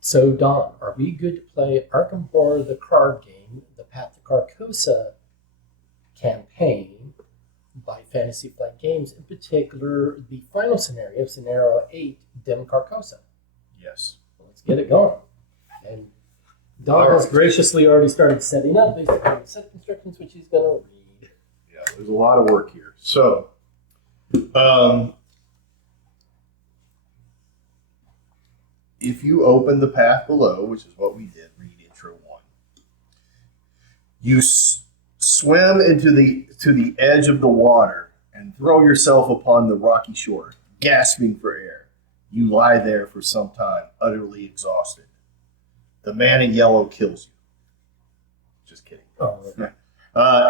So, Don, are we good to play Arkham Horror, the card game, the Path to Carcosa campaign by Fantasy Flight Games, in particular, the final scenario, Scenario 8, Dim Carcosa? Yes. Let's get it going. And Don has graciously already started setting up based upon the set instructions, which he's going to read. Yeah, there's a lot of work here. So, if you open the path below, which is what we did, read intro 1, you swim to the edge of the water and throw yourself upon the rocky shore, gasping for air. You lie there for some time, utterly exhausted. The man in yellow kills you. Just kidding. Oh,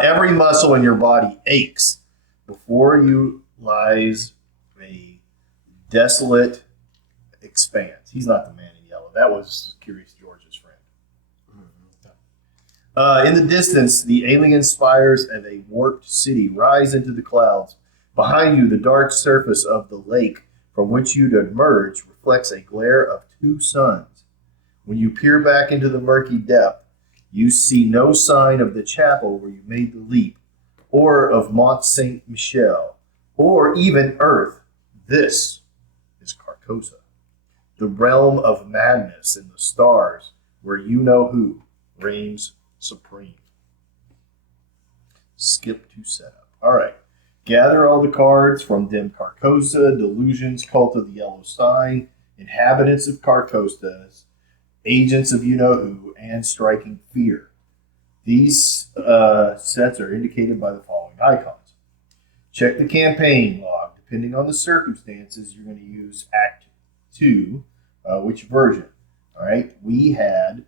Every muscle in your body aches. Before you lies a desolate expanse. He's not the man in yellow. That was Curious George's friend. In the distance, the alien spires of a warped city rise into the clouds. Behind you, the dark surface of the lake from which you'd emerged reflects a glare of two suns. When you peer back into the murky depth, you see no sign of the chapel where you made the leap, or of Mont Saint Michel, or even Earth. This is Carcosa, the realm of madness in the stars where you know who reigns supreme. Skip to setup. All right. Gather all the cards from Dim Carcosa, Delusions, Cult of the Yellow Sign, Inhabitants of Carcosa, Agents of You Know Who, and Striking Fear. These sets are indicated by the following icons. Check the campaign log. Depending on the circumstances, you're going to use Act 2, which version. All right. We had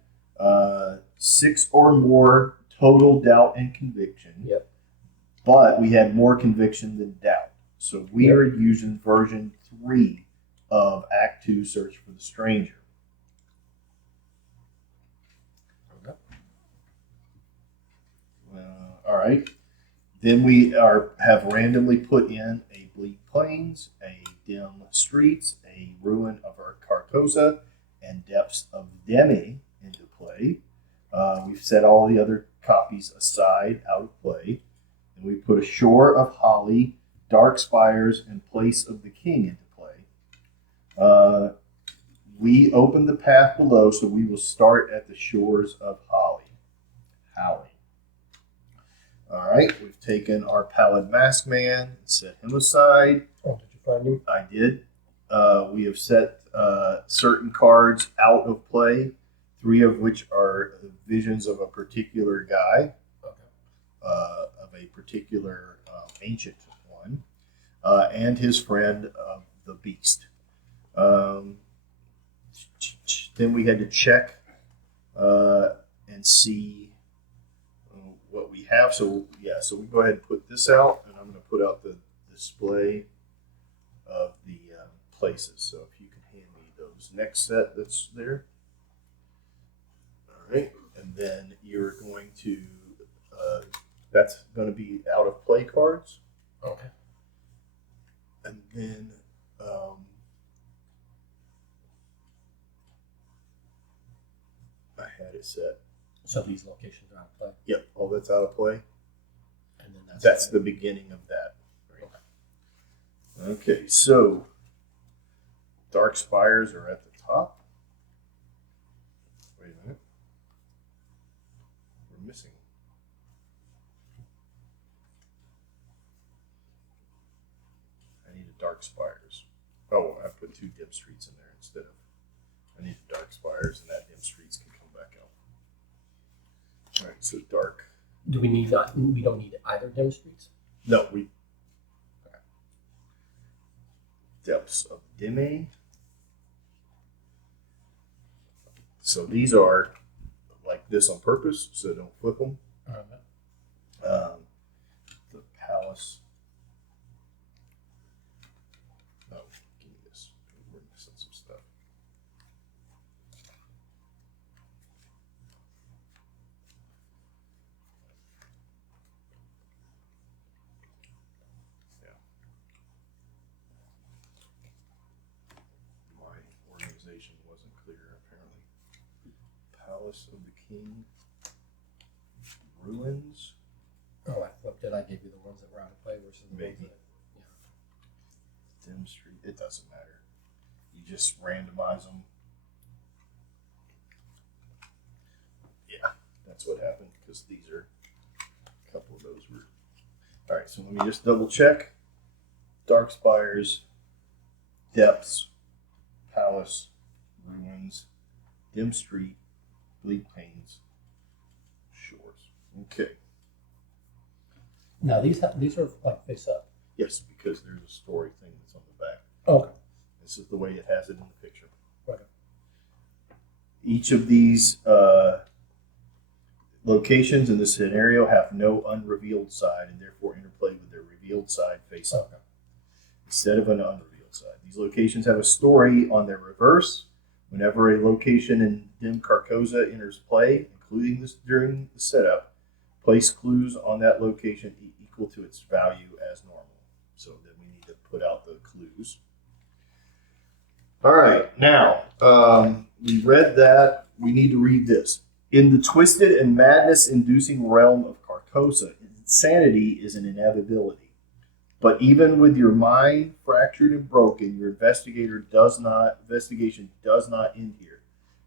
6 or more total doubt and conviction. Yep. But we had more conviction than doubt. So we are using version 3 of Act 2, Search for the Stranger. All right. Then we have randomly put in a Bleak Plains, a Dim Streets, a Ruin of our Carcosa, and Depths of Demi into play. We've set all the other copies aside, out of play. And we put a Shore of Holly, Dark Spires, and Place of the King into play. We open the path below, so we will start at the Shores of Holly. All right, we've taken our Pallid Mask Man and set him aside. Oh, did you find him? I did. We have set certain cards out of play, 3 of which are visions of a particular guy, of a particular ancient one, and his friend, the Beast. Then we had to check and see what we have. So we go ahead and put this out, and I'm going to put out the display of the places. So if you can hand me those next set that's there. All right, and then you're going to, that's going to be out of play cards. Okay. And then I had it set. So these locations are out of play. Yep, all that's out of play. And then That's the beginning of that. Right? Okay, so Dark Spires are at the top. Wait a minute. We're missing. I needed Dark Spires. Oh, I put 2 Dim Streets in there instead of. I needed Dark Spires, and that Dim Streets can come back out. All right, so dark. Do we need that? We don't need either Dim Streets? No, we. Okay. Depths of Demi. So these are like this on purpose, so don't flip them. The Palace. Oh, give me this. We're missing some stuff. My organization wasn't clear, apparently. Palace of the King. Ruins. Oh, I flipped it. I gave you the ones that were out of play versus the ones Maybe. that. Dim Street. It doesn't matter. You just randomize them. Yeah, that's what happened because these are a couple of those were. All right, so let me just double check. Dark Spires, Depths, Palace, Ruins, Dim Street, Bleak Panes, Shores. Okay. Now these are like face up. Yes, because there's a story thing that's on the back. Okay. This is the way it has it in the picture. Okay. Each of these locations in the scenario have no unrevealed side and therefore interplay with their revealed side face up instead of an unrevealed side. These locations have a story on their reverse. Whenever a location in Dim Carcosa enters play, including this during the setup, place clues on that location equal to its value as normal. So then we need to put out the clues. All right, now we read that. We need to read this. In the twisted and madness-inducing realm of Carcosa, insanity is an inevitability. But even with your mind fractured and broken, your investigation does not end here.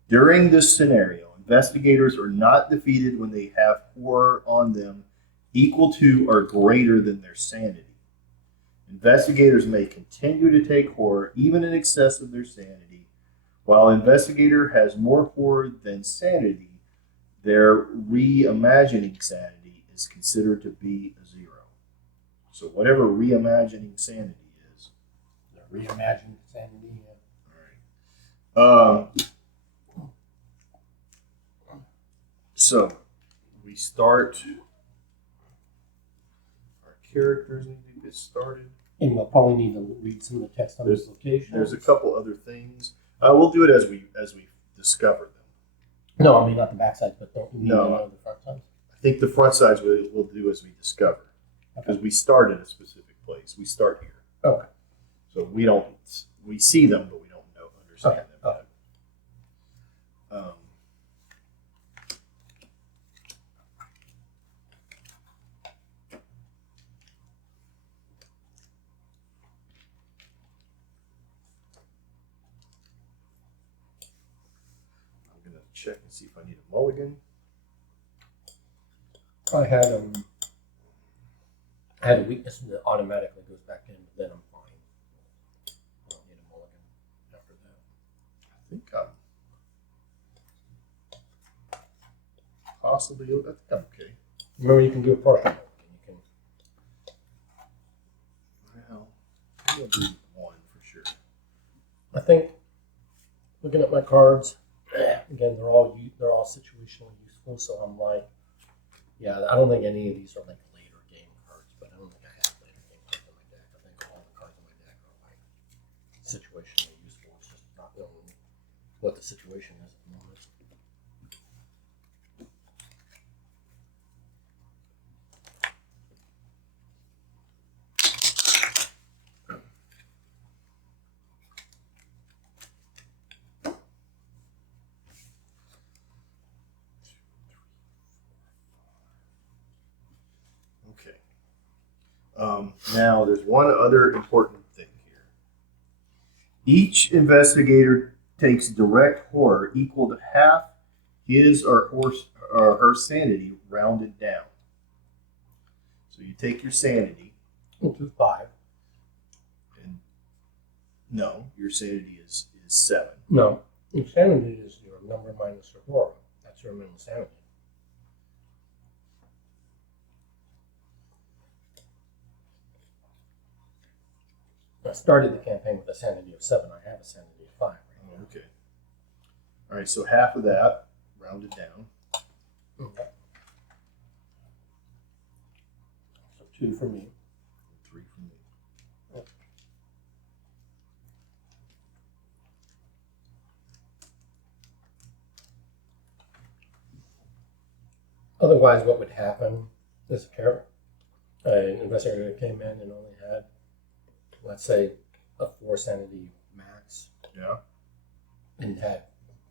During this scenario, investigators are not defeated when they have horror on them equal to or greater than their sanity. Investigators may continue to take horror even in excess of their sanity. While an investigator has more horror than sanity, their reimagining sanity is considered to be a 0. So whatever reimagining sanity is. The reimagined sanity. All right. So we start. Our characters need to get started. And we'll probably need to read some of the text on this location. There's a couple other things. We'll do it as we discover them. No, I mean not the back sides, but don't you need to know the front sides? I think the front sides we'll do as we discover. Because we start at a specific place. We start here. Okay. So we see them, but we don't understand them. Okay. I'm going to check and see if I need a mulligan. I had a weakness that automatically goes back in, but then I'm fine. I don't need a mulligan after that. I think I'm possibly. I think I'm okay. Remember, you can do a partial mulligan. You can. Well, I'll do one for sure. I think looking at my cards, again, they're all situationally useful. So I'm like, yeah, I don't think any of these are like later game cards, but I don't think I have later game cards in my deck. I think all the cards in my deck are like situationally useful. It's just not knowing what the situation is at the moment. Okay. Now, there's one other important thing here. Each investigator takes direct horror equal to half his or her sanity rounded down. So you take your sanity. Which is 5. And no, your sanity is 7. No, insanity is your number minus your horror. That's your minimum sanity. I started the campaign with a sanity of 7. I have a sanity of 5 right now. Okay. All right, so half of that rounded down. Okay. So 2 for me. 3 for me. Okay. Otherwise, what would happen is an investigator came in and only had, let's say, a 4 sanity max, Yeah. and had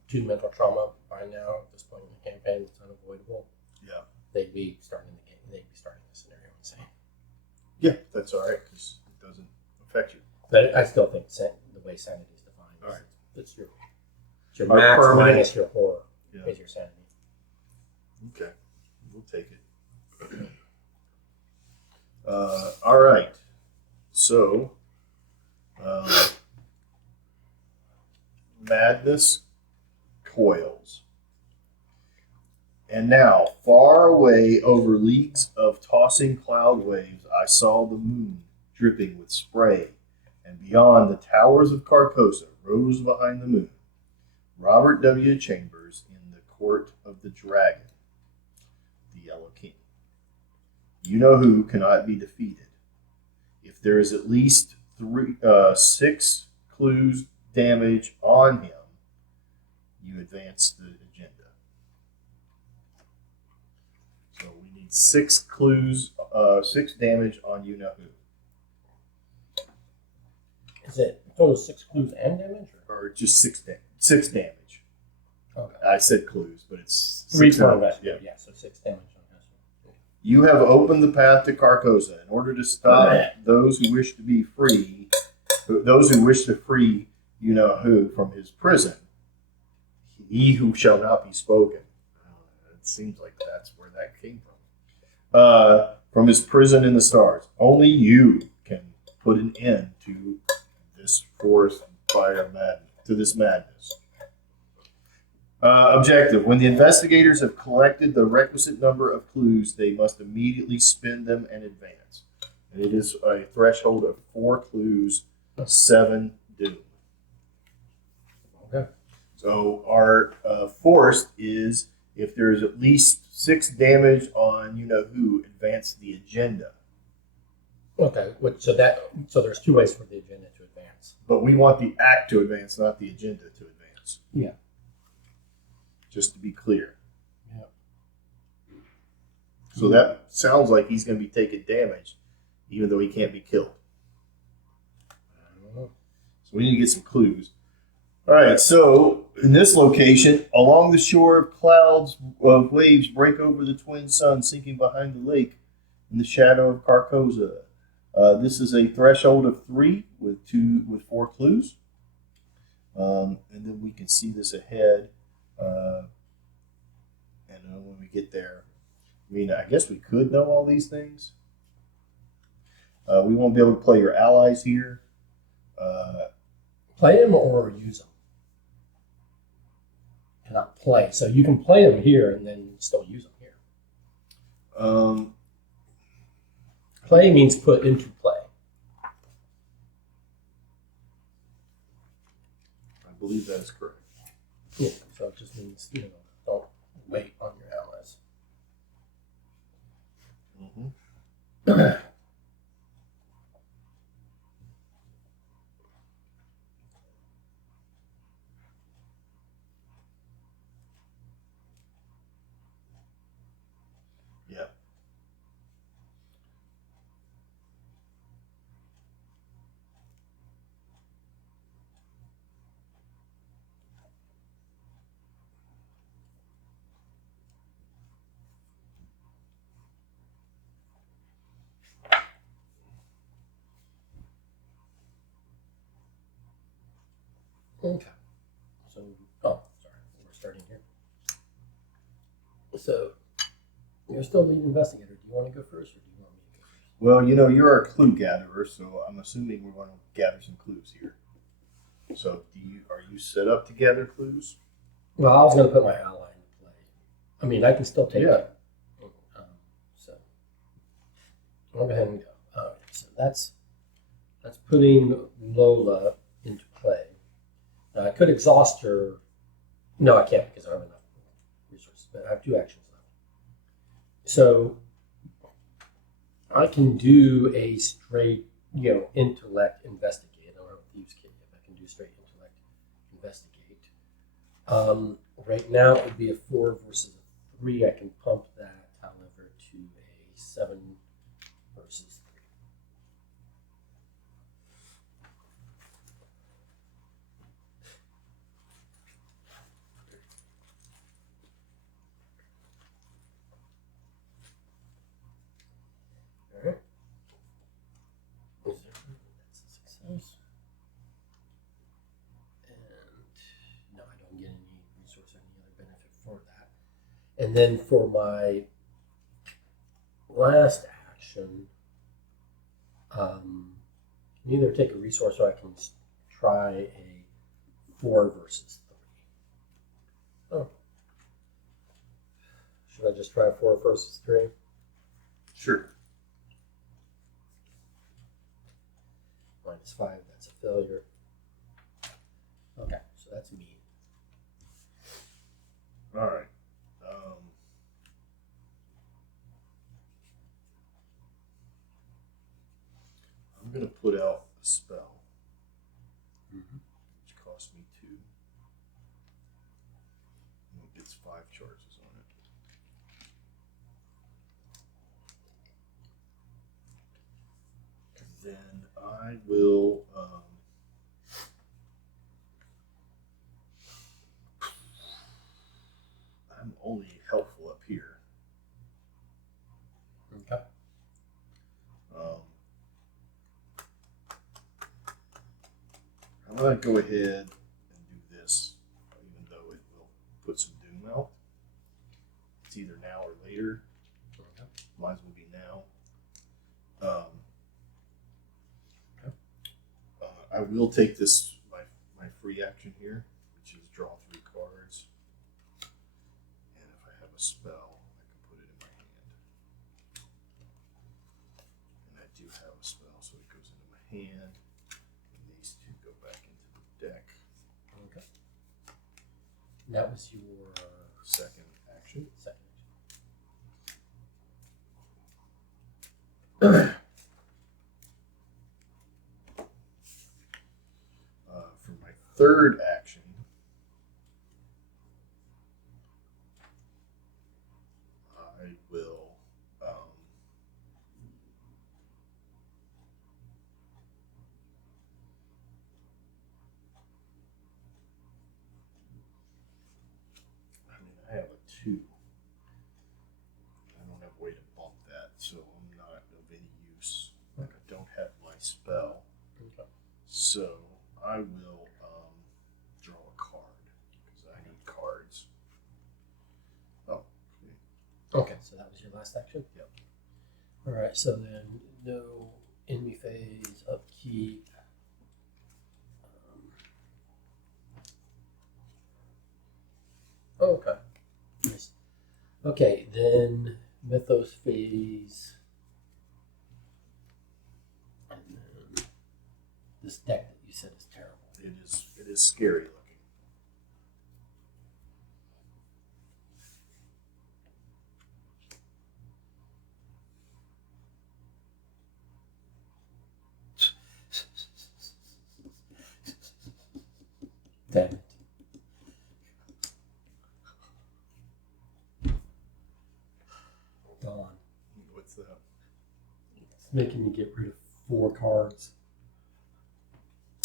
2 mental trauma by now at this point in the campaign. It's unavoidable. Yeah. They'd be starting the game. They'd be starting the scenario insane. Yeah, that's all right because it doesn't affect you. But I still think the way sanity is defined is All right. it's your Our max permanent- minus your horror is your sanity. Okay, we'll take it. All right. So, madness coils. And now, far away over leagues of tossing cloud waves, I saw the moon dripping with spray, and beyond the towers of Carcosa rose behind the moon Robert W. Chambers in the court of the dragon, the Yellow King. You know who cannot be defeated. If there is at least 6 clues damage on him, you advance the agenda. So we need 6 clues, 6 damage on you know who. Is it total 6 clues and damage? Or just 6 damage. Okay. I said clues, but it's 3 6 per damage. investment. Yeah. Yeah, so 6 damage on this. You have opened the path to Carcosa in order to stop those who wish to be free, those who wish to free you know who from his prison. He who shall not be spoken. It seems like that's where that came from his prison in the stars. Only you can put an end to this forest fire madness, to this madness. Objective. When the investigators have collected the requisite number of clues, they must immediately spend them and advance. And it is a threshold of 4 clues, 7 doom. Okay. So our forced is if there is at least 6 damage on you know who, advance the agenda. Okay. So there's 2 ways for the agenda to advance. But we want the act to advance, not the agenda to advance. Yeah. Just to be clear. Yeah. So that sounds like he's going to be taking damage, even though he can't be killed. I don't know. So we need to get some clues. All right, so in this location, along the shore, clouds of waves break over the twin sun sinking behind the lake in the shadow of Carcosa. This is a threshold of 3 with 4 clues. And then we can see this ahead. And when we get there, I mean, I guess we could know all these things. We won't be able to play your allies here. Play them or use them. Cannot play. So you can play them here and then still use them here. Play means put into play. I believe that is correct. Yeah. So it just means, don't wait on your allies. Mm-hmm. Yeah. Okay. So, sorry. We're starting here. So, you're still the lead investigator. Do you want to go first or do you want me to go first? Well, you're our clue gatherer, so I'm assuming we're going to gather some clues here. So, are you set up to gather clues? Well, I was going to put my ally in play. I mean, I can still take it. So, I'll go ahead and go. All right. So that's putting Lola into play. Now, I could exhaust her. No, I can't because I don't have enough resources. But I have 2 actions left. So I can do a straight, intellect investigate. I don't have a thieves' kit if I can do straight intellect investigate. Right now it would be a 4 versus a 3. I can pump that, however, to a 7 versus 3. And then for my last action, I can either take a resource or I can try a 4 versus 3. Oh. Should I just try 4 versus 3? Sure. -5, that's a failure. Okay, so that's me. All right. I'm going to put out a spell, which costs me 2. And it gets 5 charges on it. And then I will. I'm only helpful up here. Okay. I'm going to go ahead and do this, even though it will put some doom out. It's either now or later. Okay. Might as well be now. I will take this, my free action here, which is draw 3 cards. And if I have a spell, I can put it in my hand. And I do have a spell, so it goes into my hand. And these 2 go back into the deck. Okay. That was your Second action. For my third action, I will I have a 2. I don't have a way to bump that, so I'm not of any use. Like I don't have my spell. Okay. So I will draw a card because I need cards. Oh, Okay, so that was your last action? Yep. All right, so then no enemy phase, upkeep. Okay. Nice. Okay, then Mythos phase. And then this deck that you said is terrible. it is scary looking. Damn it. Gone. What's that? It's making me get rid of 4 cards.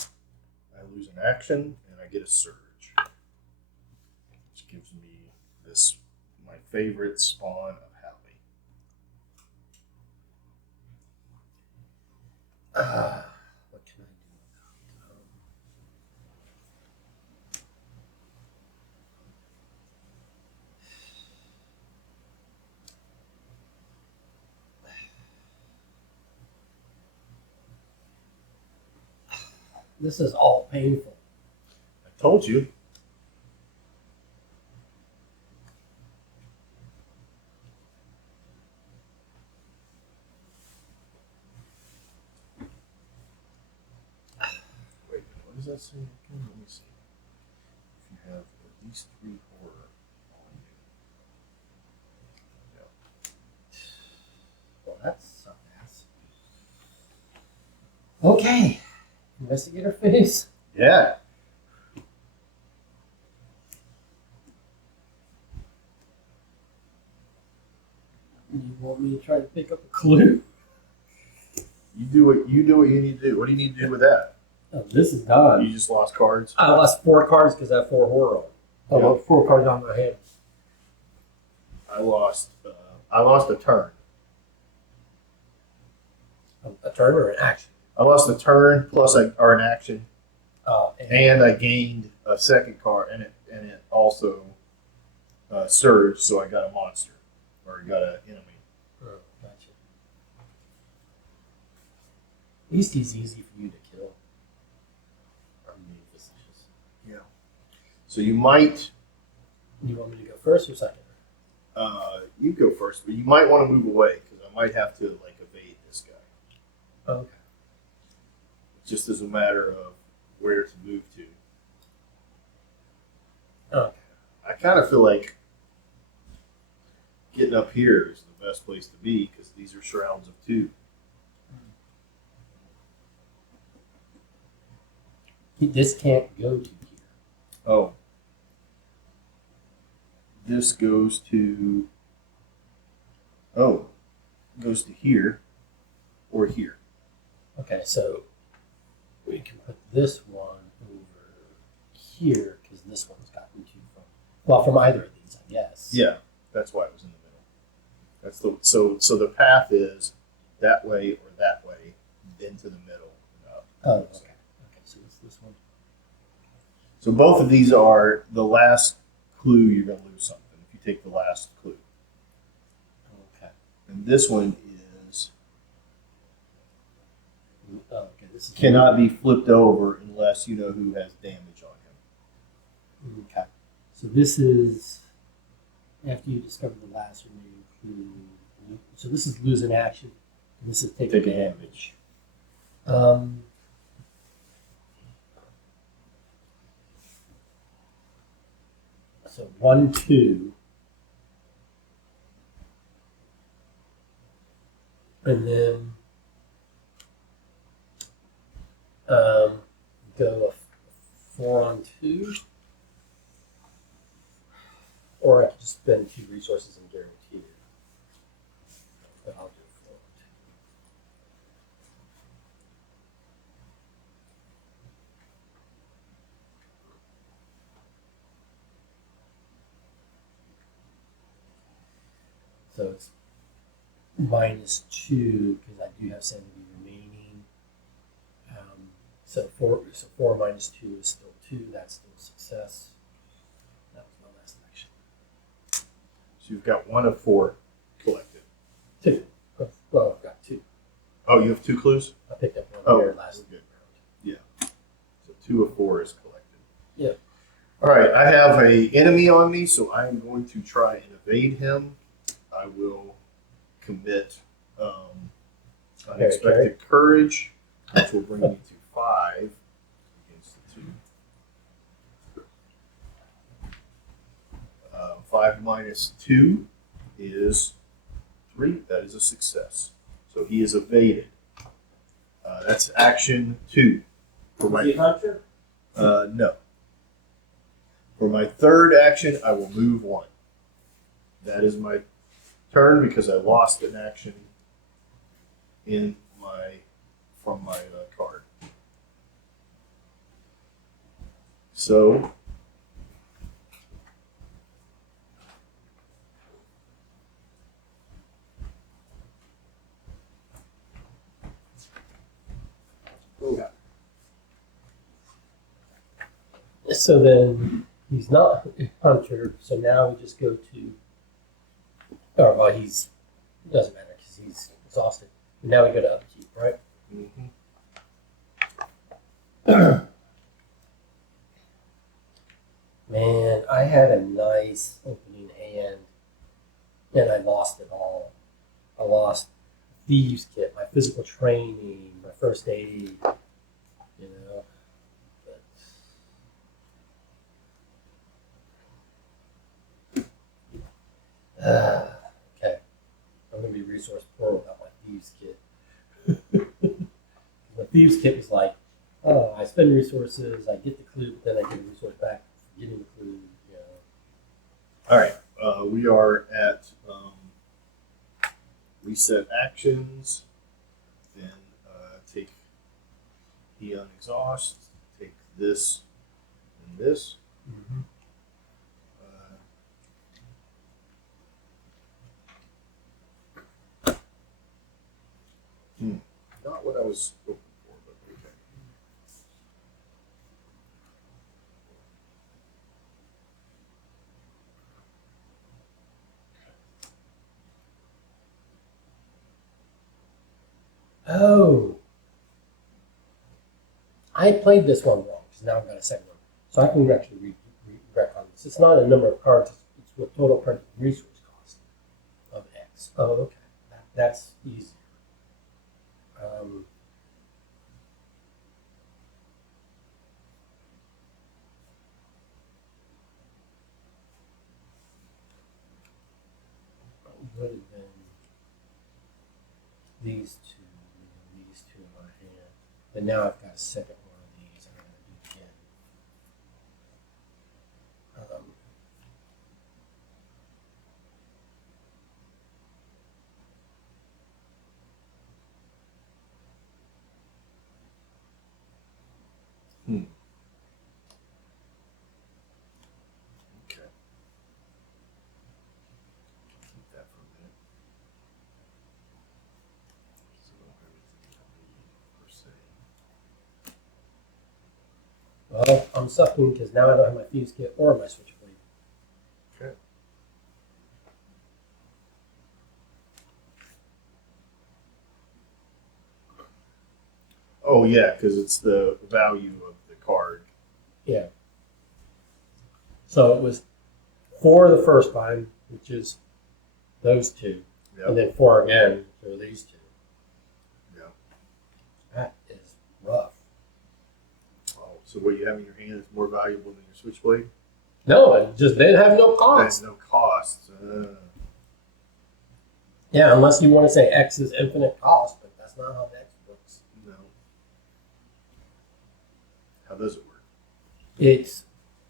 I lose an action and I get a surge, which gives me this my favorite spawn of Howie. What can I do about This is all painful. I told you. Wait, what does that say again? Let me see. If you have at least 3 horror on you. Yeah. Well, that's some ass. Okay. Investigator phase. Yeah. You want me to try to pick up a clue? You do what you need to do. What do you need to do with that? Oh, this is done. You just lost cards. I lost 4 cards because I have 4 horror on. Oh, Yeah. well, 4 cards on my hand. I lost a turn. A turn or an action? I lost a turn plus or an action, Oh, and I gained a second card, and it also surge, so I got a monster or got an enemy. Oh, gotcha. At least he's easy for you to kill. I'm being facetious. Yeah. So you might. You want me to go first or second? You go first, but you might want to move away because I might have to like evade this guy. Okay. Just as a matter of where to move to. Okay. I kind of feel like getting up here is the best place to be because these are shrouds of two. This can't go to here. Oh. This goes to. Oh. Goes to here or here. Okay, so we can put this one over here because this one's gotten to from either of these, I guess. Yeah, that's why it was in the middle. That's the so the path is that way or that way, into the middle. And up. Oh, okay. Okay, so it's this one. So both of these are the last clue. You're going to lose something if you take the last clue. Okay. And this one is Okay, this is cannot be flipped over unless you know who has damage on him. Okay. So this is after you discover the last remaining clue. So this is lose an action. And this is taking Take a damage. So 1, 2. And then go a 4 on 2. Or I could just spend 2 resources and guarantee it. But I'll do 4 on 2. So it's -2 because I do have sanity remaining. So 4 minus 2 is still 2. That's still success. That was my last action. So you've got 1 of 4 collected. 2. Well, I've got 2. Oh, you have 2 clues? I picked up one Oh, here last good. round. Yeah. So 2 of 4 is collected. Yeah. All right, I have a enemy on me, so I am going to try and evade him. I will commit unexpected courage, which will bring me to 5 against the 2. 5 minus 2 is 3. That is a success. So he is evaded. That's action 2. For my hunter? no. For my third action, I will move 1. That is my turn because I lost an action from my card. So So then he's not a hunter. So now we just go to. Or well, doesn't matter because he's exhausted. And now we go to upkeep, right? Man, I had a nice opening hand, and I lost it all. I lost thieves kit, my physical training, my first aid. You know, but, okay, I'm gonna be resource poor without my thieves kit. The thieves kit was like, oh, I spend resources, I get the clue, but then I get a resource back for getting the clue. You know. all right, we are at reset actions. Then take the unexhaust. Take this and this. Mm-hmm. Not what I was hoping for, but okay. Oh, I played this one wrong because now I've got a second one. So I can actually read on this. It's not a number of cards, it's what total printed resource cost of X. Oh, okay. That's easier. Um, would have been these two in my hand. And now I've got a second one of these. I'm going to do it again. Hmm. Okay. Keep that for a minute. So everything I need per se. Well, I'm sucking because now I don't have my fuse kit or my switchblade. Okay. Oh yeah, because it's the value of the card. Yeah. So it was 4 the first time, which is those two, Yep. and then 4 again for these two. Yeah. That is rough. Oh, so what you have in your hand is more valuable than your switchblade? No, it just didn't have no cost. There's no cost. Yeah, unless you want to say X is infinite cost, but that's not how X works. No. How does it work?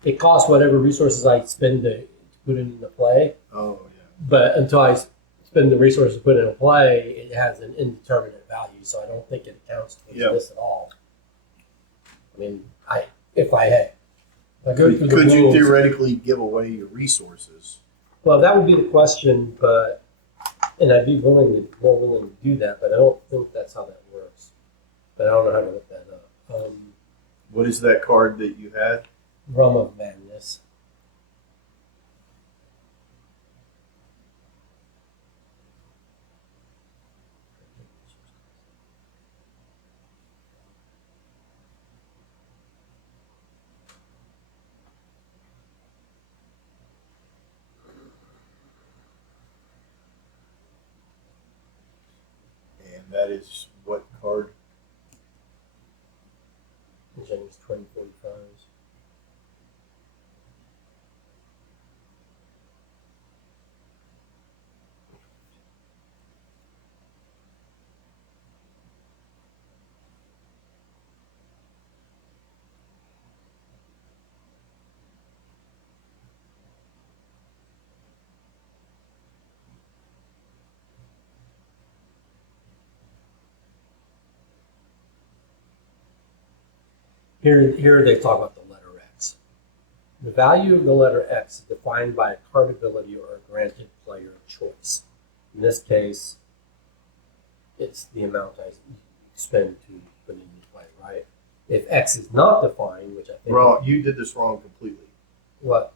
It costs whatever resources I spend to put it into play, Oh yeah. but until I spend the resources to put it into play, it has an indeterminate value. So I don't think it accounts towards Yeah. this at all. I mean, if I go through the Could you rules, theoretically give away your resources? well, that would be the question, and I'd be more willing to do that, but I don't think that's how that works. But I don't know how to look that up. What is that card that you had? Realm of Madness. And that is what card? Jenny's 2045s. Here they talk about the letter X. The value of the letter X is defined by a card ability or a granted player choice. In this case, it's the amount I spend to put it into play, right? If X is not defined, which I think Wrong. You did this wrong completely. what?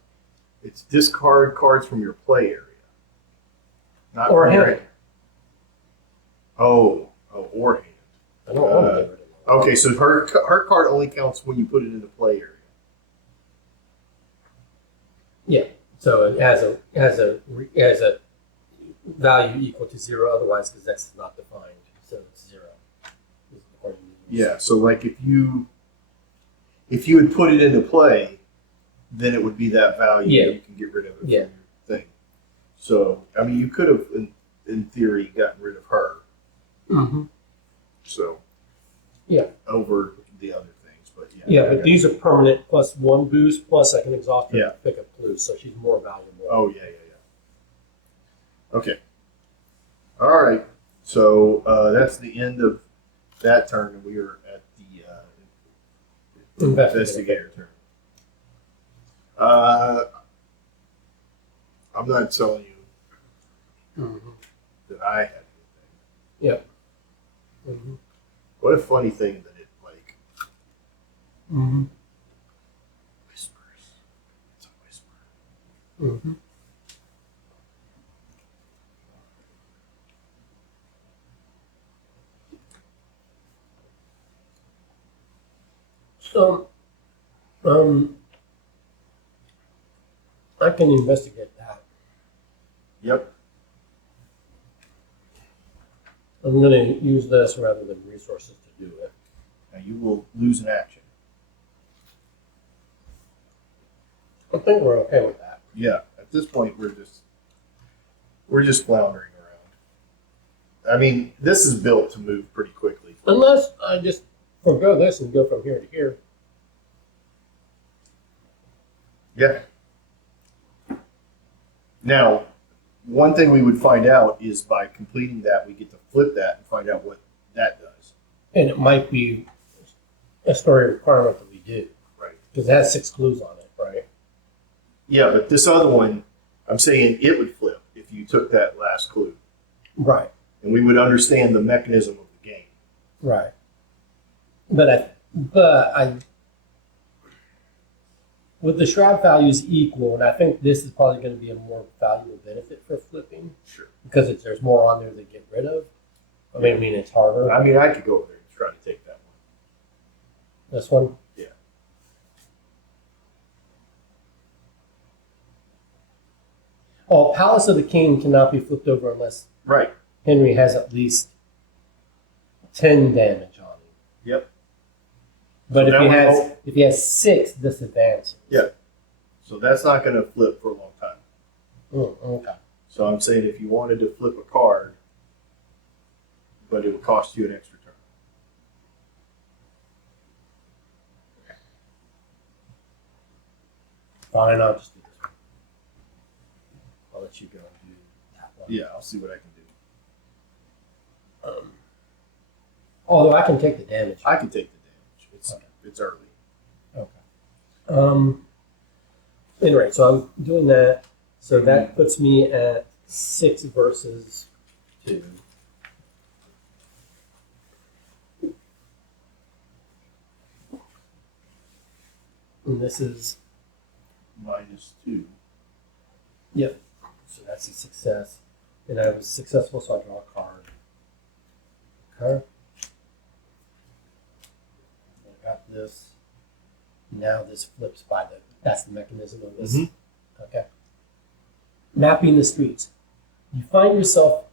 It's discard cards from your play area. Not Or from your hand. Oh, or hand. I don't want to get rid of it. Okay, so her card only counts when you put it in the play area. Yeah. So it has a value equal to 0 otherwise because X is not defined. So it's 0. Yeah, so like if you had put it into play, then it would be that value. Yeah. You can get rid of it Yeah. from your thing. So I mean, you could have, in theory, gotten rid of her. Mm-hmm. So Yeah. over the other things, but yeah. Yeah, but these are permanent plus 1 boost, plus I can exhaust her Yeah. to pick up clues, so she's more valuable. Oh yeah. Okay. All right. So that's the end of that turn, and we are at the investigator turn. I'm not telling you Mm-hmm. that I had anything. Yep. Mm-hmm. What a funny thing that it like Mm-hmm. whispers. It's a whisper. Mm-hmm. So, I can investigate that. Yep. I'm going to use this rather than resources to do it. Now you will lose an action. I think we're okay with that. Yeah. At this point, we're just floundering around. I mean, this is built to move pretty quickly. Unless I just forego this and go from here to here. Yeah. Now, one thing we would find out is by completing that, we get to flip that and find out what that does. And it might be a story requirement that we do. Right. Because it has 6 clues on it, right? Yeah, but this other one, I'm saying it would flip if you took that last clue. Right. And we would understand the mechanism of the game. Right. But I with the shroud values equal, and I think this is probably going to be a more valuable benefit for flipping. Sure. Because there's more on there to get rid of. I mean, it's harder. I mean, I could go over there and try to take that one. This one? Yeah. Oh, Palace of the King cannot be flipped over unless Right. Henry has at least 10 damage on him. Yep. But So if he has 6 disadvantages. Yeah. So that's not going to flip for a long time. Okay. So I'm saying if you wanted to flip a card, but it would cost you an extra turn. Fine, I'll just do this one. I'll let you go and do that one. Yeah, I'll see what I can do. Although I can take the damage. I can take the damage. Okay. It's early. Okay. Anyway, so I'm doing that. So that puts me at 6 versus 2. And this is, -2. yep. So that's a success. And I was successful, so I draw a card. Okay. I got this. Now this flips by that's the mechanism of this. Mhm. Okay. Mapping the streets. You find yourself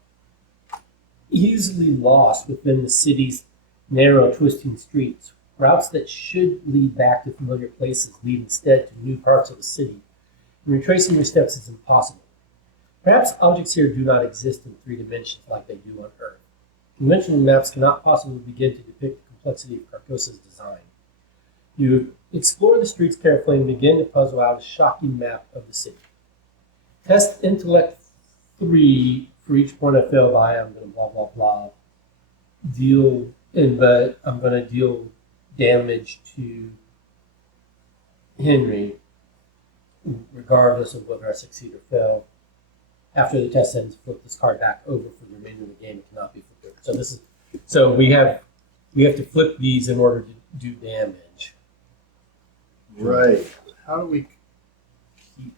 easily lost within the city's narrow, twisting streets. Routes that should lead back to familiar places lead instead to new parts of the city. And retracing your steps is impossible. Perhaps objects here do not exist in 3 dimensions like they do on Earth. Conventional maps cannot possibly begin to depict the complexity of Carcosa's design. You explore the streets carefully and begin to puzzle out a shocking map of the city. Test intellect 3 for each point I fail by. I'm going to blah, blah, blah. But I'm going to deal damage to Henry, regardless of whether I succeed or fail. After the test ends, flip this card back over for the remainder of the game. It cannot be flipped over. So we have to flip these in order to do damage. Right. How do we keep?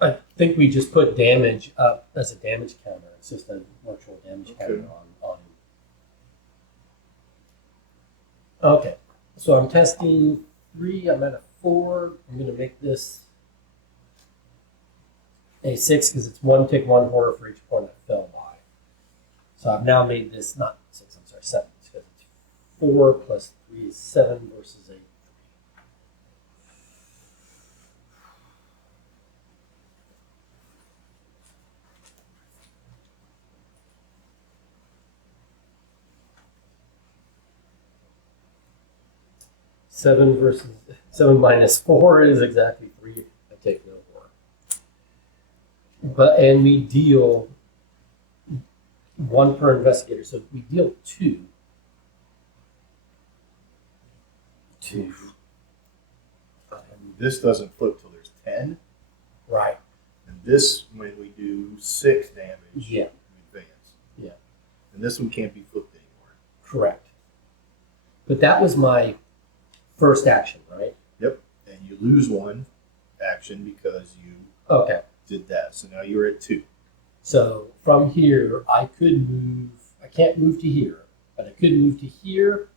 I think we just put damage up as a damage counter. It's just a virtual damage counter on. Okay. So I'm testing 3. I'm at a 4. I'm going to make this a 6 because it's 1 tick, 1 horror for each point I fell by. So I've now made this not 6. I'm sorry, 7. Because it's 4 plus 3 is 7 versus 8. 7 minus 4 is exactly 3. I take no more. And we deal 1 per investigator, so we deal 2. 2. This doesn't flip till there's 10. Right. And this, when we do 6 damage, Yeah. we advance. Yeah. And this one can't be flipped anymore. Correct. But that was my first action, right? Yep. And you lose 1 action because you Okay. did that. So now you're at 2. So from here, I could move. I can't move to here, but I could move to here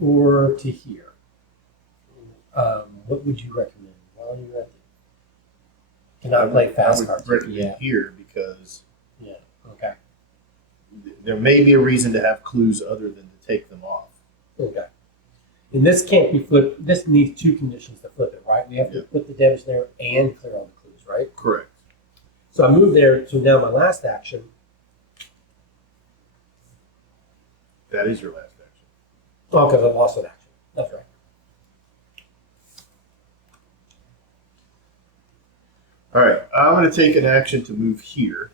or to here? What would you recommend while you're at the... Cannot play fast I would cards. recommend Yeah. here because Yeah. Okay. there may be a reason to have clues other than to take them off. Okay. And this can't be flipped. This needs two conditions to flip it, right? We have to Yep. put the damage there and clear all the clues, right? Correct. So I move there. So now my last action. That is your last action. Oh, because I lost an action. That's right. All right. I'm going to take an action to move here.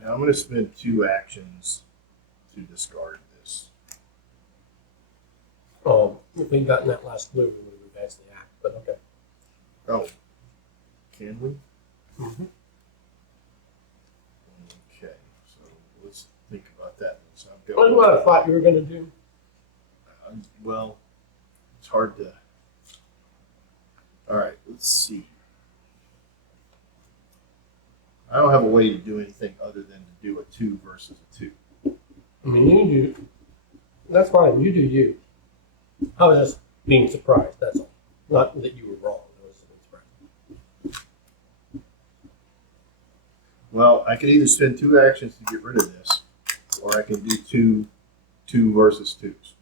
Now I'm going to spend 2 actions to discard this. If we'd gotten that last clue, we would have advanced the act. But okay. Oh, can we? Mm-hmm. Okay, so let's think about that. So I've That's got, what I thought you were going to do. well, it's hard to. All right, let's see. I don't have a way to do anything other than to do a 2 versus a 2. I mean, you do. That's fine. You do you. I was just being surprised. That's all. Not that you were wrong. I was just being surprised. Well, I can either spend 2 actions to get rid of this, or I can do 2 versus 2s.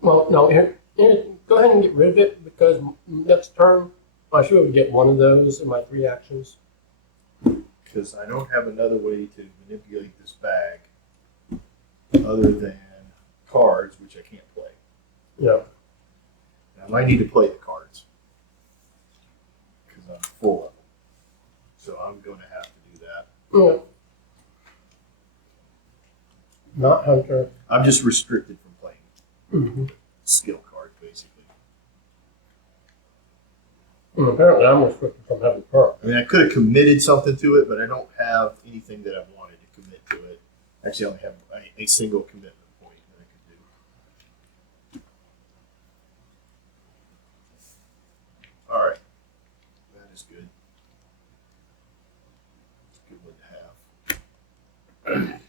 Well, no. Here, go ahead and get rid of it because next turn I should be able to get one of those in my 3 actions. Because I don't have another way to manipulate this bag other than cards, which I can't play. Yeah. And I might need to play the cards because I'm full of them. So I'm going to have to do that. Yeah. Not Hunter. I'm just restricted from playing Mm-hmm. skill cards, basically. And apparently, I'm restricted from having cards. I mean, I could have committed something to it, but I don't have anything that I wanted to commit to it. Actually, I only have a single commitment point that I could do. All right. That is good. It's a good one to have.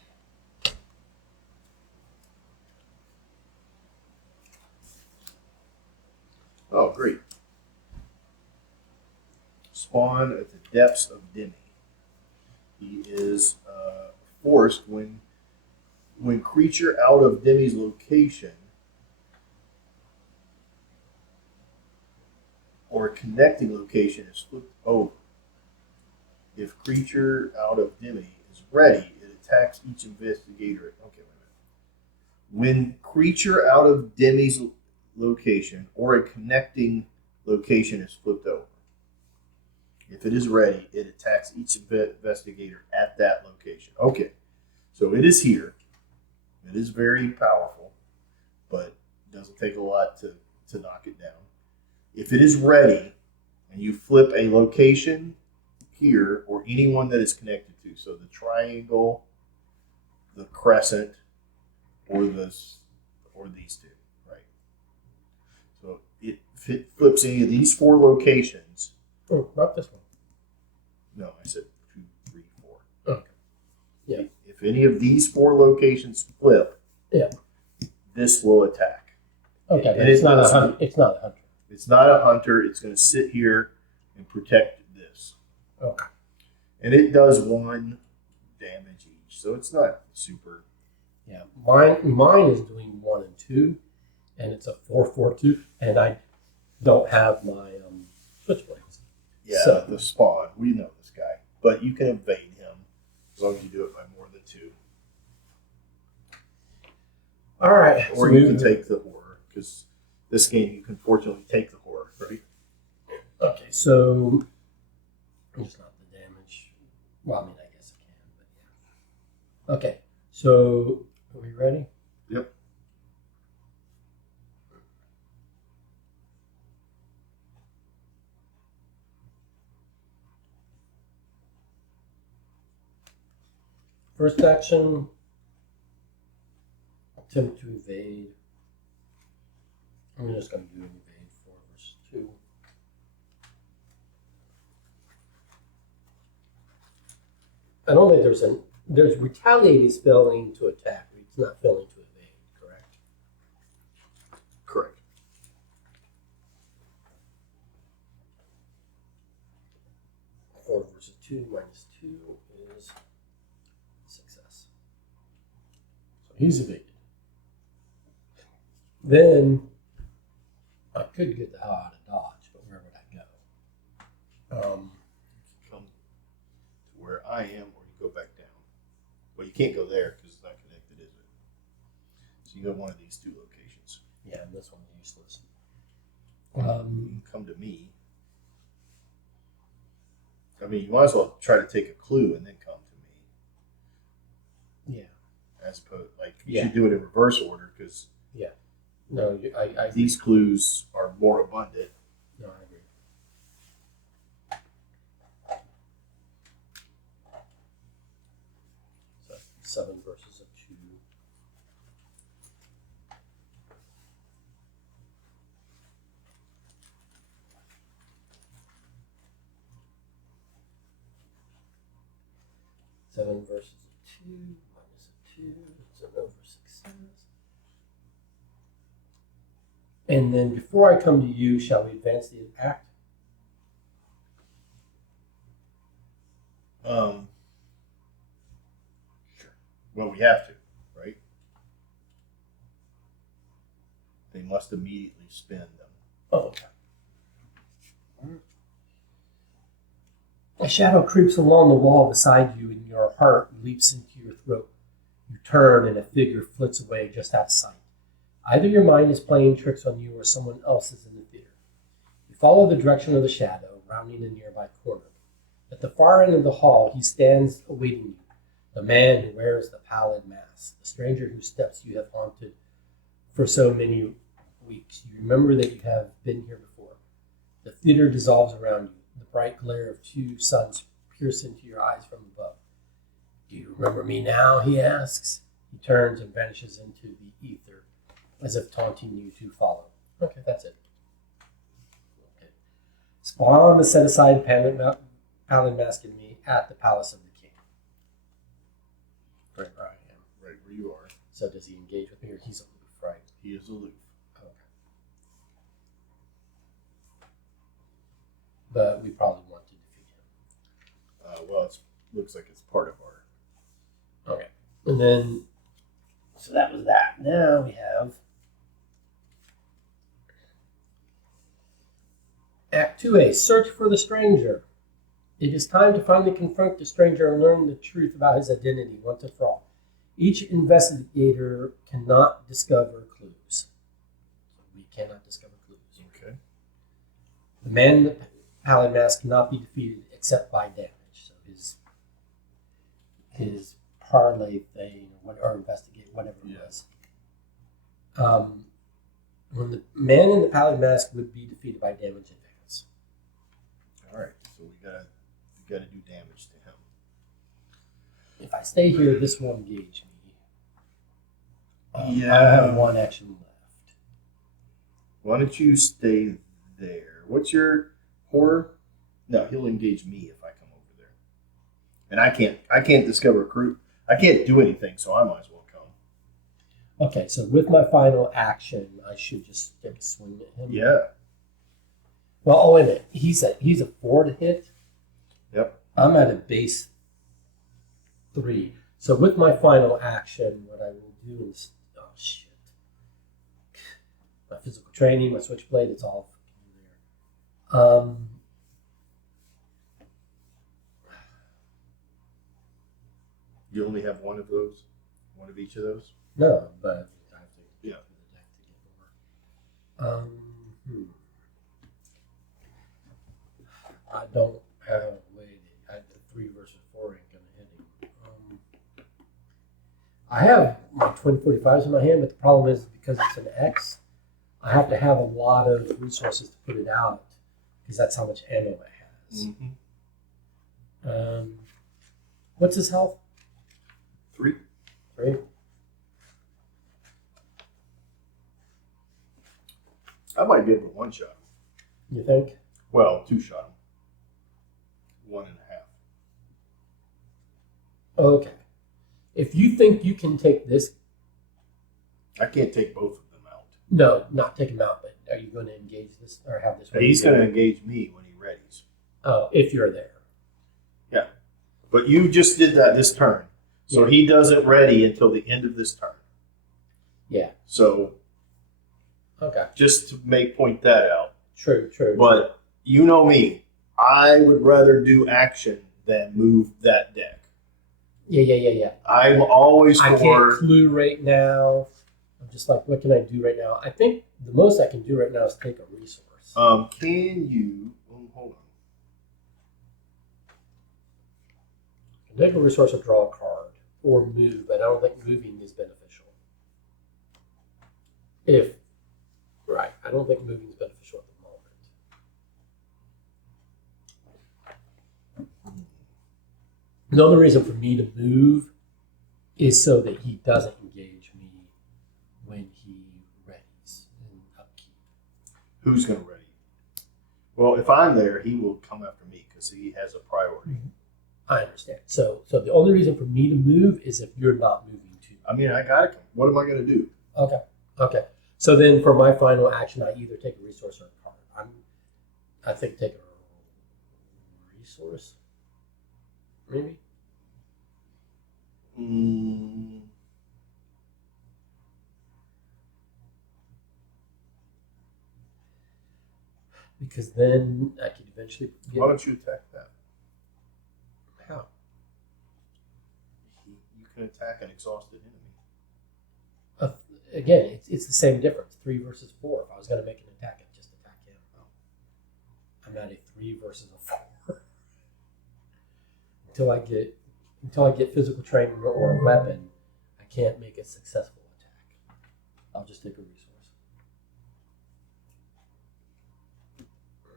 Oh, great. Spawn at the depths of Demi. He is forced when creature out of Demi's location or connecting location is flipped over. If creature out of Demi is ready, it attacks each investigator. Okay, wait a minute. When creature out of Demi's location or a connecting location is flipped over. If it is ready, it attacks each investigator at that location. Okay, so it is here. It is very powerful, but it doesn't take a lot to knock it down. If it is ready and you flip a location here or anyone that is connected to, so the triangle, the crescent, or these two, right? So if it flips any of these 4 locations. Oh, not this one. No, I said 2, 3, 4. Okay. Yeah. If any of these 4 locations flip, yeah, this will attack. Okay, And but it's not a hunter. It's not a hunter. It's not a hunter. It's going to sit here and protect this. Okay. And it does 1 damage each, so it's not super. Yeah, mine is doing 1 and 2, and it's a 4/4/2, and I don't have my switchblades. Yeah, So- the spawn. We know this guy, but you can evade him as long as you do it by more than 2. All right. Or you can take the horror, because this game you can fortunately take the horror, right? Okay, so it's not the damage. Well, I mean, I guess I can, but yeah. Okay, so are we ready? Yep. First action, attempt to evade. I'm just going to do an evade 4 versus 2. I don't think there's retaliate is failing to attack. It's not failing to evade, correct? Correct. Four versus 2 minus 2 is success. So he's evaded. Then I could get the hell out of Dodge, but where would I go? Come to where I am, or you go back down. Well, you can't go there because it's not connected, is it? So you go to one of these two locations. Yeah, this one's useless. You can come to me. I mean, you might as well try to take a clue and then come to me. Yeah. As opposed, you should do it in reverse order because No, I these clues are more abundant. No, I agree. So 7 versus a 2. Seven versus a 2 minus a 2. It's an over success. And then before I come to you, shall we advance the act? Sure. Well, we have to, right? They must immediately spend them. Oh, okay. A shadow creeps along the wall beside you, and your heart leaps into your throat. You turn, and a figure flits away just out of sight. Either your mind is playing tricks on you, or someone else is in the theater. You follow the direction of the shadow, rounding a nearby corner. At the far end of the hall, he stands awaiting you. The man who wears the pallid mask, the stranger whose steps you have haunted for so many weeks. You remember that you have been here before. The theater dissolves around you. The bright glare of 2 suns pierce into your eyes from above. Do you remember me now? He asks. He turns and vanishes into the ether, as if taunting you to follow. Okay, that's it. Okay. Spawn the set-aside pallid mask in me at the palace of the king. Right where I am. Right where you are. So does he engage with me, or he's aloof, right? He is aloof. Okay. But we probably want to defeat him. Well, it looks like it's part of our... Okay. And then, so that was that. Now we have Act 2A, Search for the Stranger. It is time to finally confront the stranger and learn the truth about his identity once and for all. Each investigator cannot discover clues. We cannot discover clues. Okay. The man in the pallid mask cannot be defeated except by damage. So his parlay thing, or investigate, whatever it was. When the man in the pallid mask would be defeated by damage advance. All right. So we gotta do damage to him. If I stay here, this won't engage me. Yeah. I have 1 action left. Why don't you stay there? What's your horror? No, he'll engage me if I come over there. And I can't discover a crew. I can't do anything, so I might as well come. Okay, so with my final action, I should just take a swing at him. Yeah. Well, oh wait a minute. He's a 4 to hit. Yep. I'm at a base 3. So with my final action, what I will do is, oh shit, my physical training, my switchblade, it's all there. You only have one of those? One of each of those? No, but I have to Yeah. go through the deck to get more. I don't have a way. The 3 versus 4 ain't gonna hit him. I have my twin 45s in my hand, but the problem is because it's an X, I have to have a lot of resources to put it out because that's how much ammo it has. Mm-hmm. What's his health? 3. 3. I might be able to one-shot him. You think? Well, two-shot him. 1.5. Okay. If you think you can take this, I can't take both of them out. no, not take him out, but are you going to engage this or have this? He's going to engage me when he readies. Oh, if you're there. Yeah. But you just did that this turn. So Yeah. he doesn't ready until the end of this turn. Yeah. So Okay. just to point that out. True. But you know me. I would rather do action than move that deck. Yeah. I'm always I can't for... clue right now. I'm just like, what can I do right now? I think the most I can do right now is take a resource. Can you... hold on. Take a resource or draw a card or move, but I don't think moving is beneficial. I don't think moving is beneficial at the moment. The only reason for me to move is so that he doesn't engage me when he readies in upkeep. Who's going to ready? Well, if I'm there, he will come after me because he has a priority. I understand. So the only reason for me to move is if you're not moving too. I mean, I got it. What am I going to do? Okay. So then for my final action, I either take a resource or a card. I think take a resource, maybe. Because then I could eventually get... Why don't you attack that? How? You can attack an exhausted enemy. Again, it's the same difference. 3 versus 4. If I was going to make an attack, I'd just attack him. I'm at a 3 versus a 4. Until I get physical training or a weapon, I can't make a successful attack. I'll just take a resource.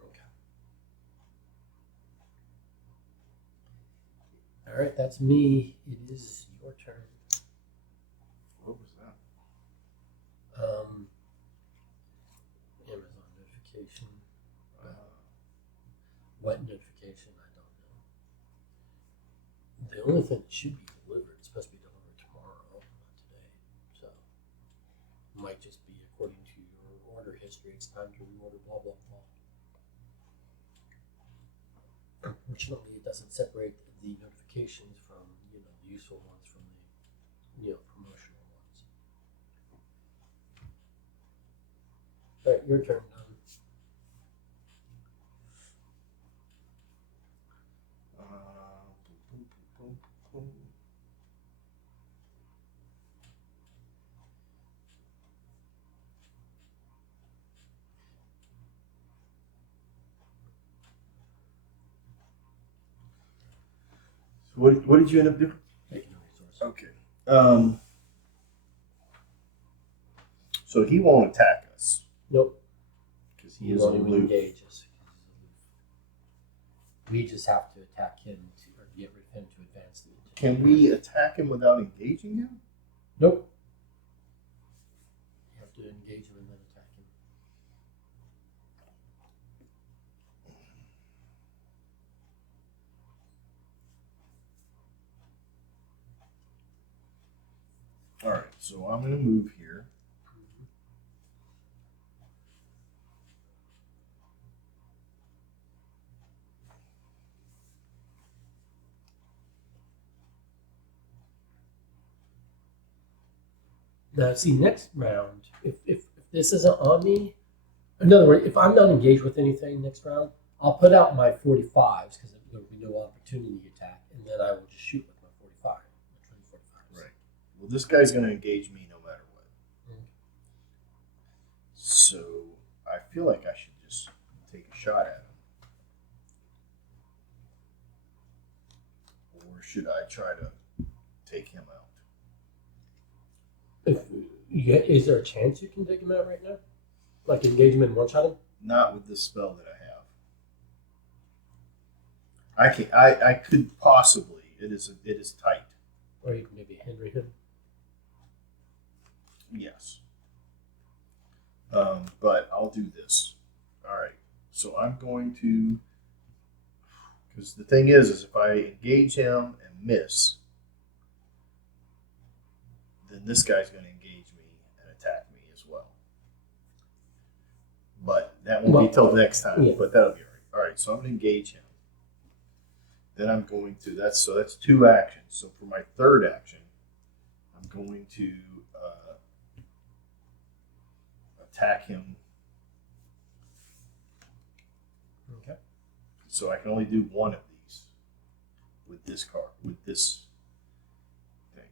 Okay. All right, that's me. It is your turn. What was that? Amazon notification. What notification? I don't know. The only thing that should be delivered is supposed to be delivered tomorrow, not today. So it might just be according to your order history. It's time to reorder. Blah blah blah. Unfortunately, it doesn't separate the notifications from the useful ones from the promotional ones. All right, your turn. What did you end up doing? Taking a resource. Okay. So he won't attack us. Nope. Because he He is won't even aloof. engage us. We just have to attack him or get rid of him to advance the attack. Can we attack him without engaging him? Nope. You have to engage him and then attack him. All right. So I'm going to move here. Now, see, next round, if this isn't on me, in other words, if I'm not engaged with anything next round, I'll put out my 45s because there will be no opportunity attack, and then I will just shoot with my 45. My 45s. Right. Well, this guy's going to engage me no matter what. Mhm. So I feel like I should just take a shot at him. Or should I try to take him out? Is there a chance you can take him out right now? Like engage him and one-shot him? Not with the spell that I have. I could possibly. It is tight. Or you can maybe Henry him. Yes. But I'll do this. All right. So I'm going to, because the thing is if I engage him and miss, then this guy's going to engage me and attack me as well. But that won't be till next time. Yeah. But that'll be all right. All right. So I'm going to engage him. Then I'm going to, that's 2 actions. So for my third action, I'm going to attack him. Okay. So I can only do one of these with this card, with this thing.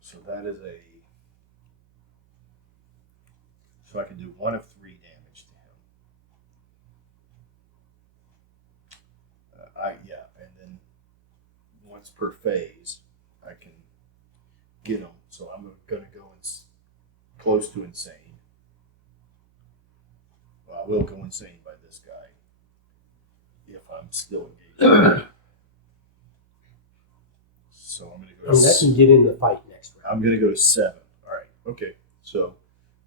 So that is so I can do 1 of 3 damage to him. And then once per phase, I can get him. So I'm going to go close to insane. Well, I will go insane by this guy if I'm still engaged. So I'm going to go. That can get in the fight next round. I'm going to go to 7. All right. Okay. So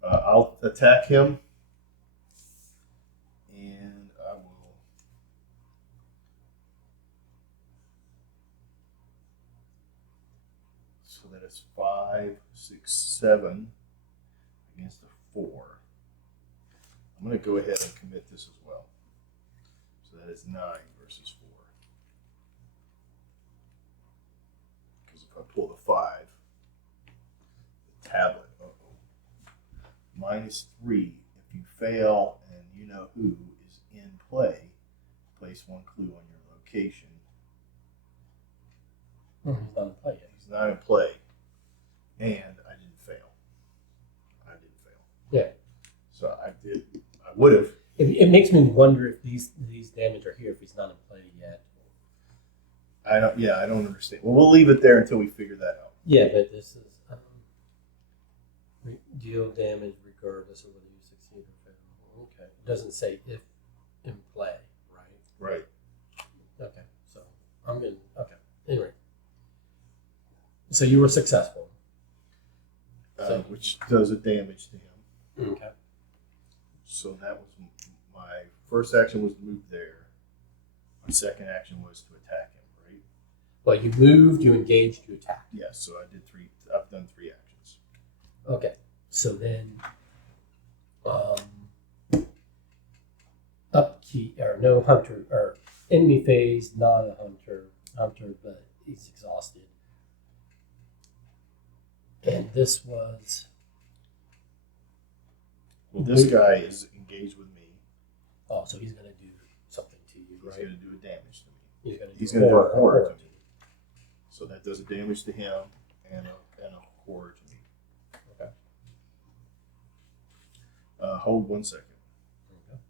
I'll attack him, and I will. So that is 5, 6, 7 against a 4. I'm going to go ahead and commit this as well. So that is 9 versus 4. Because if I pull the 5, the tablet, -3. If you fail and you know who is in play, place 1 clue on your location. He's not in play yet. He's not in play, and I didn't fail. Yeah. So I would have. It makes me wonder if these damage are here if he's not in play yet. I don't understand. Well, we'll leave it there until we figure that out. Yeah, but this is deal damage regardless of whether you succeed or fail. Okay. It doesn't say if in play, right? Right. Okay. So I'm in. Okay. Anyway. So you were successful. Which does a damage to him. Okay. So that was my first action was to move there. My second action was to attack him, right? Well, you moved, you engaged, you attacked. Yes, so I did 3. I've done 3 actions. Okay. So then, upkeep or no hunter or enemy phase, not a hunter, but he's exhausted. And this was. Well, this guy is engaged with me. Oh, so he's going to do something to you, right? He's going to do a damage to me. He's going to do a horror to me. So that does a damage to him and a horror to me. Okay. Hold 1 second. Okay.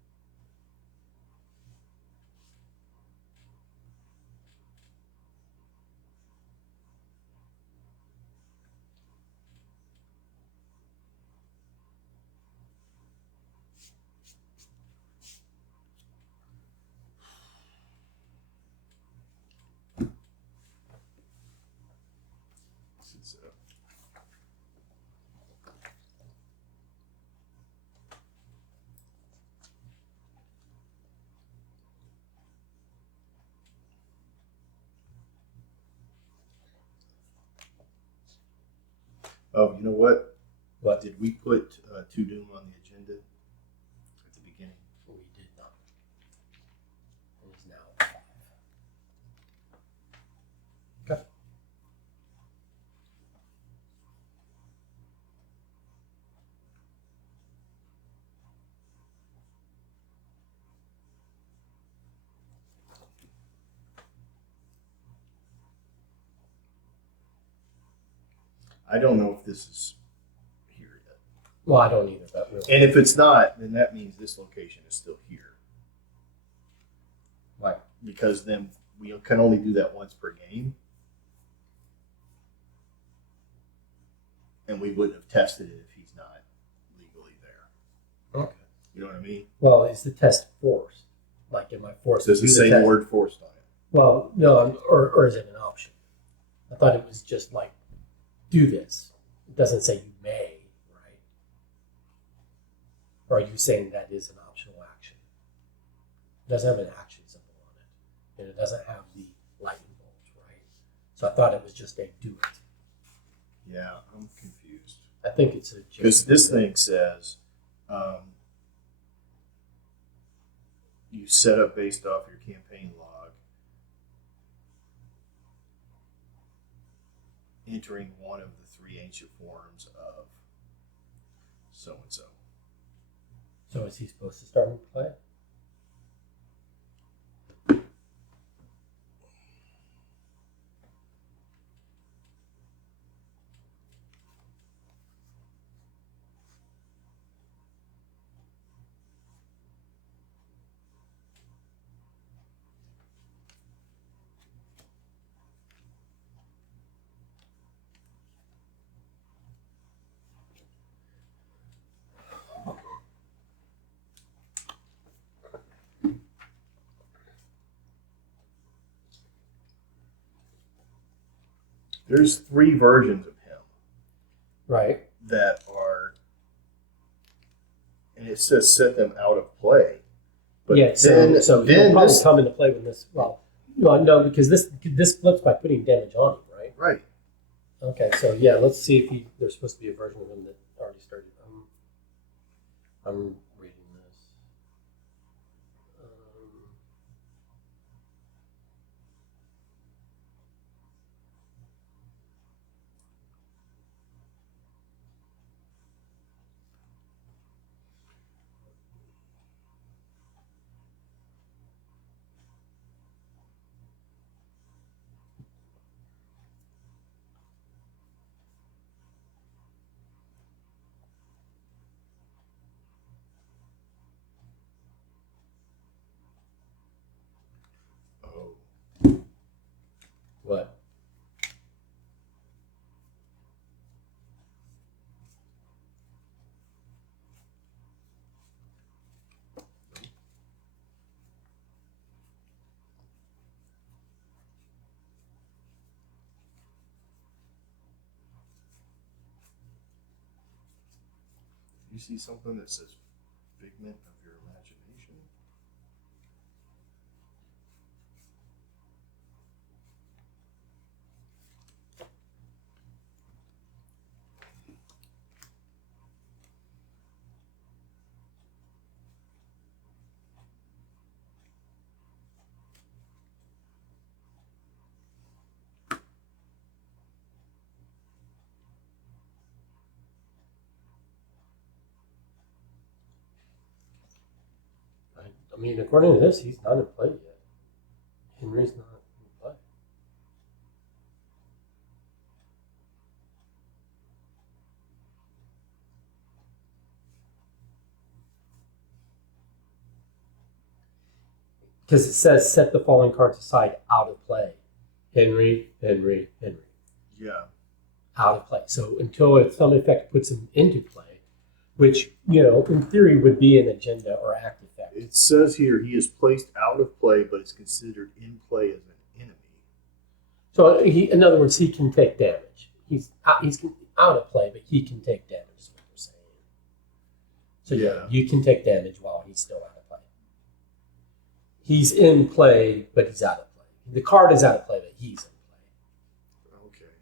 Oh, you know what? What? Did we put To Doom on the agenda at the beginning? We did not. It is now 5. Okay. I don't know if this is here yet. Well, I don't either, but really. And if it's not, then that means this location is still here. Right. Because then we can only do that once per game. And we wouldn't have tested it if he's not legally there. Okay. You know what I mean? Well, is the test forced? Like, am I forced Does to it do the say test? word forced on it? Well, no, or is it an option? I thought it was just like, do this. It doesn't say you may, right? Or are you saying that is an optional action? It doesn't have an action symbol on it. And it doesn't have the lightning bolt, right? So I thought it was just a do it. Yeah, I'm confused. I think it's a... Because this thing says you set up based off your campaign log, entering one of the 3 ancient forms of so-and-so. So is he supposed to start and play? There's 3 versions of him. Right. That are, and it says set them out of play. But yeah, then he'll probably this, come into play with this. Well, no, because this flips by putting damage on him, right? right. Okay, so yeah, let's see if there's supposed to be a version of him that already started. I'm reading this. Oh, What? you see something that says figment of your imagination? I mean, according to this, he's not in play yet. Henry's not in play. Because it says set the following cards aside out of play. Henry. Yeah. Out of play. So until some effect puts him into play, which, in theory would be an agenda or act effect. It says here he is placed out of play, but is considered in play as an enemy. So in other words, he can take damage. He's out of play, but he can take damage, is what we're saying. So yeah, you can take damage while he's still out of play. He's in play, but he's out of play. The card is out of play, but he's in play. Okay.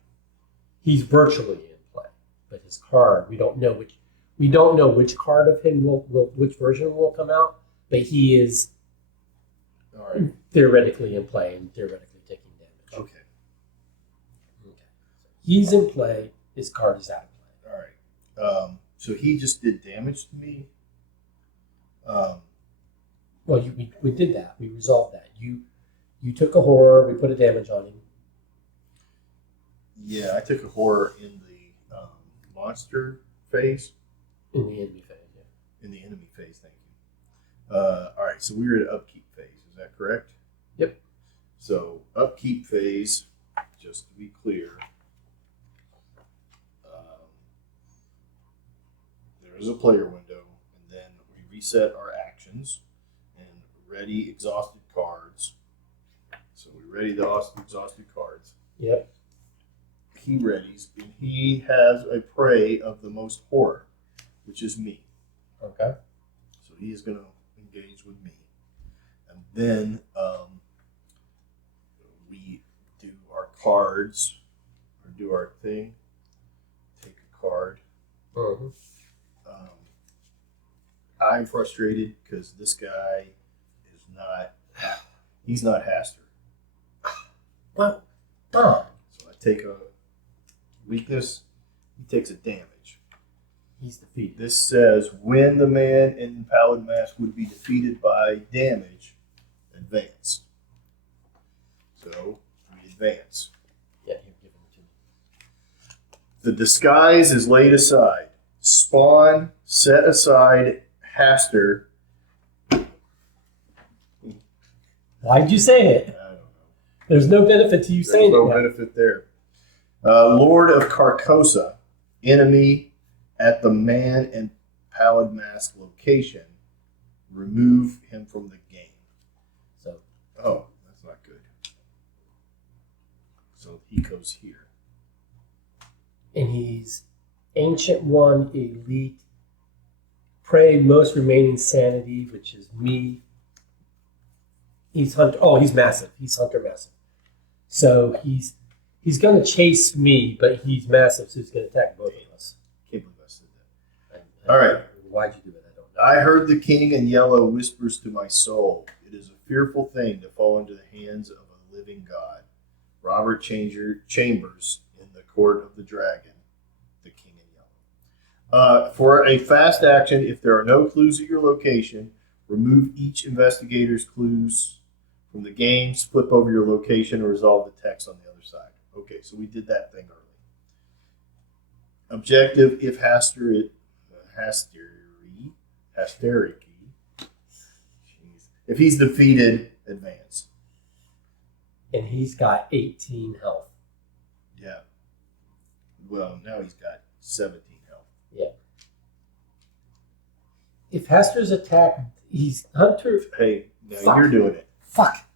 He's virtually in play, but his card, we don't know which card of him which version will come out, but he is theoretically in play and theoretically taking damage. Okay. So he's in play. His card is out of play. All right. So he just did damage to me. Well, we did that. We resolved that. You took a horror. We put a damage on him. Yeah, I took a horror in the monster phase. In the enemy phase, yeah. In the enemy phase, thank you. All right, so we were at upkeep phase. Is that correct? Yep. So upkeep phase, just to be clear, there is a player window, and then we reset our actions and ready exhausted cards. So we ready the exhausted cards. Yep. He readies, and he has a prey of the most horror, which is me. Okay. So he is going to engage with me. And then we do our cards, or do our thing. Take a card. Mm-hmm. I'm frustrated because this guy is not, he's not Haster. Well, Tom. So I take a weakness, he takes a damage. He's defeated. This says when the man in Paladin Mask would be defeated by damage, advance. So we advance. Yeah, you're giving it to me. The disguise is laid aside. Spawn set aside Haster. Why'd you say it? I don't know. There's no benefit to you There's saying no it. benefit there. Lord of Carcosa, enemy at the man and Pallid Mask location. Remove him from the game. So, Oh, that's not good. So he goes here. and he's Ancient One, Elite, Prey, most remaining sanity, which is me. He's Hunter. Oh, he's massive. He's Hunter massive. So he's going to chase me, but he's massive, so he's going to attack both of us. Can't believe I said that. All All right. Why'd you do it? I don't know. I heard the king in yellow whispers to my soul. It is a fearful thing to fall into the hands of a living god. Robert Chambers in the court of the dragon, the king in yellow. For a fast action, if there are no clues at your location, remove each investigator's clues from the game, flip over your location, and resolve the text on the other side. Okay, so we did that thing early. Objective, if if he's defeated, advance. And he's got 18 health. Yeah. Well, now he's got 17 health. Yeah. If Hester's attack, he's Hunter. Hey, now Fuck. you're doing it. Fuck.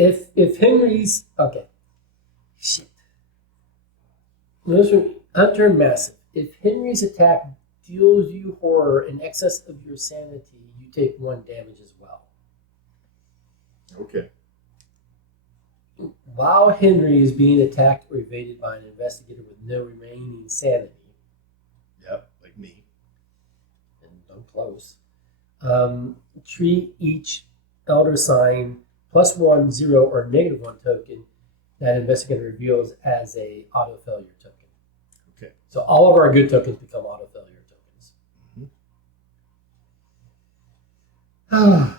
If Henry's okay. Shit. Those are Hunter massive. If Henry's attack deals you horror in excess of your sanity, you take 1 damage as well. Okay. While Henry is being attacked or evaded by an investigator with no remaining sanity, Yep, like me. and I'm close, treat each elder sign +1, 0, or -1 token that investigator reveals as a auto failure token. Okay. So all of our good tokens become auto failure tokens. Mm-hmm.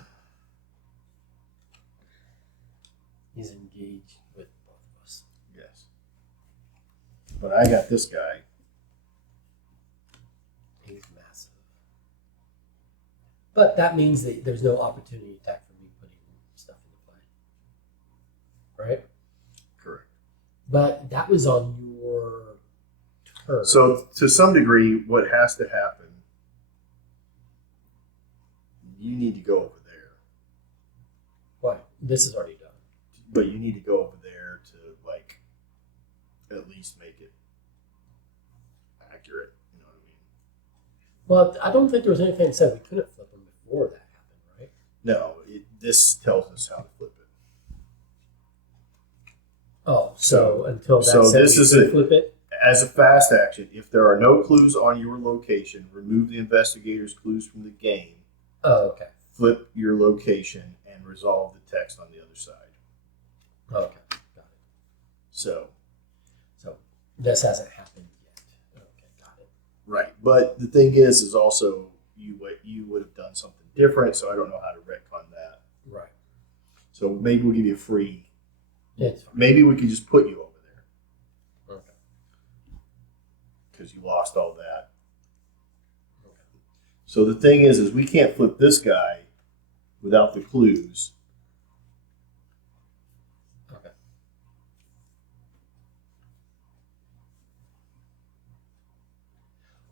He's engaged with both of us. Yes. But I got this guy. He's massive. But that means that there's no opportunity attack for me putting stuff into play. Right? Correct. But that was on your turn. So, to some degree, what has to happen, you need to go over there. What? This is already done. But you need to go over there to, like, at least make it accurate. You know what I mean? Well, I don't think there was anything that said we couldn't flip them before that happened, right? No, this tells us how to flip it. Oh, so until that so said this we is could it. flip it? As a fast action, if there are no clues on your location, remove the investigator's clues from the game, Oh, okay. flip your location, and resolve the text on the other side. Okay, got it. So This hasn't happened yet. Okay, got it. right, but the thing is also you would have done something different. So I don't know how to retcon that. Right. So maybe we'll give you a free. It's fine. Maybe we could just put you over there Okay. because you lost all that. Okay. So the thing is we can't flip this guy without the clues. Okay.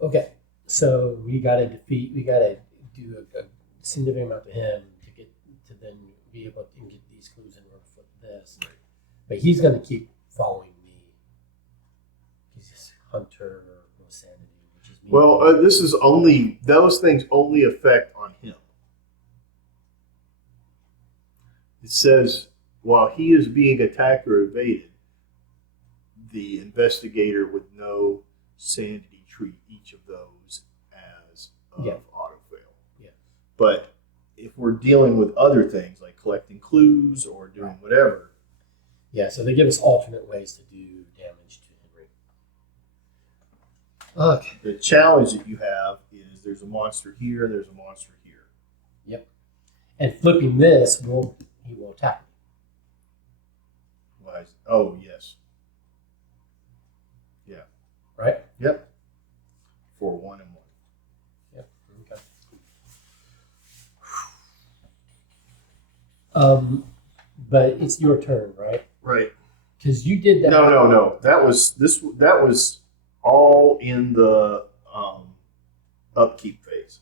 Okay. So we got to do a significant amount to him to get to then be able to get these clues in order to flip this. Right. But he's going to keep following me. He's just hunter or no sanity, which is me. Well, this is only those things only affect on him. It says while he is being attacked or evaded, the investigator with no sanity treat each of those as autofail. Yeah. But if we're dealing with other things like collecting clues or doing whatever. Yeah, so they give us alternate ways to do damage to Henry. Okay. The challenge that you have is there's a monster here and there's a monster here. Yep. And flipping this he will attack me. Why? Oh, yes. Yeah. Right? Yep. For 1 and 1. Yep. Okay. But it's your turn, right? Right. Because you did that. No. That was all in the upkeep phase.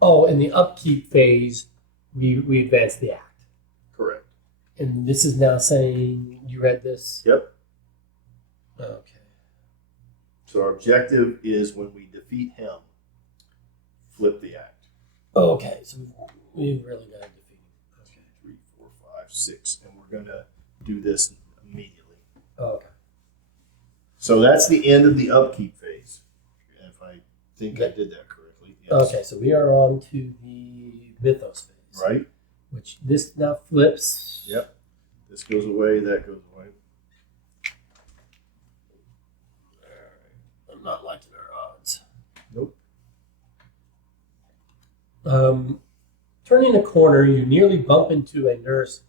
Oh, in the upkeep phase, we advanced the act. Correct. And this is now saying you read this? Yep. Okay. So our objective is when we defeat him, flip the act. Okay, so we've really got to defeat him. Okay. 3, 4, 5, 6, and we're gonna do this immediately. Okay. So that's the end of the upkeep phase. If I think I did that correctly. Yes. Okay, so we are on to the mythos phase. Right. Which this now flips. Yep. This goes away, that goes away. I'm not liking our odds. Nope. Turning a corner, you nearly bump into a nurse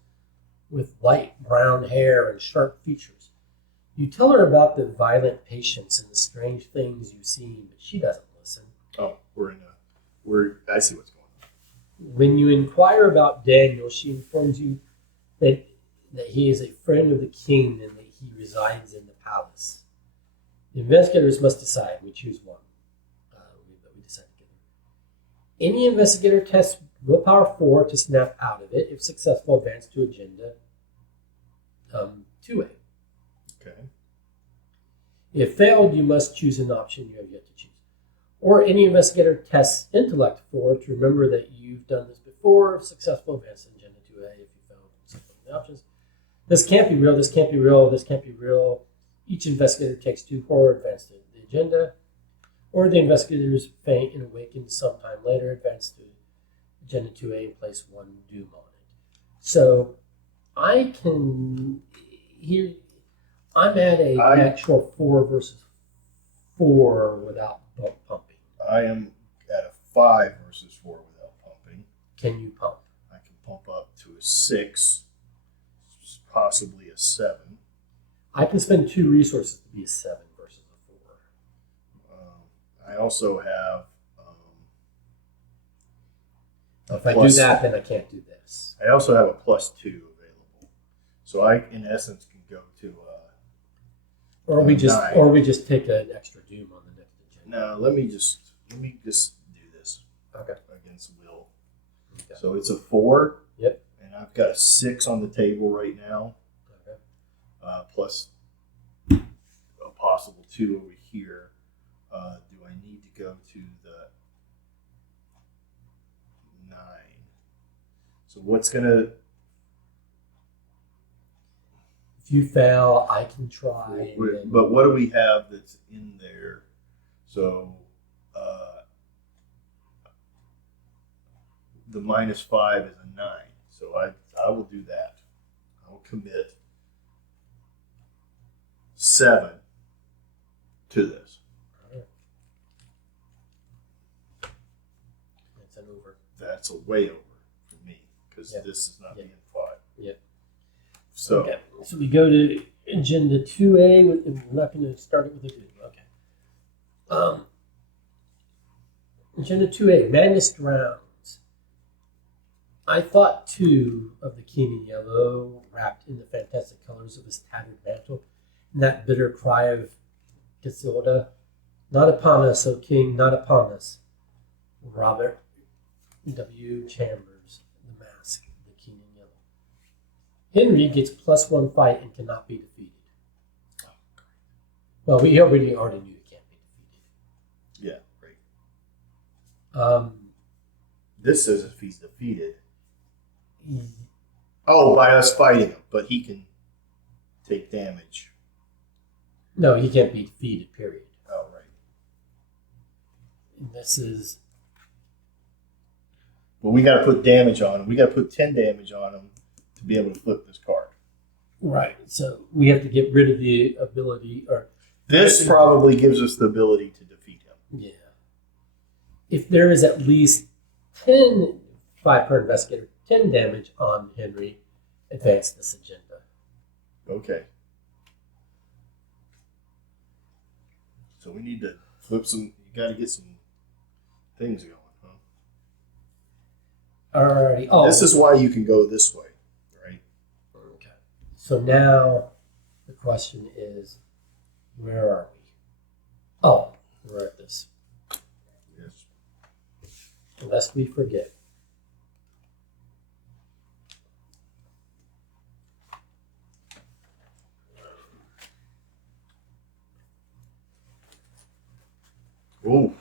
with light brown hair and sharp features. You tell her about the violent patients and the strange things you've seen, but she doesn't listen. Oh, I see what's going on. When you inquire about Daniel, she informs you that he is a friend of the king and that he resides in the palace. The investigators must decide. We choose one. We decide together. Any investigator tests willpower 4 to snap out of it. If successful, advance to agenda 2A. Okay. If failed, you must choose an option you have yet to choose. Or any investigator tests intellect 4 to remember that you've done this before. If successful, advance to agenda 2A. If you failed, select the options. This can't be real. This can't be real. This can't be real. Each investigator takes 2 horror, advance to the agenda. Or the investigators faint and awaken sometime later, advance to agenda 2A and place 1 doom on it. So I can here. I'm at a natural 4 versus 4 without pumping. I am at a 5 versus 4 without pumping. Can you pump? I can pump up to a 6, possibly a 7. I can spend 2 resources to be a 7 versus a 4. I also have. If I do that, then I can't do this. I also have a +2 available, so I, in essence, can go to. Or we just take an extra doom on the next agenda. No, let me just do this. Okay. Against will. Okay. So it's a 4. Yep. And I've got a 6 on the table right now. Okay. Plus a possible 2 over here. Do I need to go to the 9? So what's gonna? If you fail, I can try. But what do we have that's in there? So the -5 is a 9. So I will do that. I will commit 7 to this. All right. That's an over. That's a way over for me because Yep. this is not Yep. being 5. Yep. So Okay. So we go to agenda 2A. We're not going to start it with a doom. Okay. Agenda 2A, Madness Drowns. I thought too of the king in yellow, wrapped in the fantastic colors of his tattered mantle, and that bitter cry of Casilda. Not upon us, O King, not upon us. Robert W. Chambers, The Mask, The King in Yellow. Henry gets +1 fight and cannot be defeated. Well, we already knew he can't be defeated. Yeah, right. This says if he's defeated. Oh, by us fighting him, but he can take damage. No, he can't be defeated, period. Oh, right. And this is... Well, we got to put damage on him. We got to put 10 damage on him to be able to flip this card. Right. So we have to get rid of the ability, or... This probably gives us the ability to defeat him. Yeah. If there is at least 10, 5 per investigator, 10 damage on Henry, advance this agenda. Okay. So we need to flip some, you got to get some things going, huh? Alrighty. Oh. This is why you can go this way, right? Okay. So now the question is, where are we? Oh, we're at this. Yes. Lest we forget. Ooh.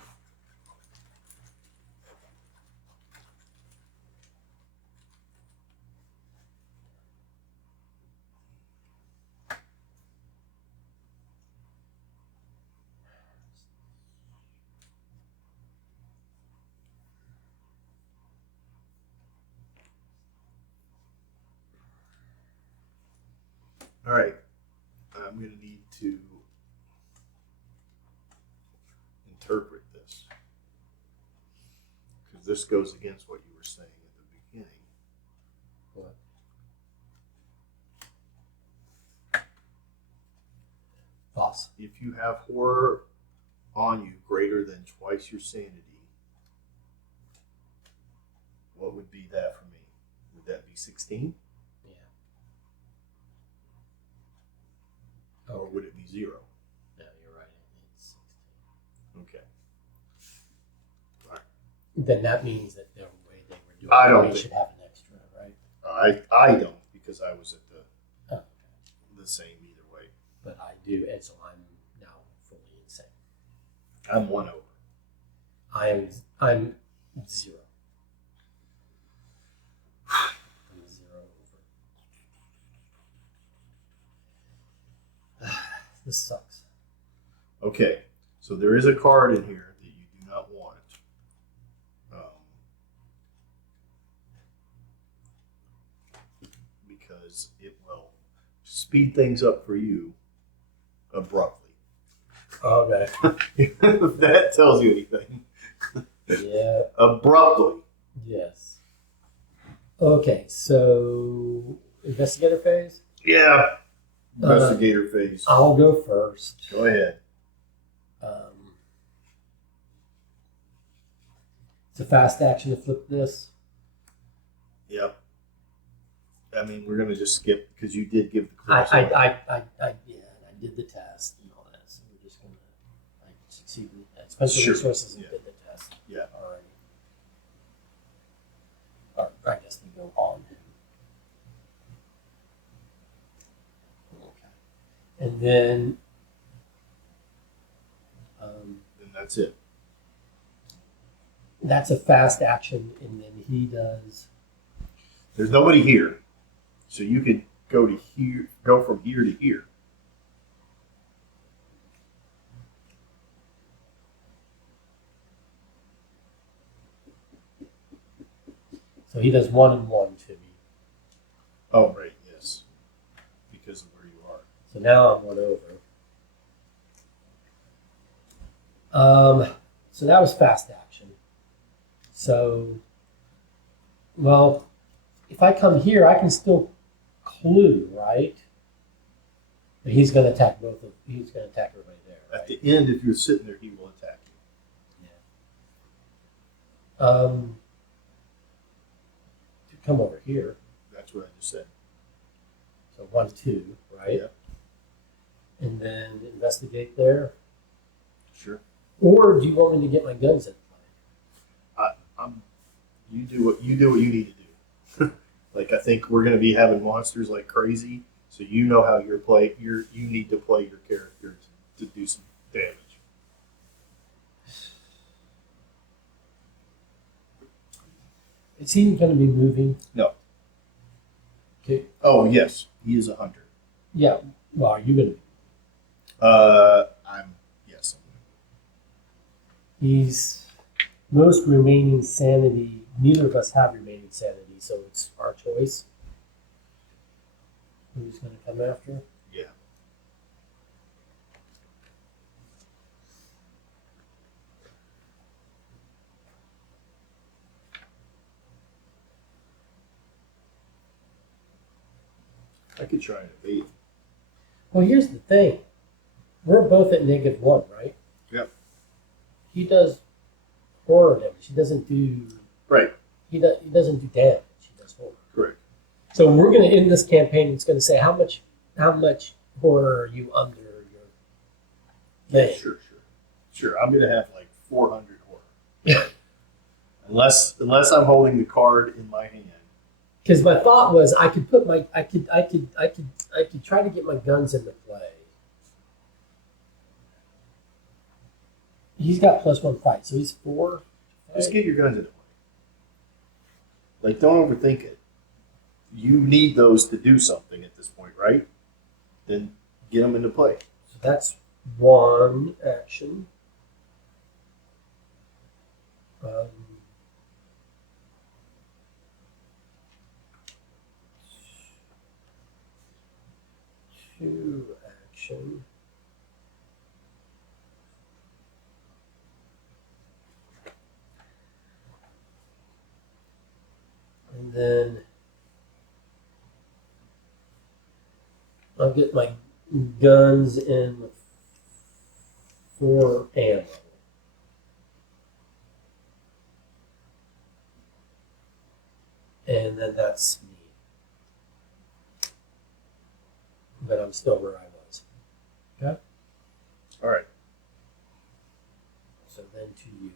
All right. I'm going to need to interpret this because this goes against what you were saying at the beginning. What? False. If you have horror on you greater than twice your sanity, what would be that for me? Would that be 16? Yeah. Or would it be 0? No, you're right. It's 16. Okay. Then that means that the way they were doing I don't we think- should have an extra, right? I don't because I was at Oh, the same either way. but I do, and so I'm now fully insane. I'm 1 over. I'm 0. I'm 0 over. This sucks. Okay, so there is a card in here that you do not want. Because it will speed things up for you abruptly. Okay. If that tells you anything. Yeah. Abruptly. Yes. Okay, so investigator phase? Yeah. Investigator phase. I'll go first. Go ahead. It's a fast action to flip this. Yep. I mean, we're going to just skip because you did give the I clues. did the test and all that, so we're just gonna succeed in that. Spent the Sure. resources and Yeah. did the test. Yeah. Already. Or I guess they go on. Okay. And then And that's it. that's a fast action, and then he does. There's nobody here. So you could go to here, go from here to here. So he does 1 and 1 to me. Oh, right, yes. Because of where you are. So now I'm 1 over. So that was fast action. So, well, if I come here, I can still clue, right? But he's going to attack he's going to attack everybody there, right? At the end, if you're sitting there, he will attack you. Yeah. To come over here. That's what I just said. So 1, 2, right? Yeah. And then investigate there. Sure. Or do you want me to get my guns in play? You do what you need to do. Like I think we're going to be having monsters like crazy, so you know how you need to play your character to do some damage. Is he going to be moving? No. Okay. Oh yes, he is a hunter. Yeah. Well, are you going to be? I'm yes. He's most remaining sanity. Neither of us have remaining sanity, so it's our choice. Who's going to come after? Yeah. I could try and evade. Well, here's the thing. We're both at -1, right? Yep. He does horror damage. He doesn't do. Right. He doesn't do damage. He does horror. Correct. So we're going to end this campaign. It's going to say how much horror are you under your thing. Sure. I'm gonna have like 400 horror. unless I'm holding the card in my hand. Because my thought was I could try to get my guns into play. He's got +1 fight, so he's 4. Just get your guns into play. Like, don't overthink it. You need those to do something at this point, right? Then get them into play. So that's 1 action. Um, 2 action. And then I'll get my guns in with 4 ammo. And then that's me. But I'm still where I was. Okay? All right. So then to you.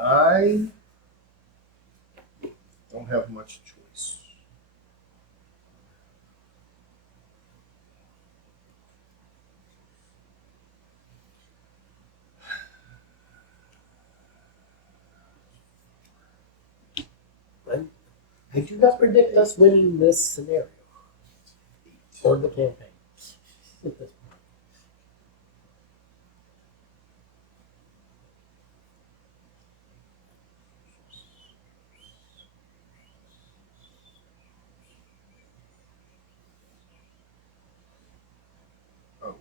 I don't have much choice. I do not predict us winning this scenario or the campaign at this point. Oh.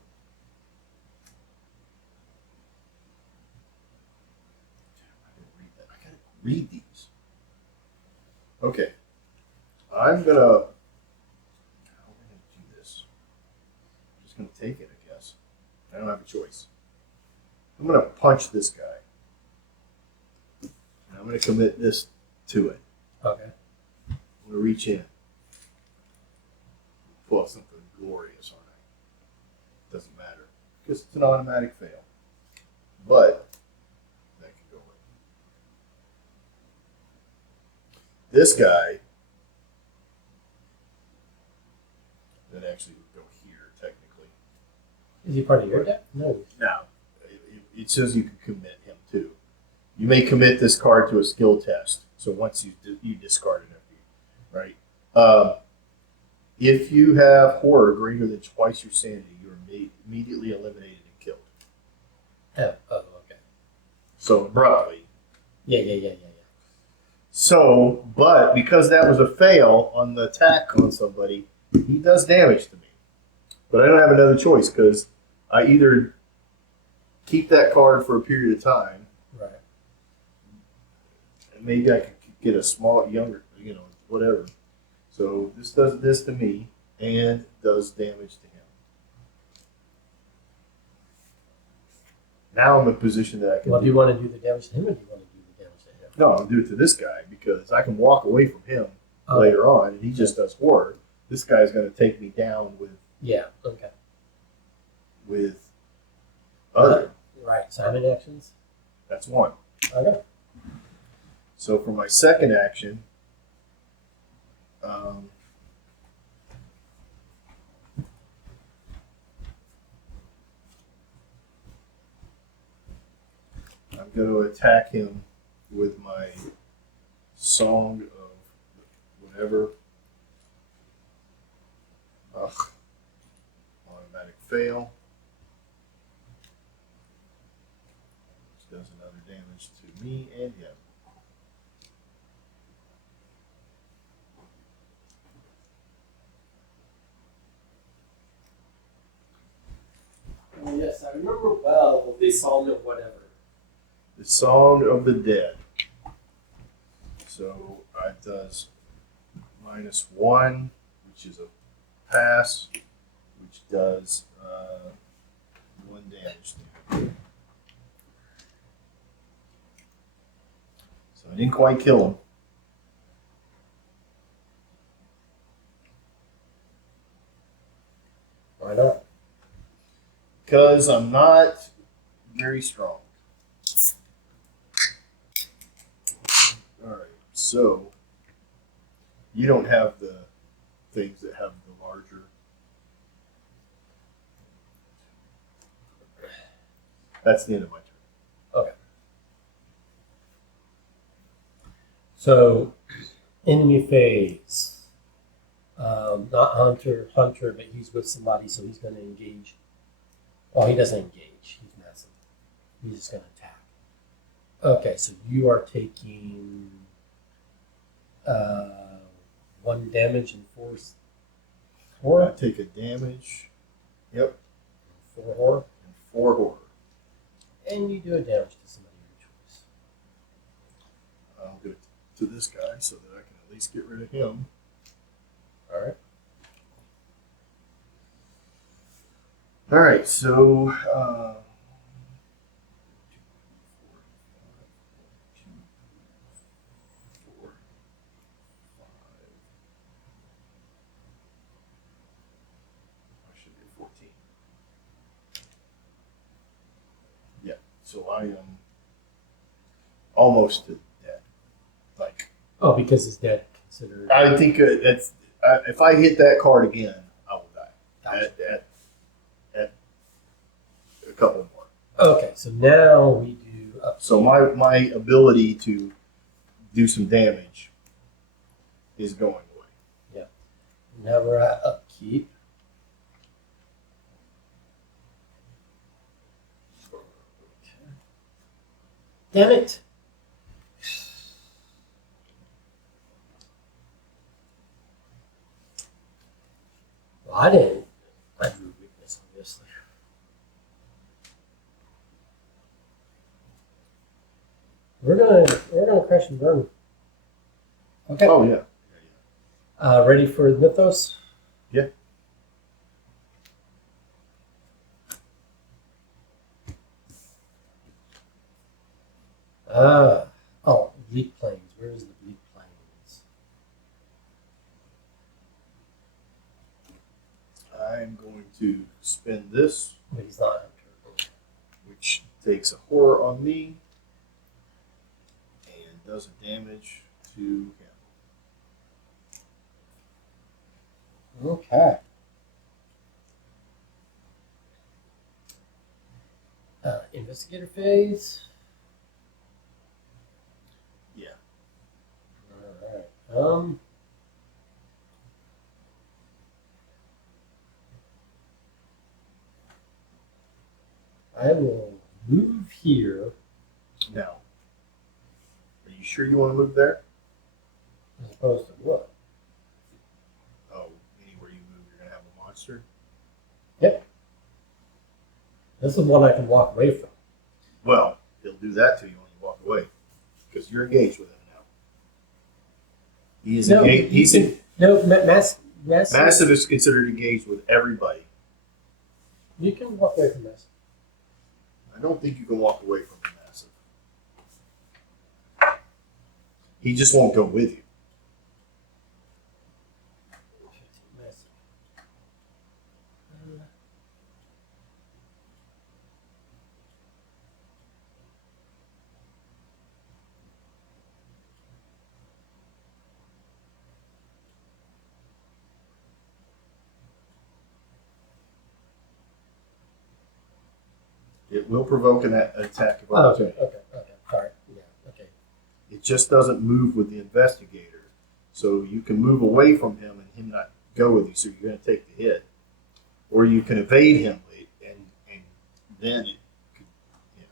I gotta read these. Okay. I'm gonna. How am I gonna do this? I'm just gonna take it, I guess. I don't have a choice. I'm gonna punch this guy. And I'm gonna commit this to it. Okay. I'm gonna reach in. Pull out something glorious on it. Doesn't matter. Because it's an automatic fail. But that can go away. This guy that actually would go here technically. Is he part of your deck? No. Now, it says you can commit him too. You may commit this card to a skill test. So once you discard it, right? If you have horror greater than twice your sanity, you are immediately eliminated and killed. Oh, okay. So abruptly. Yeah. So, but because that was a fail on the attack on somebody, he does damage to me. But I don't have another choice because I either keep that card for a period of time, Right. and maybe I could get a small, younger, whatever. So this does this to me and does damage to him. Now I'm in a position that I can. Well, do you want to do the damage to him, or do you want to do the damage to him? No, I'll do it to this guy because I can walk away from him later on, and he just does horror. This guy's going to take me down Yeah. Okay. with other. Right. So how many actions? That's one. Okay. So for my second action, I'm going to attack him with my Song of whatever. Ugh. Automatic fail. Which does another damage to me and him. Oh, yes, I remember well the Psalm of whatever. The Song of the Dead. So it does -1, which is a pass, which does 1 damage to him. So I didn't quite kill him. Why not? Because I'm not very strong. Alright, so you don't have the things that have the larger. That's the end of my turn. Okay. So, enemy phase. Not hunter, but he's with somebody, so he's going to engage. Well, he doesn't engage. He's massive. He's just going to attack. Okay, so you are taking 1 damage and 4 I horror. take a damage. Yep. 4 horror. And 4 horror. And you do a damage to somebody of your choice. I'll give it to this guy so that I can at least get rid of him. All right. All right, so 4, 5. I should be 14. Yeah, so I am almost to dead. Like, Oh, because his dead considered. I think that's if I hit that card again, I will die. Gotcha. At a couple more. Okay, so now we do up. So my ability to do some damage is going away. Now we're at upkeep. Damn it! Well, I didn't. I drew weakness, obviously. We're gonna crash and burn. Okay. Oh yeah. Ready for Mythos? Yeah. Oh, Bleak Plains. Where is the Bleak Plains? I'm going to spend this, But he's not hunter. which takes a horror on me and does a damage to him. Okay. Investigator phase. Yeah. All right. I will move here Now, are you sure you want to move there? as opposed to what? Oh, anywhere you move, you're going to have a monster? Yep. This is one I can walk away from. Well, he'll do that to you when you walk away because you're engaged with him now. He is engaged. He's Massive is considered engaged with everybody. You can walk away from this. I don't think you can walk away from the Massive. He just won't go with you. It will provoke an attack of Oh, opportunity. okay. All right. Yeah. Okay. It just doesn't move with the investigator. So you can move away from him and him not go with you. So you're going to take the hit, or you can evade him, and then it could, you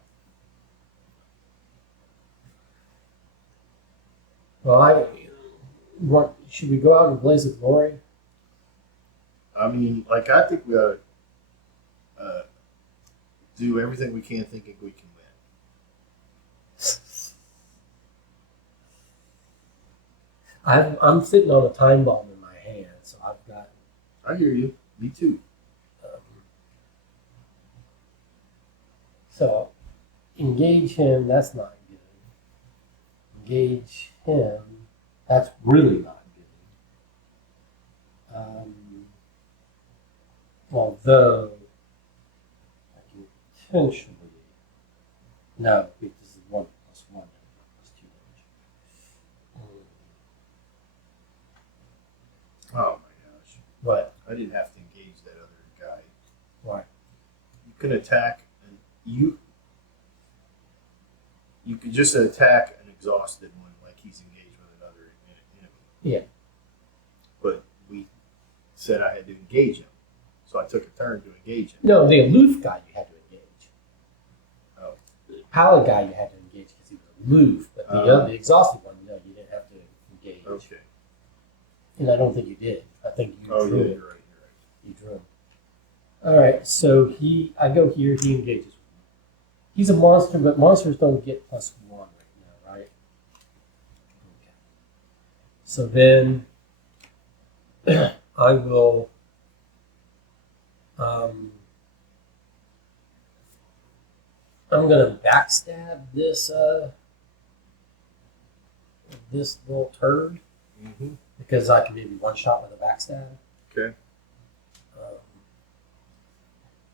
Well, should we go out in blaze of glory? know. I mean, like I think we ought to do everything we can, thinking we can win. I'm sitting on a time bomb in my hand, so I've got. I hear you. Me too. So engage him. That's not good. Engage him. That's really not good. Although I can potentially. No, this is 1+1 +2 damage. Oh my gosh! What? I didn't have to engage that other guy. Why? You can attack, and you can just attack an exhausted one, like he's engaged with another enemy. Yeah. But we said I had to engage him, so I took a turn to engage him. No, the aloof guy you had to engage. Oh. The pallet guy you had to engage because he was aloof, but the exhausted one, no, you didn't have to engage. Okay. And I don't think you did. I think you drew yeah, it. you're right. You drew him. All right, so I go here. He engages with me. He's a monster, but monsters don't get +1 right now, right? Okay. So then I will. I'm gonna backstab this this little turd Mm-hmm. because I can maybe one shot with a backstab. Okay.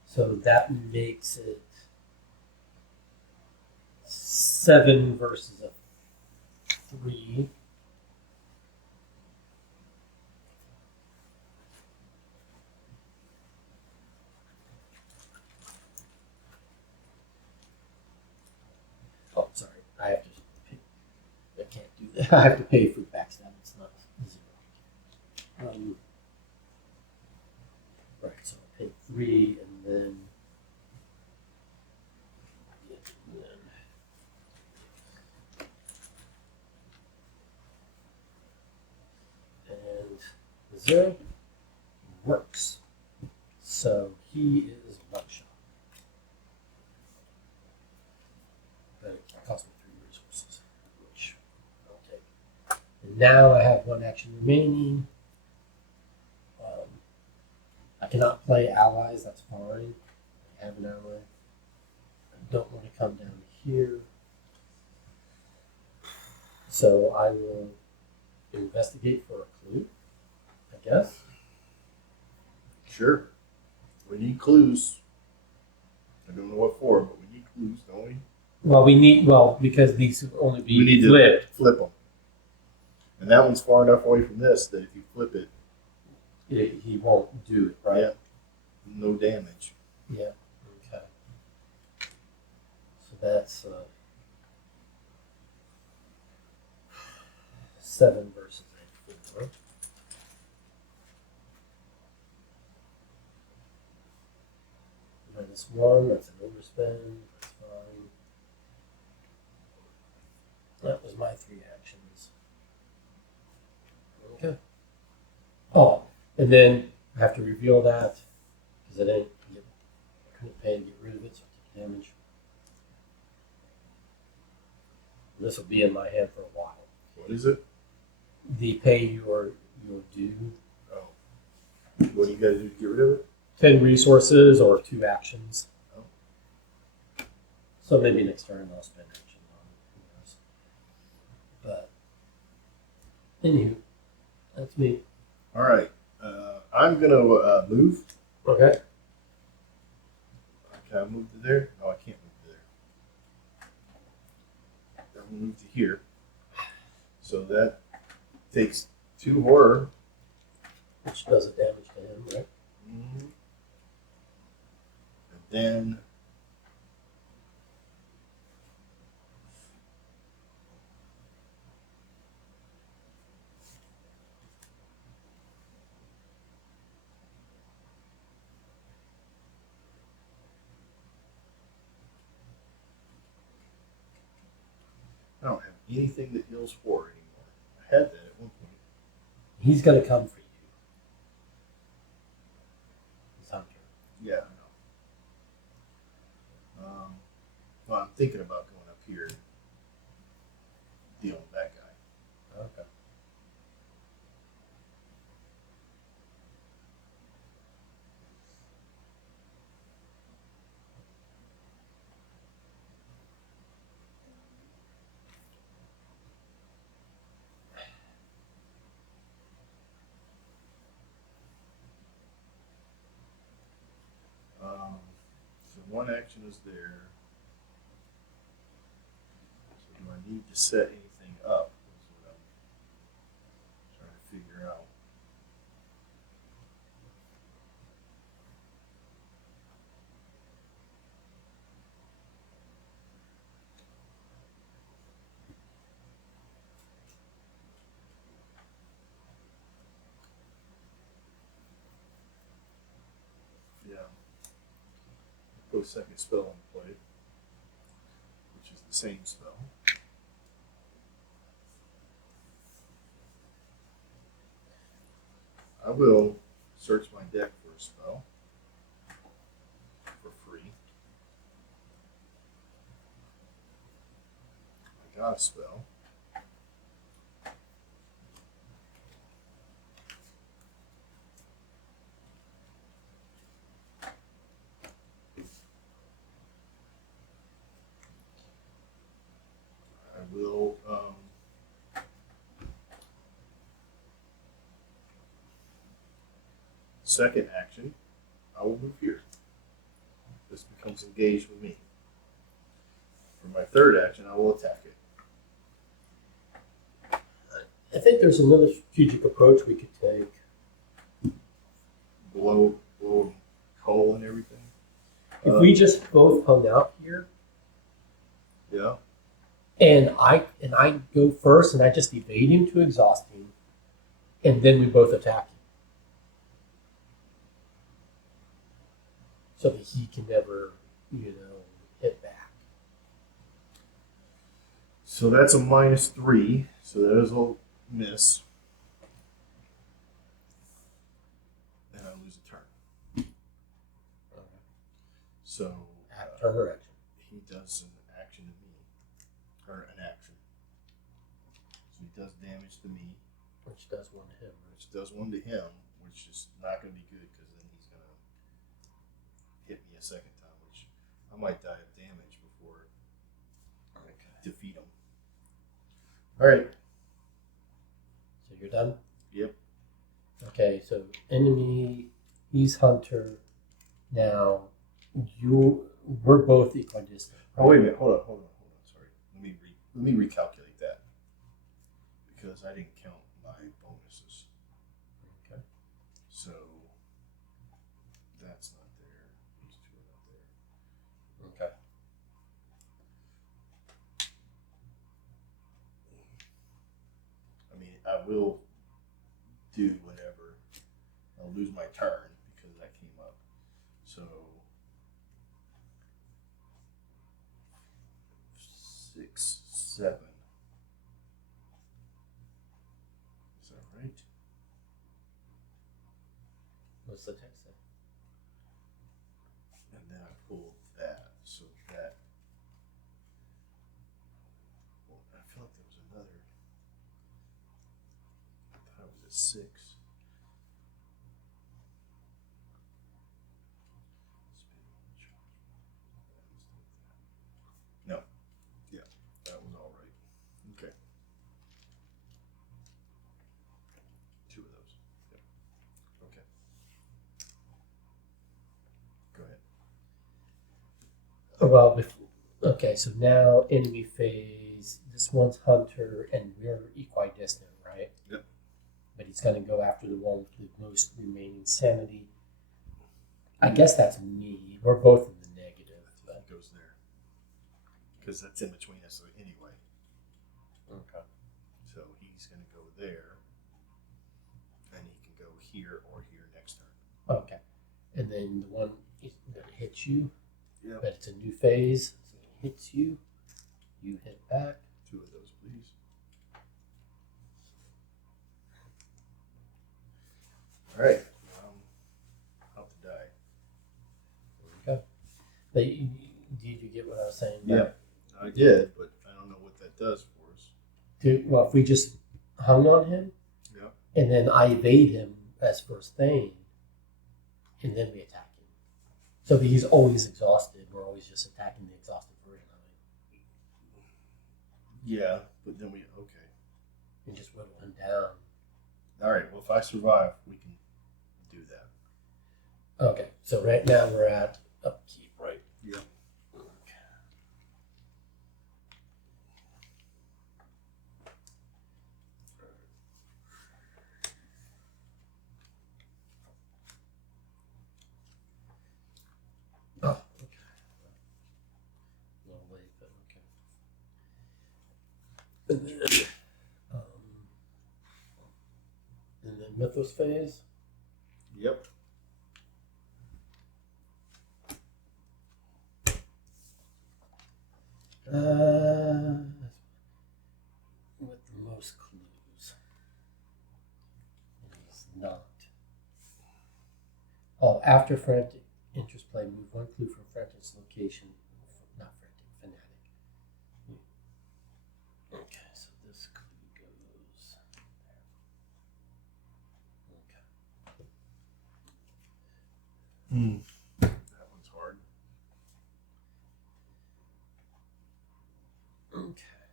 So that makes it 7 versus a 3. Oh, sorry. I have to pay. I can't do that. I have to pay for backstab. It's not 0. Right, so I'll pay 3 and then. And 0 works. So he is one shot. But it cost me 3 resources, which I'll take. And now I have 1 action remaining. I cannot play allies, that's fine. I have an ally. I don't want to come down here. So I will investigate for a clue, I guess. Sure. We need clues. I don't know what for, but we need clues, don't we? Well, because these will only We need be flipped. to flip them. And that one's far enough away from this that if you flip it, He won't do it, right? yeah, no damage. Yeah. Okay. So that's 7 versus 4. -1, that's an overspend, that's fine. That was my 3 actions. Okay. Oh, and then I have to reveal that because I couldn't pay to get rid of it, so I took damage. And this will be in my hand for a while. What is it? The pay your due. Oh. What do you got to do to get rid of it? 10 resources or 2 actions. Oh. So maybe next turn I'll spend action on it. Who knows? But anywho, that's me. All right. I'm going to move. Okay. Can I move to there? No, I can't move to there. I'm going to move to here. So that takes 2 horror. Which does a damage to him, right? Mm-hmm. And then anything that heals 4 anymore. I had that at one point. He's going to come for you. He's Hunter. Yeah, I know. Well, I'm thinking about going up here and dealing with that guy. Okay. So one action is there. So do I need to set anything up? Is what I'm trying to figure out. Yeah. Put a second spell in play, which is the same spell. I will search my deck for a spell for free. I got a spell. I will second action, I will move here. This becomes engaged with me. For my third action, I will attack it. I think there's another strategic approach we could take. Blow coal and everything. If we just both hung out here, Yeah. and I go first, and I just evade him to exhaust him, and then we both attack him, so that he can never, hit back. So that's a -3. So that is a miss. And I lose a turn. So Turn or action. he does an action to me. Or an action. So he does damage to me. Which does one to him. Which does one to him, which is not going to be good because then he's going to hit me a second time, which I might die of damage before I defeat him. All right. So you're done? Yep. Okay, so enemy, he's Hunter. Now, we're both equidistant. Oh, wait a minute. Hold on. Sorry. Let me recalculate that because I didn't count my bonuses. Okay. So that's not there. These two are not there. Okay. I mean, I will do whatever. I'll lose my turn because that came up. So 6, 7. Is that right? What's the text say? And then I pulled that. So that. Well, I feel like there was another. I thought it was a 6. No. Yeah, that was all right. Okay. 2 of those. Yep. Okay. Go ahead. Well, okay, so now enemy phase. This one's Hunter, and we're equidistant, right? Yep. But he's going to go after the one with the most remaining sanity. I guess that's me. We're both in the negative. That goes there. Because that's in between us anyway. Okay. So he's going to go there. And he can go here or here next turn. Okay. And then the one that hits you, Yeah. but it's a new phase. So it hits you. You hit back. 2 of those, please. All right. Out to die. There you go. Did you get what I was saying? Yeah, I did, but I don't know what that does for us. Well, if we just hung on him, and then I evade him as first thing, and then we attack him. So he's always exhausted. We're always just attacking the exhausted version of him. Yeah, but then we And just whittle him down. All right. Well, if I survive, we can do that. Okay, so right now we're at upkeep, right? Yeah. Oh, okay. A little late, but okay. And then Mythos phase. Yep. With the most clues. He's not. Oh, after frantic interest play, move one clue from Frantic's location. Not frantic, fanatic. Okay, so this clue goes there. Okay. That one's hard. Okay.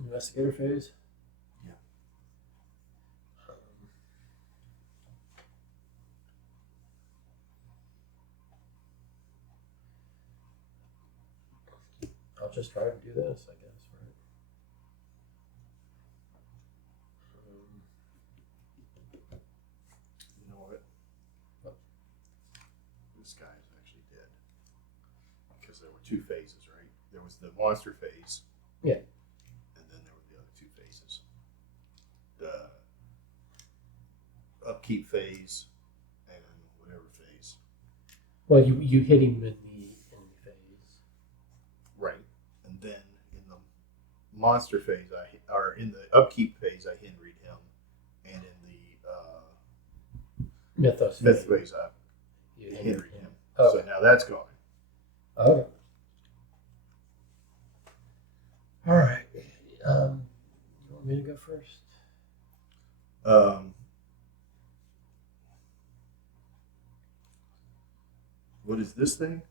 Investigator phase. Yeah. I'll just try to do this, I guess, right? You know what? What? This guy is actually dead. Because there were two phases, right? There was the monster phase. Yeah. And then there were the other two phases. The upkeep phase and whatever phase. Well, you hit him in the enemy phase. Right. And then in the monster phase, or in the upkeep phase, I hindered him. And in the Mythos phase, I you hindered him. Okay. So now that's gone. Okay. All right. You want me to go first? What is this thing?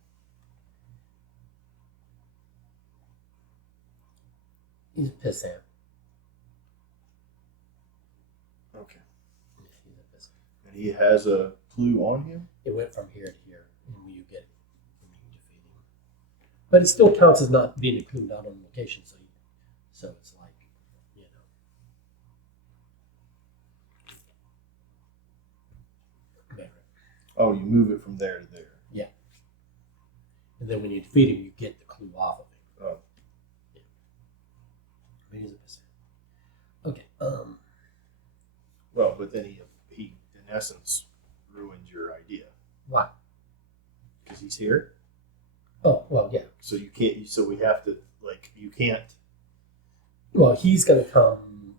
He's a pissant. Okay. He's a pissant. And he has a clue on him? It went from here to here, and you get it when you defeat him. But it still counts as not being included out on location, so it's like, you know. Better. Oh, you move it from there to there. Yeah. And then when you defeat him, you get the clue off of him. Oh. Yeah. I mean, he's a pissant. Okay. Well, but then he in essence ruins your idea. Why? Because he's here. Oh, well, yeah. So you can't. So we have to you can't. Well, he's going to come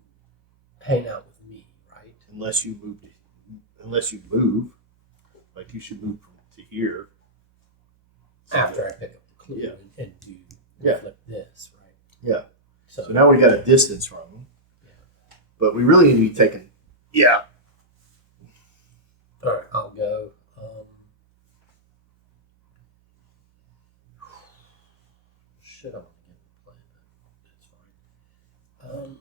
hang out with me, right? Unless you move. Like you should move from to here. After I pick up the clue Yeah. and do Yeah. flip this, right? Yeah. So So now we got a distance from him. Yeah. But we really need to be taking. Yeah. All right, I'll go. Shit, I want to get into play, but that's fine.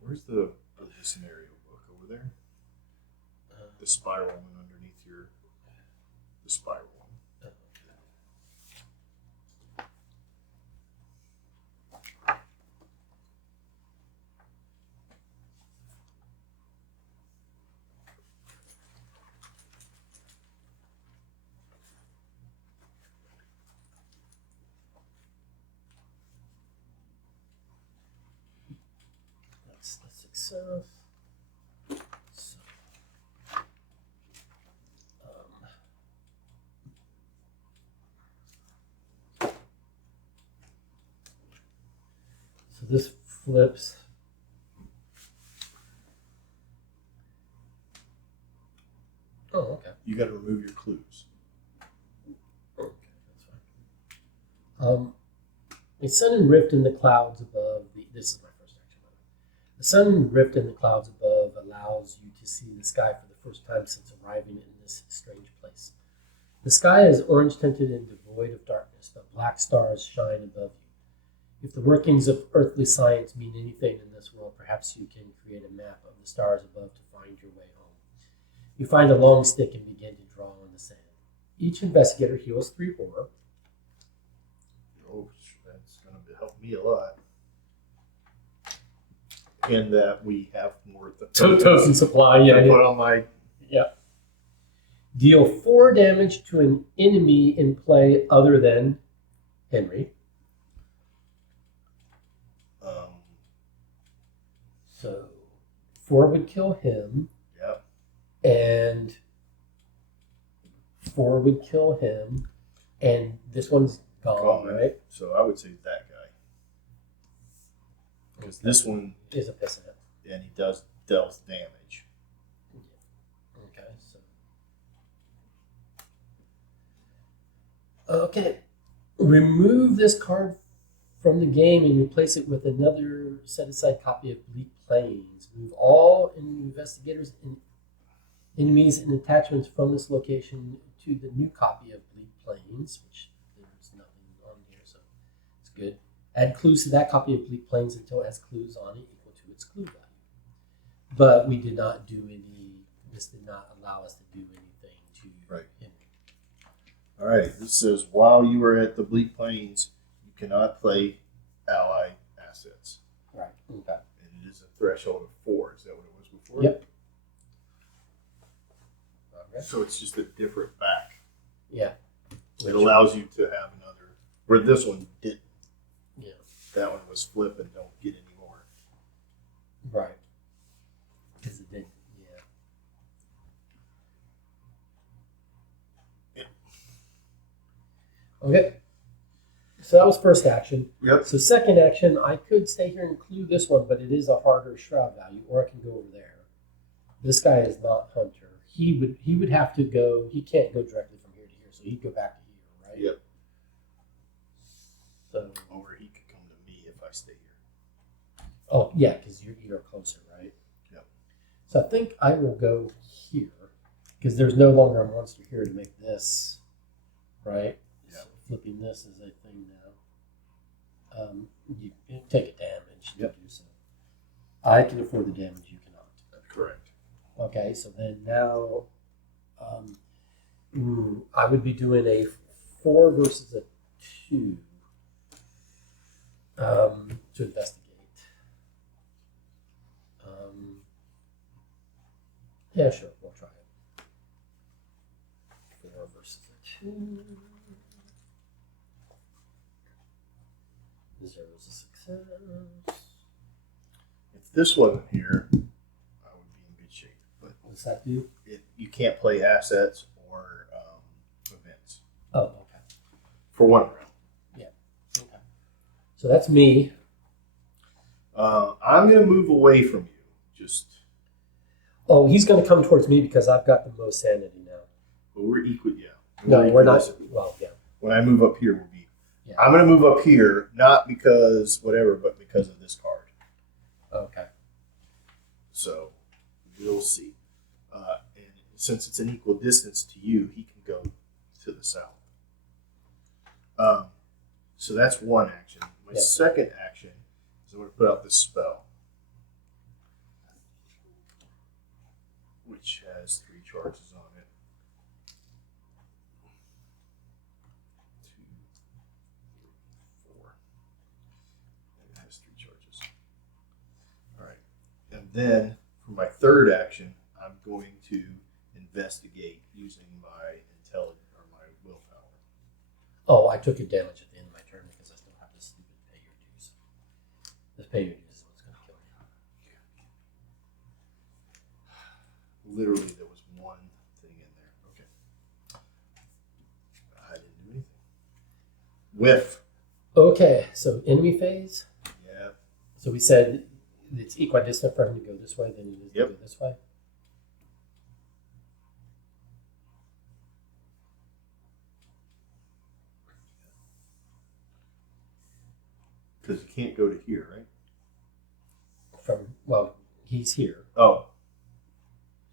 Where's the scenario book over there? The spiral one underneath the spiral one. That's the success. So, so this flips You got to remove your clues. Okay, that's fine. A sudden rift in the clouds above this is my first action. The sudden rift in the clouds above allows you to see the sky for the first time since arriving in this strange place. The sky is orange tinted and devoid of darkness, but black stars shine above you. If the workings of earthly science mean anything in this world, perhaps you can create a map of the stars above to find your way home. You find a long stick and begin to draw on the sand. Each investigator heals 3 horror. Oh, that's going to help me a lot. And that we have more Totem supply, yeah. I put on my... Yeah. Deal 4 damage to an enemy in play other than Henry. So 4 would kill him. Yep. And 4 would kill him. And this one's gone, right? So I would say that guy. Because this one is a pissant. And he deals damage. Okay, so. Okay. Remove this card from the game and replace it with another set-aside copy of Bleak Plains. Move all investigators and enemies and attachments from this location to the new copy of Bleak Plains, which there's nothing on here, so it's good. Add clues to that copy of Bleak Plains until it has clues on it equal to its clue value. But we did not do this did not allow us to do anything to him. All right, this says, while you are at the Bleak Plains, you cannot play ally assets. Right, okay. And it is a threshold of 4. Is that what it was before? Yep. Okay. So it's just a different back. Yeah. It allows you to have another, where this one didn't. Yeah. That one was flip and don't get any more. Right. Because it did, yeah. Okay. So that was first action. Yep. So second action, I could stay here and clue this one, but it is a harder shroud value, or I can go over there. This guy is not Hunter. He would have to go, he can't go directly from here to here, so he'd go back to here, right? Yep. So, or he could come to me if I stay here. Oh, yeah, because you're closer, right? Yep. So I think I will go here, because there's no longer a monster here to make this, right? Yeah. So flipping this is a thing now. You take a damage to do so. I can afford the damage, you cannot. That's correct. Okay, so then now I would be doing a 4 versus a 2 to investigate. Yeah, sure, we'll try it. 4 versus a 2. 0 is a success. If this wasn't here, I would be in good shape. But What does that do? you can't play assets or events. Oh, okay. For 1 round. Yeah. Okay. So that's me. I'm going to move away from you. Oh, he's going to come towards me because I've got the most sanity now. Well, we're equal, yeah. No, we're not. Well, yeah. When I move up here, we'll be. Yeah. I'm going to move up here, not because whatever, but because of this card. Okay. So we'll see. And since it's an equal distance to you, he can go to the south. So that's one action. My second action is I'm going to put out this spell, which has 3 charges on it. 2, 3, 4. And it has 3 charges. All right. And then for my third action, I'm going to investigate using my intelligence or my willpower. Oh, I took a damage at the end of my turn because I still have this stupid pay your dues. This pay your dues is what's going to kill me. Literally, there was one thing in there. Okay. I didn't do anything. Whiff. Okay, so enemy phase. Yeah. So we said it's equidistant for him to go this way, then he needs to Yep. go this way. Because you can't go to here, right? He's here. Oh.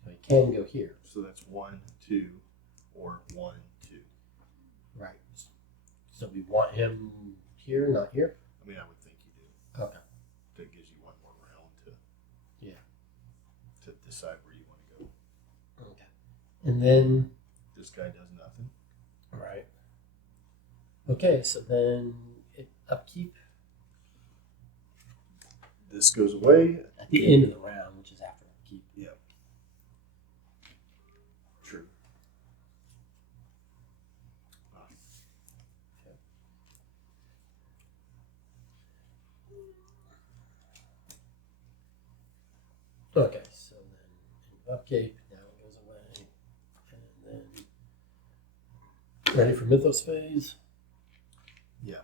So he can go here. So that's 1, 2, or 1, 2. Right. So we want him here, not here? I mean, I would think you do. Okay. That gives you one more round to decide where you want to go. Okay. And then... This guy does nothing. Right. Okay, so then upkeep. This goes away. At the end of the round, which is after upkeep. Yeah. True. Okay, so then upkeep, now it goes away. And then ready for Mythos phase? Yeah.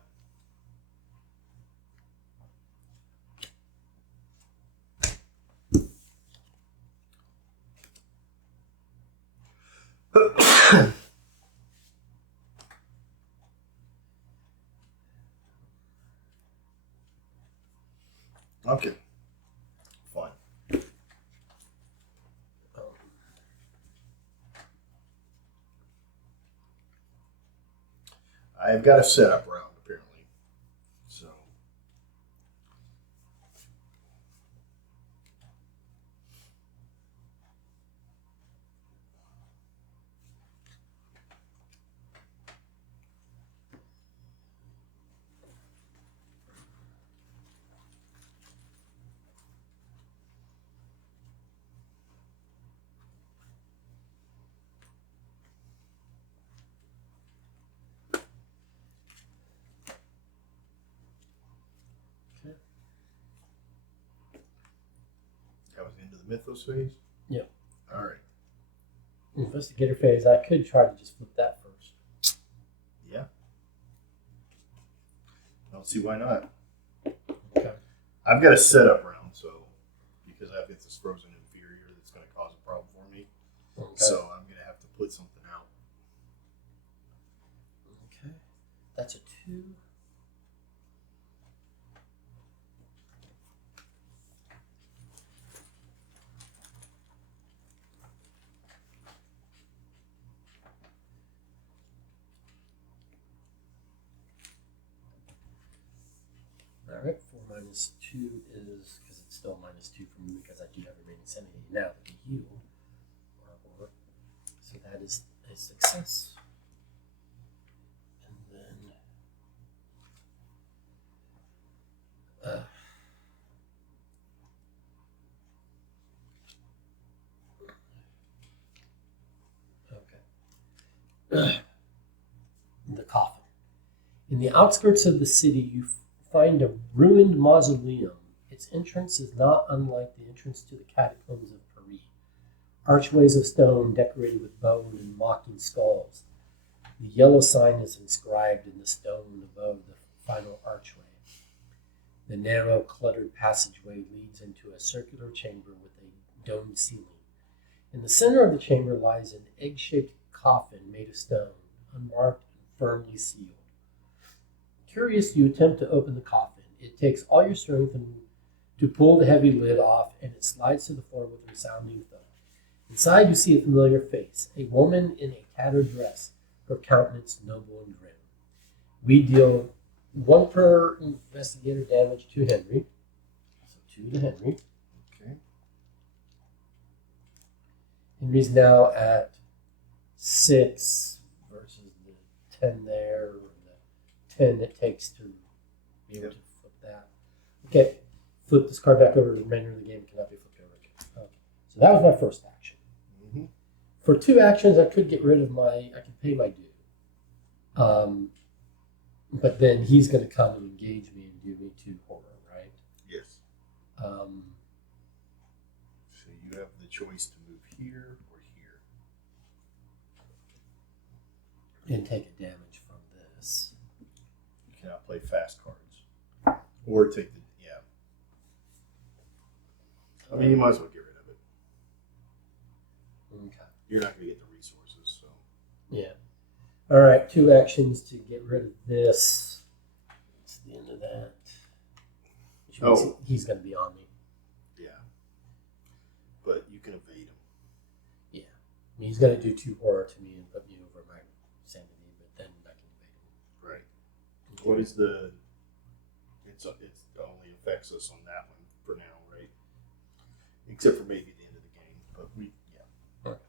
Okay. Fine. I've got a setup round, apparently. So. That was into the Mythos phase? Yep. All right. Investigator phase, I could try to just flip that first. Yeah. I don't see why not. Okay. I've got a setup round, so because I've got this frozen inferior that's going to cause a problem for me. Okay. So I'm going to have to put something out. Okay. That's a 2. All right, 4 minus 2 is, because it's still minus 2 for me because I do have remaining sanity now that we heal. So that is a success. And then okay. The coffin. In the outskirts of the city, you find a ruined mausoleum. Its entrance is not unlike the entrance to the catacombs of Paris. Archways of stone decorated with bone and mocking skulls. The yellow sign is inscribed in the stone above the final archway. The narrow, cluttered passageway leads into a circular chamber with a domed ceiling. In the center of the chamber lies an egg-shaped coffin made of stone, unmarked and firmly sealed. Curious, you attempt to open the coffin. It takes all your strength to pull the heavy lid off, and it slides to the floor with a resounding thud. Inside, you see a familiar face, a woman in a tattered dress, her countenance noble and grim. We deal 1 per investigator damage to Henry. So 2 to Henry. Okay. Henry's now at 6 versus the 10 there, or the 10 it takes to be able to flip that. Okay, flip this card back over. The remainder of the game cannot be flipped over again. Okay, so that was my first action. Mm-hmm. For 2 actions, I could get rid of I could pay my due. But then he's going to come and engage me and do me 2 horror, right? Yes. So you have the choice to move here or here. And take a damage from this. You cannot play fast cards. Or take the, yeah. I mean, you might as well get rid of it. Okay. You're not going to get the resources, so. Yeah. All right, 2 actions to get rid of this. That's the end of that. which means Oh. he's going to be on me. Yeah. But you can evade him. Yeah. I mean, he's going to do 2 horror to me and put me over my sanity, but then I can evade him. Right. What is the... It only affects us on that one for now, right? Except for maybe the end of the game. But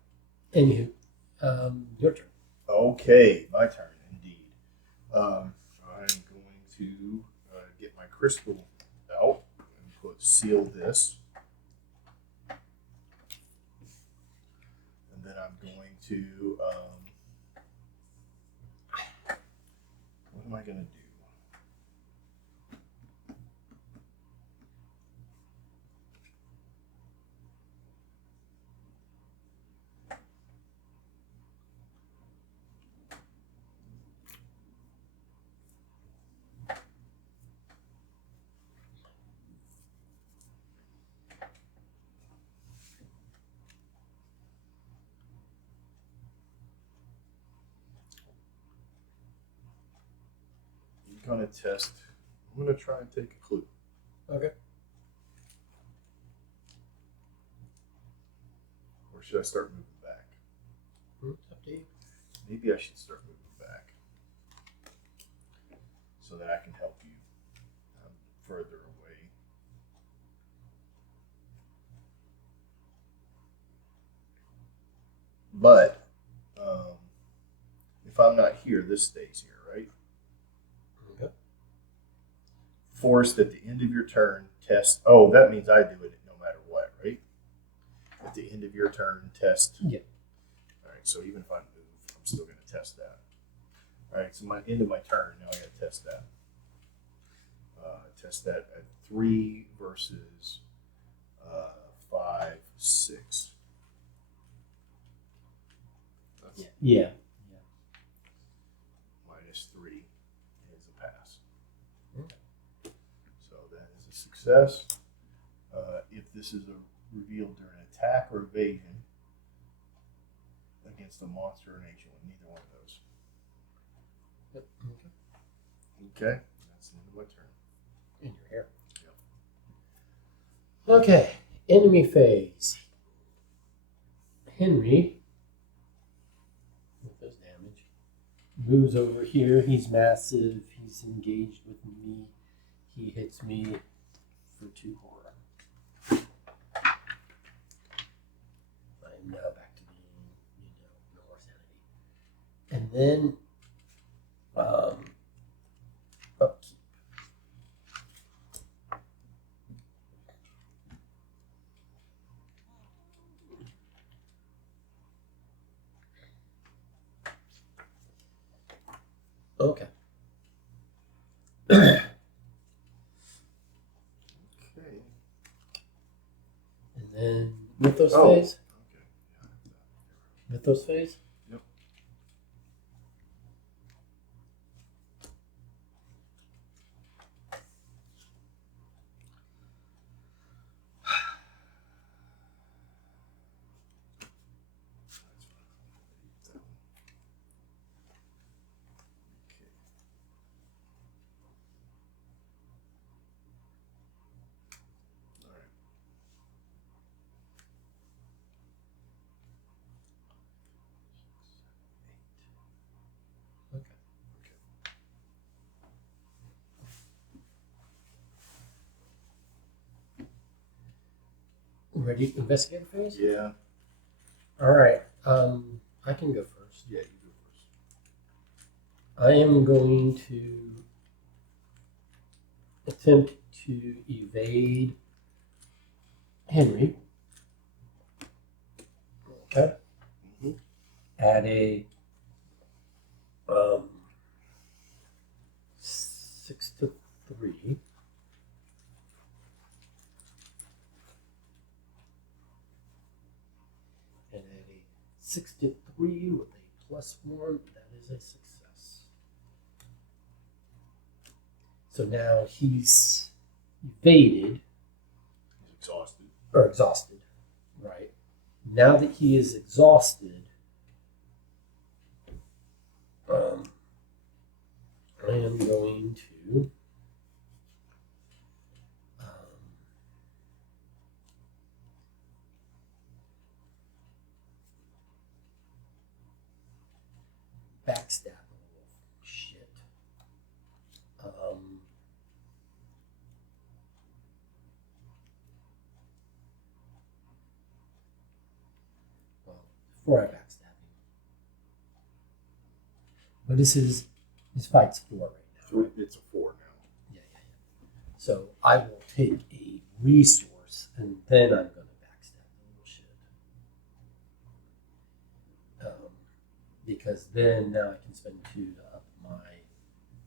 Anywho, your turn. Okay, my turn indeed. I'm going to get my crystal out and seal this. And then I'm going to... what am I going to do? I'm going to test... I'm going to try and take a clue. Okay. Or should I start moving back? It's up to you. Maybe I should start moving back so that I can help you further away. But if I'm not here, this stays here, right? Okay. Forced at the end of your turn, test. Oh, that means I do it no matter what, right? At the end of your turn, test. Yeah. All right, so even if I move, I'm still going to test that. All right, so my end of my turn, now I got to test that. Test that at 3 versus 5, 6. That's Yeah. -3 is a pass. So that is a success. If this is revealed during attack or evasion against a monster or an ancient one, neither one of those. Yep. Okay, that's the end of my turn. And you're here. Yep. Okay. Enemy phase. Henry, with those damage, moves over here. He's massive. He's engaged with me. He hits me for 2 horror. I'm now back to being, no more sanity. And then, upkeep. Okay. Okay. And then Mythos Oh. phase. Okay. Mythos phase. Yep. Ready to investigate phase? Yeah. All right. I can go first. Yeah, you go first. I am going to attempt to evade Henry. Okay. Mm-hmm. At a 6 to 3. And at a 6 to 3 with a +1, that is a success. So now he's evaded. He's exhausted. Or exhausted, right? Now that he is exhausted, I am going to backstab the wolf. Shit. Well, before I backstab him. But this is his fight's 4 right now. Right? It's a 4 now. Yeah. So I will take a resource and then I'm going to backstab the little shit. Because then now I can spend 2 to up my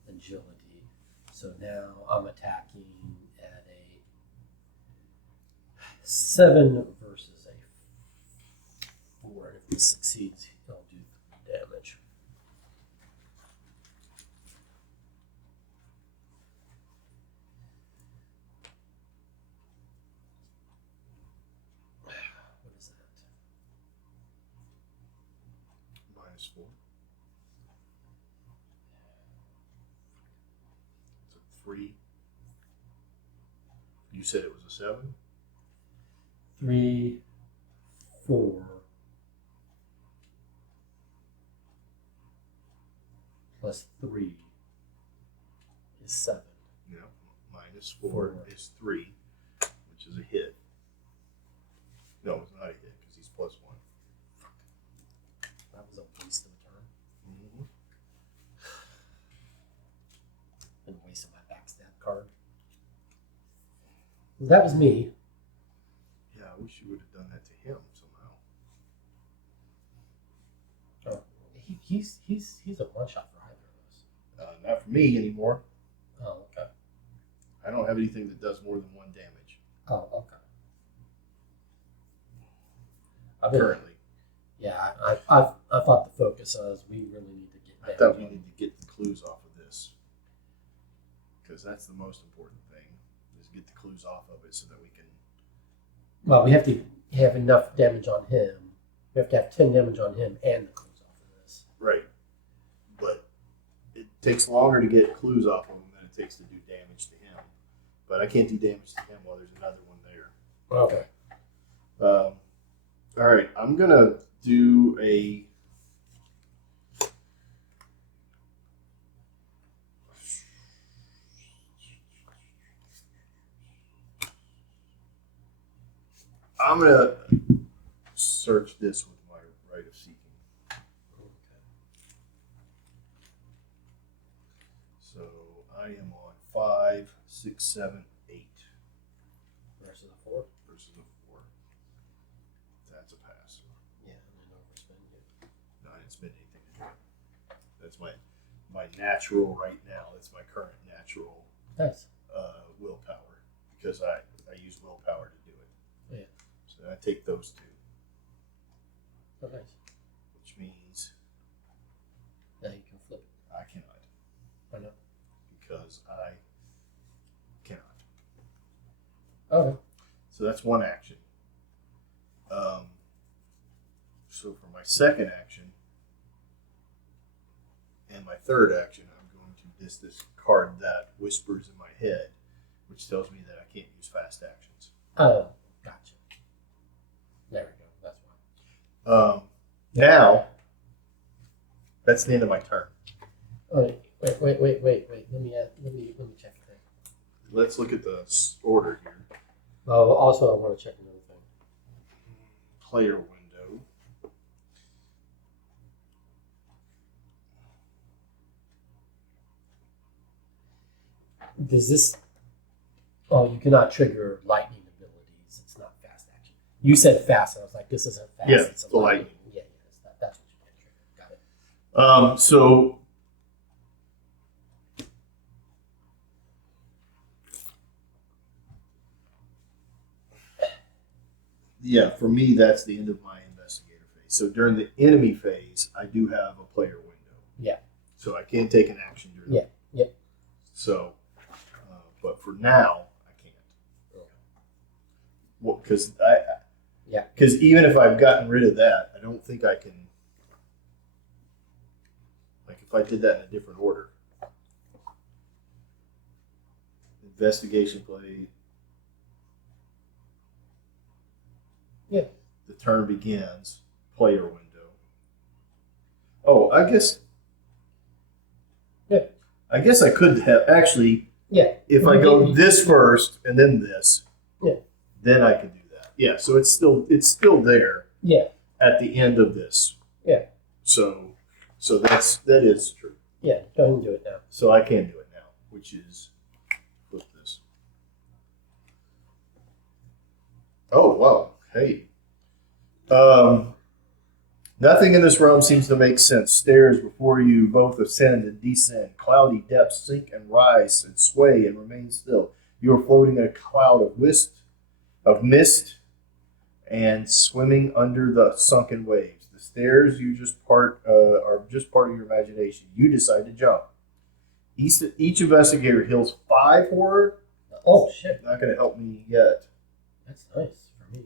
agility. So now I'm attacking at a 7 versus a 4. If this succeeds, he'll do damage. What is that? -4. It's a 3. You said it was a 7? 3, 4, plus 3 is 7. Yeah. -4 is 3, which is a hit. No, it's not a hit because he's +1. That was a waste of a turn. Mm-hmm. And waste of my backstab card. That was me. Yeah, I wish you would have done that to him somehow. Oh, he's a one-shot for either of us. Not for me anymore. Oh, okay. I don't have anything that does more than 1 damage. Oh, okay. Currently. Yeah, I thought the focus was we really need to get I damage thought we on. need to get the clues off of this. Because that's the most important thing, is get the clues off of it so that we can... Well, we have to have enough damage on him. We have to have 10 damage on him and the clues off of this. Right. But it takes longer to get clues off of him than it takes to do damage to him. But I can't do damage to him while there's another one there. Okay. All right, I'm going to do a... I'm going to search this with my right of seeking. Okay. So I am on 5, 6, 7, 8 Versus a 4? versus a 4. That's a pass. Yeah, and then overspend it. No, I didn't spend anything to do it. That's my natural right now. That's my current natural Nice. willpower because I use willpower to do it. Yeah. So I take those 2, Oh, nice. which means Now you can flip it. I cannot Why not? because I cannot. Okay. So that's 1 action. So for my second action and my third action, I'm going to this card that whispers in my head, which tells me that I can't use fast actions. Oh, gotcha. There we go. That's why. Now, that's the end of my turn. Oh, wait. Let me check the thing. Let's look at the order here. Oh, also I want to check another thing. Player window. Does this? Oh, you cannot trigger lightning abilities. It's not fast action. You said fast, and I was like, this isn't fast. Yeah, it's the lightning. Yeah, that's what you can trigger. Got it. So yeah, for me, that's the end of my investigator phase. So during the enemy phase, I do have a player window. Yeah. So I can take an action during. Yeah. Yep. So, but for now, I can't. Okay. Well, because Yeah. Because even if I've gotten rid of that, I don't think I can. Like if I did that in a different order. Investigation play. Yeah. The turn begins. Player window. Oh, I guess I guess I could have actually. Yeah. If I go this first and then this, yeah, then I can do that. Yeah. So it's still there. Yeah. At the end of this. Yeah. So that is true. Yeah. Go ahead and do it now. So I can do it now, which is flip this. Oh wow! Hey. Nothing in this realm seems to make sense. Stairs before you both ascend and descend. Cloudy depths sink and rise and sway and remain still. You are floating in a cloud of mist, and swimming under the sunken waves. The stairs are just part of your imagination. You decide to jump. Each investigator heals 5 horror. Oh shit! Not going to help me yet. That's nice for me.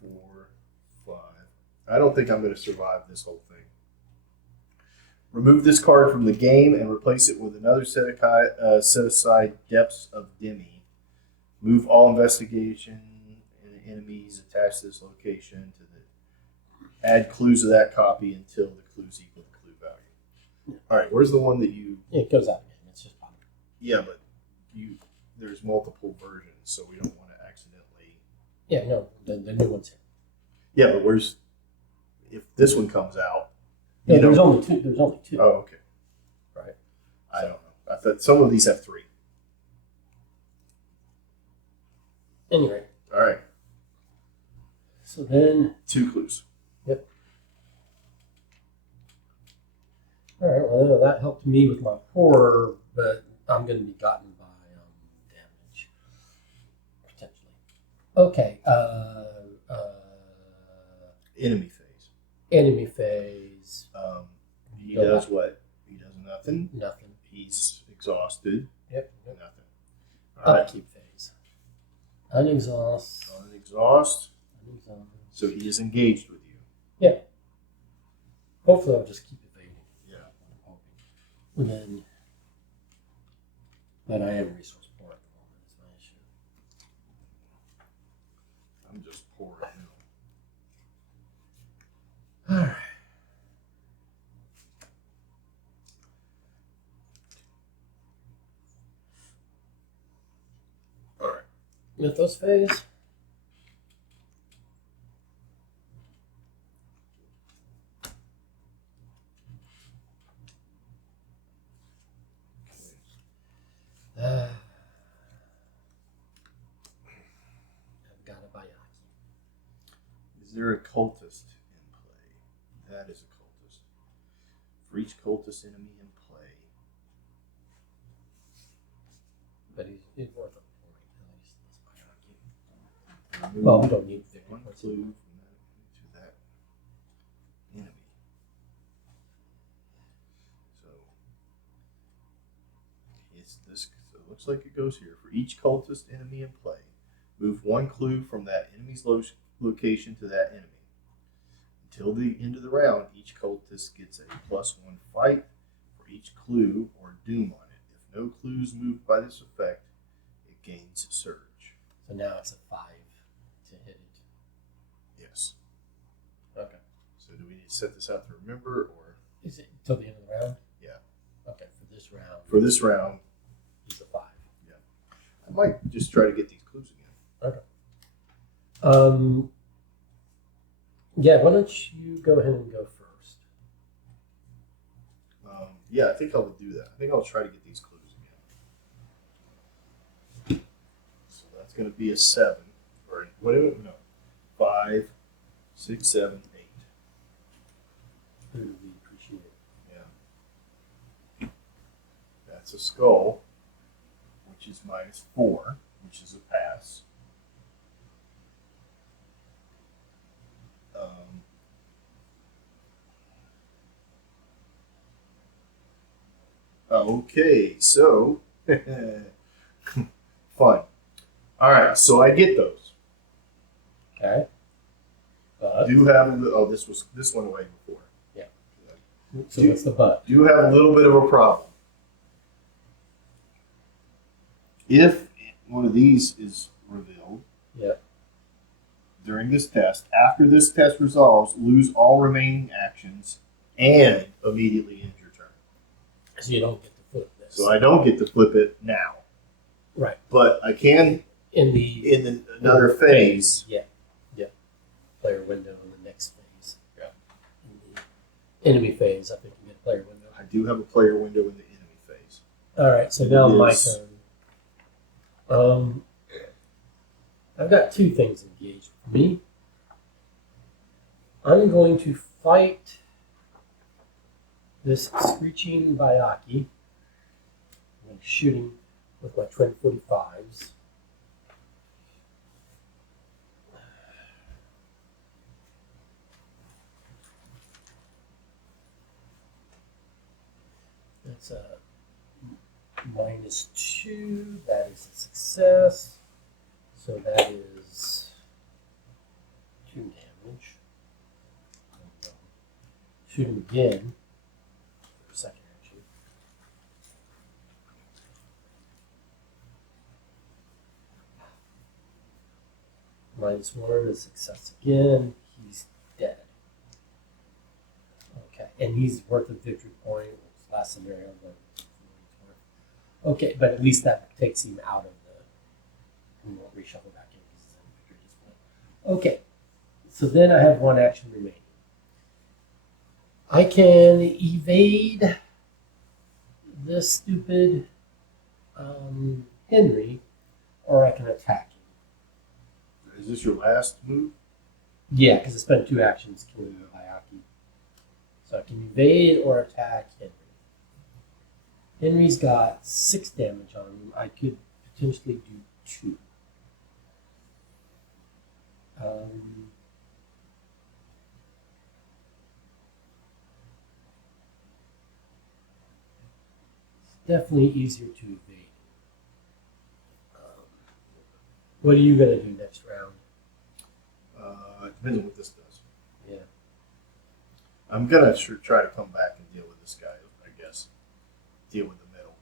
4, 5. I don't think I'm going to survive this whole thing. Remove this card from the game and replace it with another set aside Depths of Demi. Move all investigation and enemies attached to this location to the. Add clues to that copy until the clues equal the clue value. All right, where's the one that you? It goes out again. It's just popping. Yeah, but there's multiple versions, so we don't want to accidentally. Yeah, no, the new one's here. Yeah, but where's? If this one comes out. No, there's only two. There's only 2. Oh, okay. Right. I don't know. I thought some of these have 3. Anyway. All right. So then. 2 clues. Yep. All right. Well, that helped me with my horror, but I'm going to be gotten by damage potentially. Okay. Enemy phase. Enemy phase. He Go does back. what? He does nothing. Nothing. He's exhausted. Yep. Nothing. All right. Upkeep phase. Unexhaust. Unexhaust. Unexhaust. So he is engaged with you. Yeah. Hopefully, I'll just keep evading. Yeah. I'm hoping. And then, but I am resource poor at the moment. Is my issue. I'm just poor right now. All right. All right. Mythos phase. I've got a Bayaki. Is there a cultist in play? That is a cultist. For each cultist enemy in play. But he's worth it for me, at least this Bayaki. Well, we don't need 50 One points. clue from that to that enemy. So it's this. So it looks like it goes here. For each cultist enemy in play, move 1 clue from that enemy's location to that enemy. Until the end of the round, each cultist gets a +1 fight for each clue or doom on it. If no clues moved by this effect, it gains surge. So now it's a 5 to hit it. Yes. Okay. So do we need to set this out to remember, or Is it till the end of the round? Yeah. Okay, for this round. for this round? He's a 5. I might just try to get these clues again. Okay. Yeah, why don't you go ahead and go first? Yeah, I think I'll do that. I think I'll try to get these clues again. So that's going to be a 7, or whatever. No, 5, 6, 7, 8. We appreciate it. Yeah. That's a skull, which is -4, which is a pass. Okay, so fun. All right, so I get those. Okay. Do have this one away before. So what's the but? Do have a little bit of a problem. If one of these is revealed during this test, after this test resolves, lose all remaining actions and immediately end your turn. So you don't get to this. So I don't get to flip it now. Right. But I can in another phase. Yeah. Player window in the next phase. Yeah. In the enemy phase, I think you get a player window. I do have a player window in the enemy phase. All right, so now my turn. I've got two things engaged for me. I'm going to fight this screeching Bayaki. I'm shooting with my twin 45s. That's a -2. That is a success. So that is 2 damage. Shoot him again for a second action. -1 is success again. He's dead. Okay, and he's worth a victory point. Last scenario. Okay, but at least that takes him out of the. We won't reshuffle back in because he's in victory display. Okay, so then I have 1 action remaining. I can evade this stupid Henry, or I can attack him. Is this your last move? Yeah, because I spent 2 actions killing the Bayaki. So I can evade or attack Henry. Henry's got 6 damage on him. I could potentially do 2. It's definitely easier to evade. What are you going to do next round? It depends on what this does. Yeah. I'm going to try to come back and deal with this guy, I guess. Deal with the middle.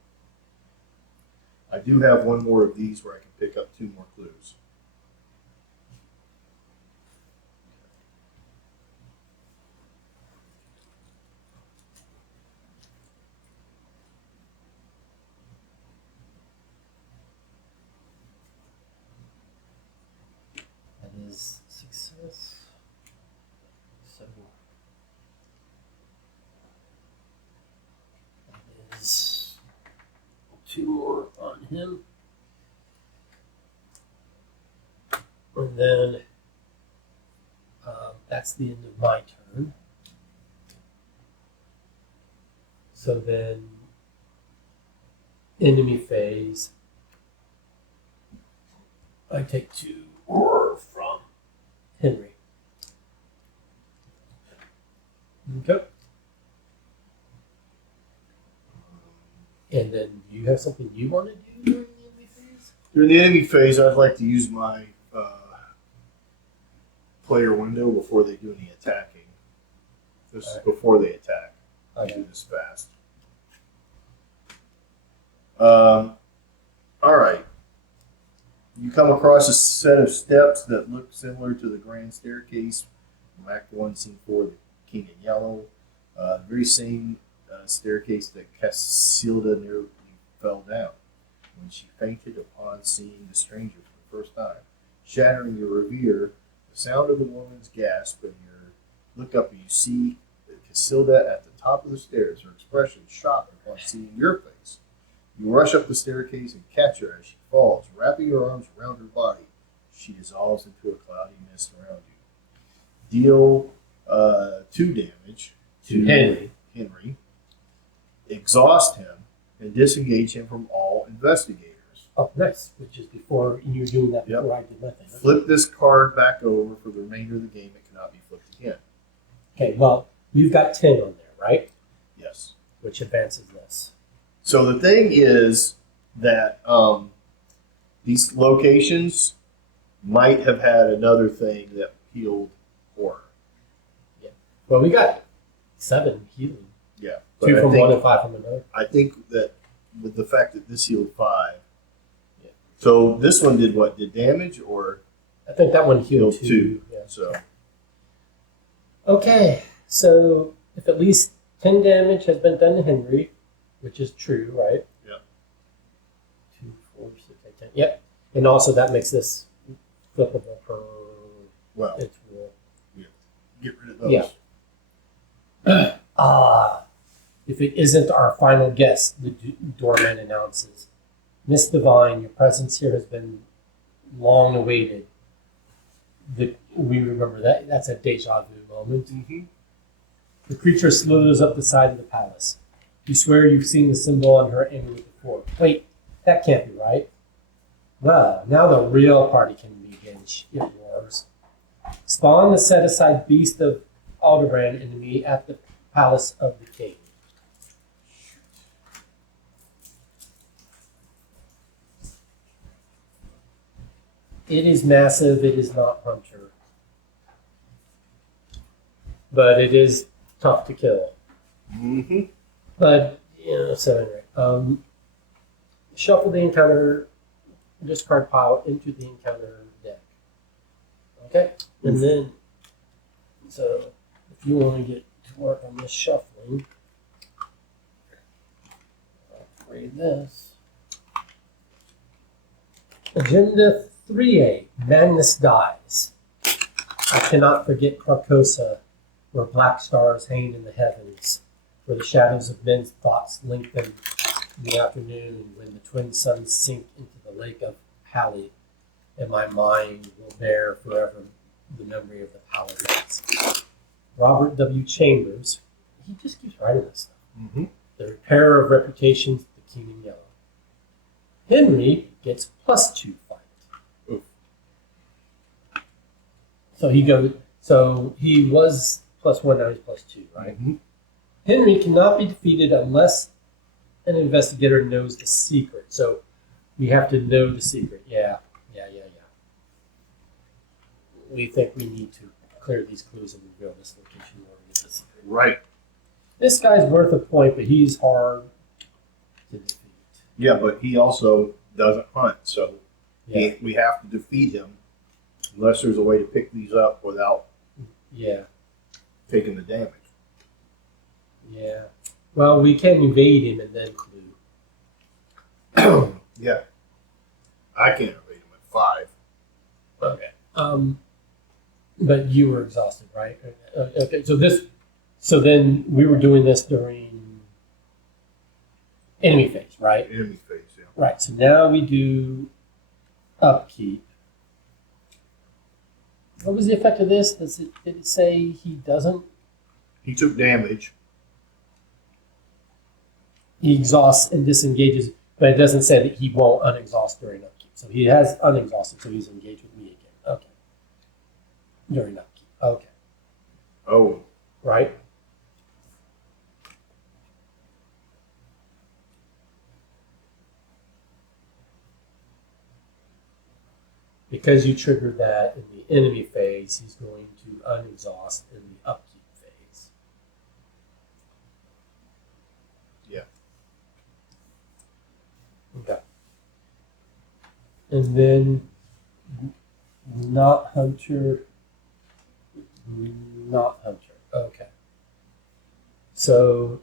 I do have 1 more of these where I can pick up 2 more clues. That is success. So that is 2 more on him. And then that's the end of my turn. So then enemy phase. I take 2 from Henry. Okay. And then you have something you want to do during the enemy phase? During the enemy phase, I'd like to use my player window before they do any attacking. This is before they attack. I do this fast. All right. You come across a set of steps that look similar to the grand staircase from Act 1, Scene 4, The King in Yellow. The very same staircase that Casilda nearly fell down when she fainted upon seeing the stranger for the first time. Shattering your revere, the sound of the woman's gasp, and you look up and you see Casilda at the top of the stairs, her expression shocked upon seeing your face. You rush up the staircase and catch her as she falls, wrapping your arms around her body. She dissolves into a cloudy mist around you. Deal 2 damage to Henry. Exhaust him and disengage him from all investigators. Oh, nice. Which is before you were doing that before I did nothing. Flip this card back over for the remainder of the game. It cannot be flipped again. Okay, well, you've got 10 on there, right? Yes. Which advances this. So the thing is that these locations might have had another thing that healed horror. Yeah. Well, we got 7 healing. Yeah. 2 from one and 5 from another. I think that with the fact that this healed 5. Yeah. So this one did what? Did damage or? I think that one healed 2. Yeah. So. Okay. So if at least 10 damage has been done to Henry, which is true, right? 10. Yep. And also that makes this flippable per Well, its rule. get rid of those. Yeah. If it isn't our final guest, the doorman announces, Miss Divine, your presence here has been long awaited. We remember that. That's a deja vu moment. Mm-hmm. The creature slithers up the side of the palace. You swear you've seen the symbol on her amulet before. Wait, that can't be right. Well, now the real party can begin, it roars. Spawn the set-aside beast of Aldebaran enemy at the palace of the king. It is massive, it is not Hunter. But it is tough to kill. Mm-hmm. But, so anyway. Shuffle the encounter discard pile into the encounter deck. Okay? And then, so if you want to get to work on this shuffling, I'll read this. Agenda 3A, Madness Dies. I cannot forget Carcosa, where black stars hang in the heavens, where the shadows of men's thoughts lengthen in the afternoon, when the twin suns sink into the lake of Halley, and my mind will bear forever the memory of the Paladins. Robert W. Chambers, he just keeps writing this stuff. Mm-hmm. The repairer of reputations, the king in yellow. Henry gets +2 fight. Oof. So he was +1, now he's +2, right? Mm-hmm. Henry cannot be defeated unless an investigator knows the secret. So we have to know the secret. Yeah. We think we need to clear these clues and reveal this location in order to get the secret. Right. This guy's worth a point, but he's hard to defeat. Yeah, but he also doesn't hunt, so Yeah. we have to defeat him unless there's a way to pick these up without Yeah. taking the damage. Yeah. Well, we can evade him and then clue. Yeah. I can't evade him at 5. Okay. But you were exhausted, right? Okay. So then we were doing this during enemy phase, right? Enemy phase, yeah. Right. So now we do upkeep. What was the effect of this? Did it say he doesn't? He took damage. He exhausts and disengages, but it doesn't say that he won't unexhaust during upkeep. So he has unexhausted, so he's engaged with me again. Okay. During upkeep. Okay. Oh. Right? Because you triggered that in the enemy phase, he's going to unexhaust in the upkeep phase. Yeah. Okay. And then not hunter. Okay. So,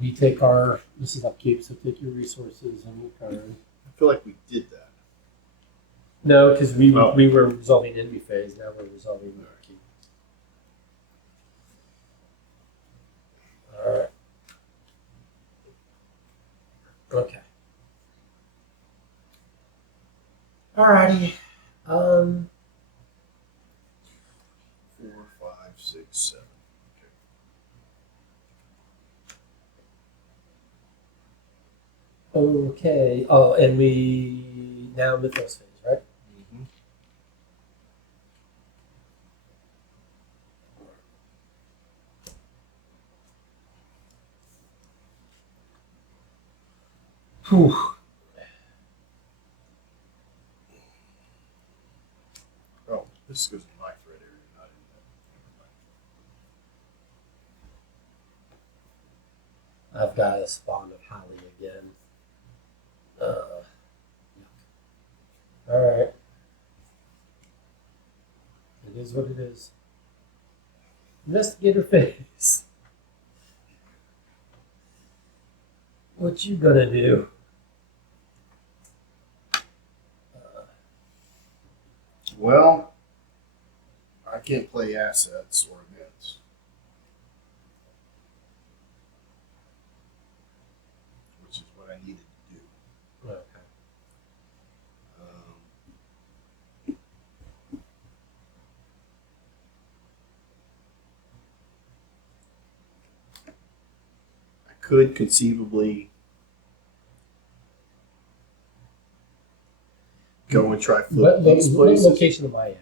we take this is upkeep, so take your resources and your turn. I feel like we did that. No, because we Oh. were resolving enemy phase, now we're resolving upkeep. Alright. Okay. Alrighty. 4, 5, 6, 7. Okay. Oh, and we now Mythos phase, right? Mm-hmm. Whew. Oh, this goes in my thread area, not in that. I've got a spawn of Holly again. Alright. It is what it is. Investigator phase. What you gonna do? Well, I can't play assets or events, which is what I needed to do. Okay. I could conceivably go and try flip these What places. location am I at?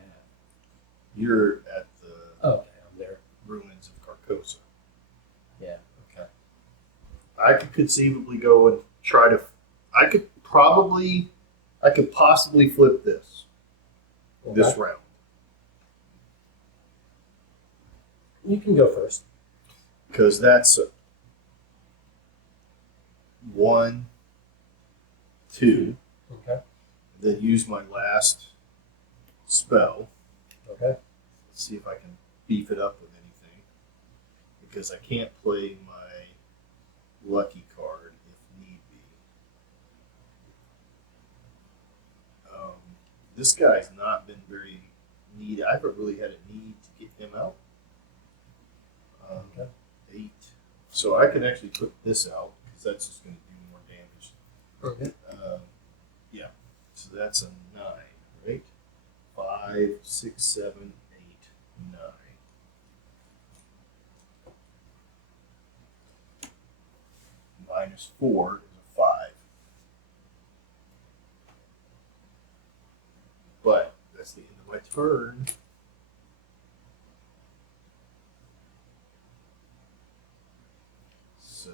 You're at the Okay, I'm there. ruins of Carcosa. Yeah. Okay. I could conceivably go and try to. I could possibly flip this Okay. round. You can go first. Because that's 1, 2. Okay. Then use my last spell. Okay. Let's see if I can beef it up with anything. Because I can't play my lucky card if need be. This guy's not been very needy. I haven't really had a need to get him out. Okay. 8. So I can actually put this out because that's just going to do more damage. Okay. Yeah. So that's a 9, right? 5, 6, 7, 8, 9. Minus 4 is a 5. But that's the end of my turn. So,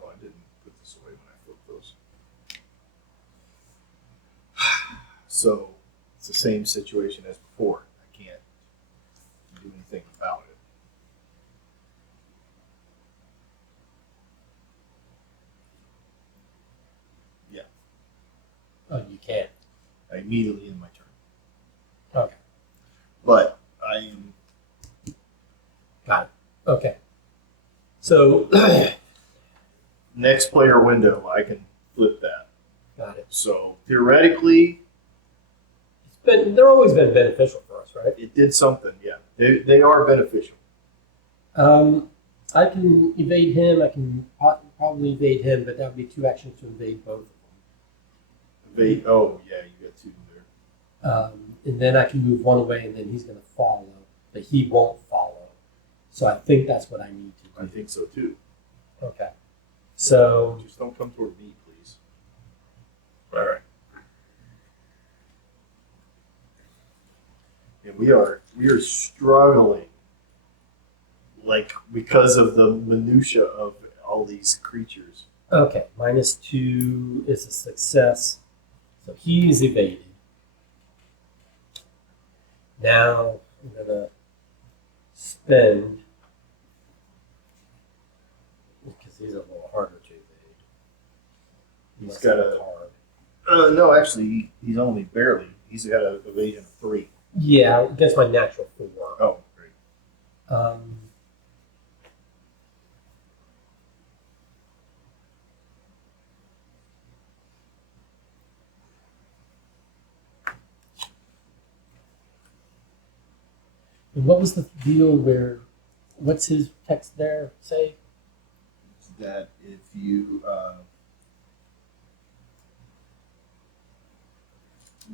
oh, I didn't put this away when I flipped those. So, it's the same situation as before. I can't do anything about it. Yeah, Oh, you can't. I immediately end my turn. Okay. But I am. Got it. Okay. So, Next player window, I can flip that. got it. So, theoretically, They're always been beneficial for us, right? it did something, yeah. They are beneficial. I can evade him. I can probably evade him, but that would be 2 actions to evade both of Oh, yeah, you got 2 there. them. And then I can move 1 away, and then he's going to follow, but he won't follow. So I think that's what I need to do. I think so too. Okay. So Just don't come toward me, please. All right. And we are struggling, like because of the minutia of all these creatures. okay, -2 is a success. So he's evaded. Now I'm gonna spend because he's a little harder to evade. He's Unless got I'm a- No, actually, he's only barely. He's got an evasion of 3. Yeah, against my natural 4. Oh, great. And what was the deal where? What's his text there say? That if you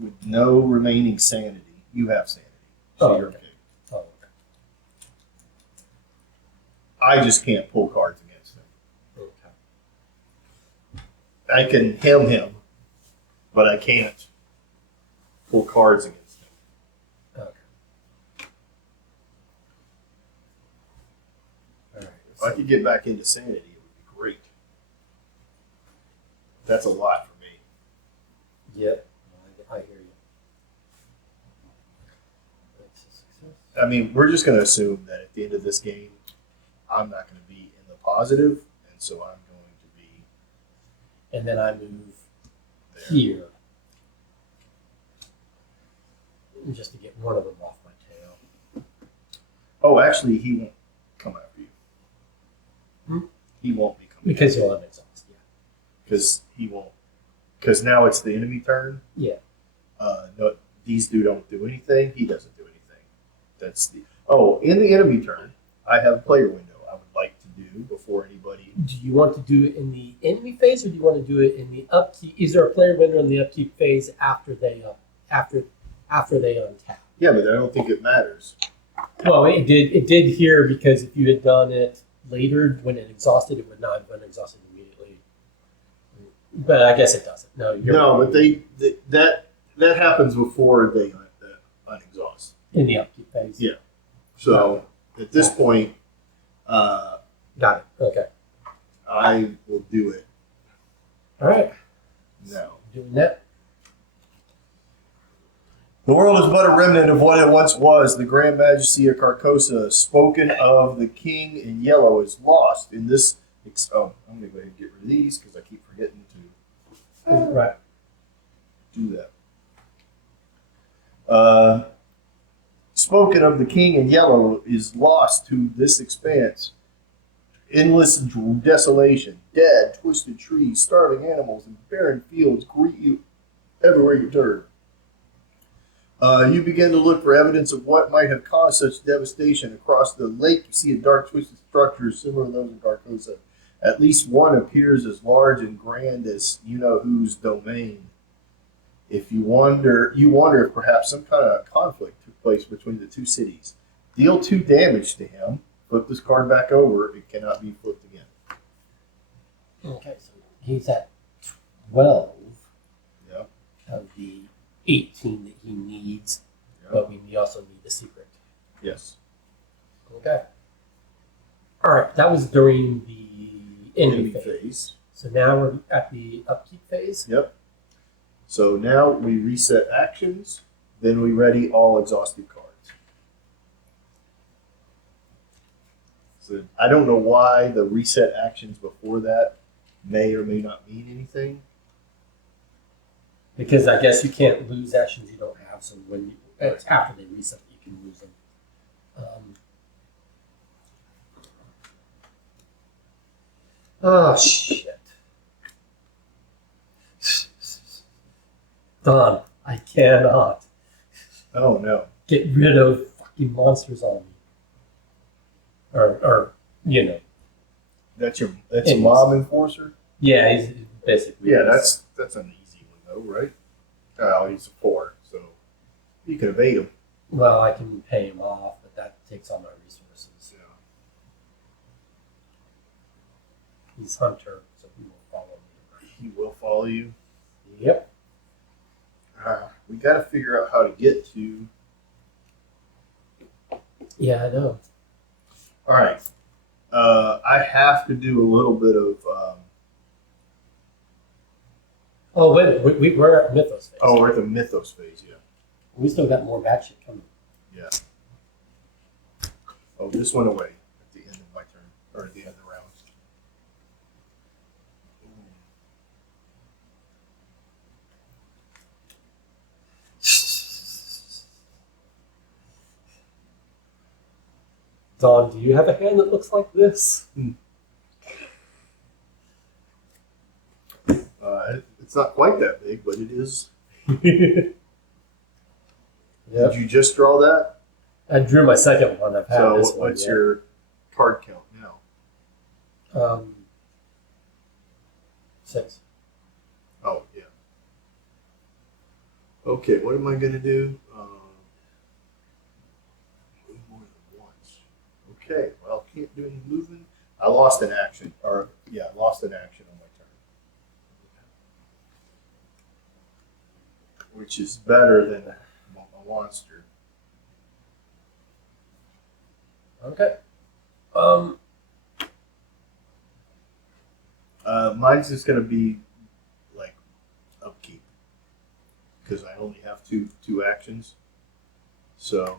with no remaining sanity, you have sanity, so Oh, you're okay. okay. Oh, okay. I just can't pull cards against him. Okay. I can him, but I can't pull cards against him. Okay. All right. If I could get back into sanity, it would be great. That's a lot for me. Yep. I hear you. That's a success. I mean, we're just going to assume that at the end of this game, I'm not going to be in the positive, and so I'm going to be And then I move there. here just to get one of them off my tail. Oh, actually, he won't come after you. Hmm? He won't be coming Because you'll have exhaust, yeah. because he won't. Because now it's the enemy turn. Yeah. No, these don't do anything. He doesn't do anything. That's the in the enemy turn, I have a player window I would like to do before anybody. Do you want to do it in the enemy phase, or do you want to do it in the upkeep? Is there a player window in the upkeep phase after they untap? Yeah, but I don't think it matters. Well, it did. It did here because if you had done it later when it exhausted, it would not have been exhausted immediately. But I guess it doesn't. No, But that happens before they unexhaust in the upkeep phase. Yeah. So at this point, got it. Okay. I will do it. All right. No. Doing that. The world is but a remnant of what it once was. The grand majesty of Carcosa, spoken of the king in yellow, is lost in this. I'm going to go ahead and get rid of these because I keep forgetting to Right. do that. Spoken of the king in yellow is lost to this expanse. Endless desolation, dead, twisted trees, starving animals, and barren fields greet you everywhere you turn. You begin to look for evidence of what might have caused such devastation. Across the lake, you see a dark, twisted structure similar to those in Carcosa. At least one appears as large and grand as you-know-whose domain. You wonder if perhaps some kind of conflict took place between the two cities. Deal 2 damage to him. Flip this card back over. It cannot be flipped again. Okay, so he's at 12 Yep. of the 18 that he needs, Yep. but we also need the secret. Yes. Okay. All right, that was during the enemy phase. phase. So now we're at the upkeep phase. Yep. So now we reset actions. Then we ready all exhausted cards. So I don't know why the reset actions before that may or may not mean anything. Because I guess you can't lose actions you don't have, so when it's after they reset, you can lose them. Oh, shit. Done. I cannot Oh no. get rid of fucking monsters on me. Or That's a Enemies. mob enforcer? Yeah, he's basically. Yeah, that's an easy one though, right? Oh, he's a 4, so you can evade him. Well, I can pay him off, but that takes all my resources. Yeah. He's Hunter, so he will follow me. He will follow you. Yep. We got to figure out how to get to. Yeah, I know. All right. I have to do a little bit of. Oh, wait, we're at Mythos phase. We're at the Mythos phase, yeah. We still got more bad shit coming. Yeah. Oh, this went away at the end of my turn, or at the end of the round. Don, do you have a hand that looks like this? It's not quite that big, but it is. Yep. Did you just draw that? I drew my second one. I've had So this one. what's your card count now? 6. Oh, yeah. Okay, what am I going to do? Move more than once. Okay, well, can't do any movement. I lost an action. I lost an action on my turn. Which is better than a monster. Okay. Mine's just going to be like upkeep because I only have two actions. So,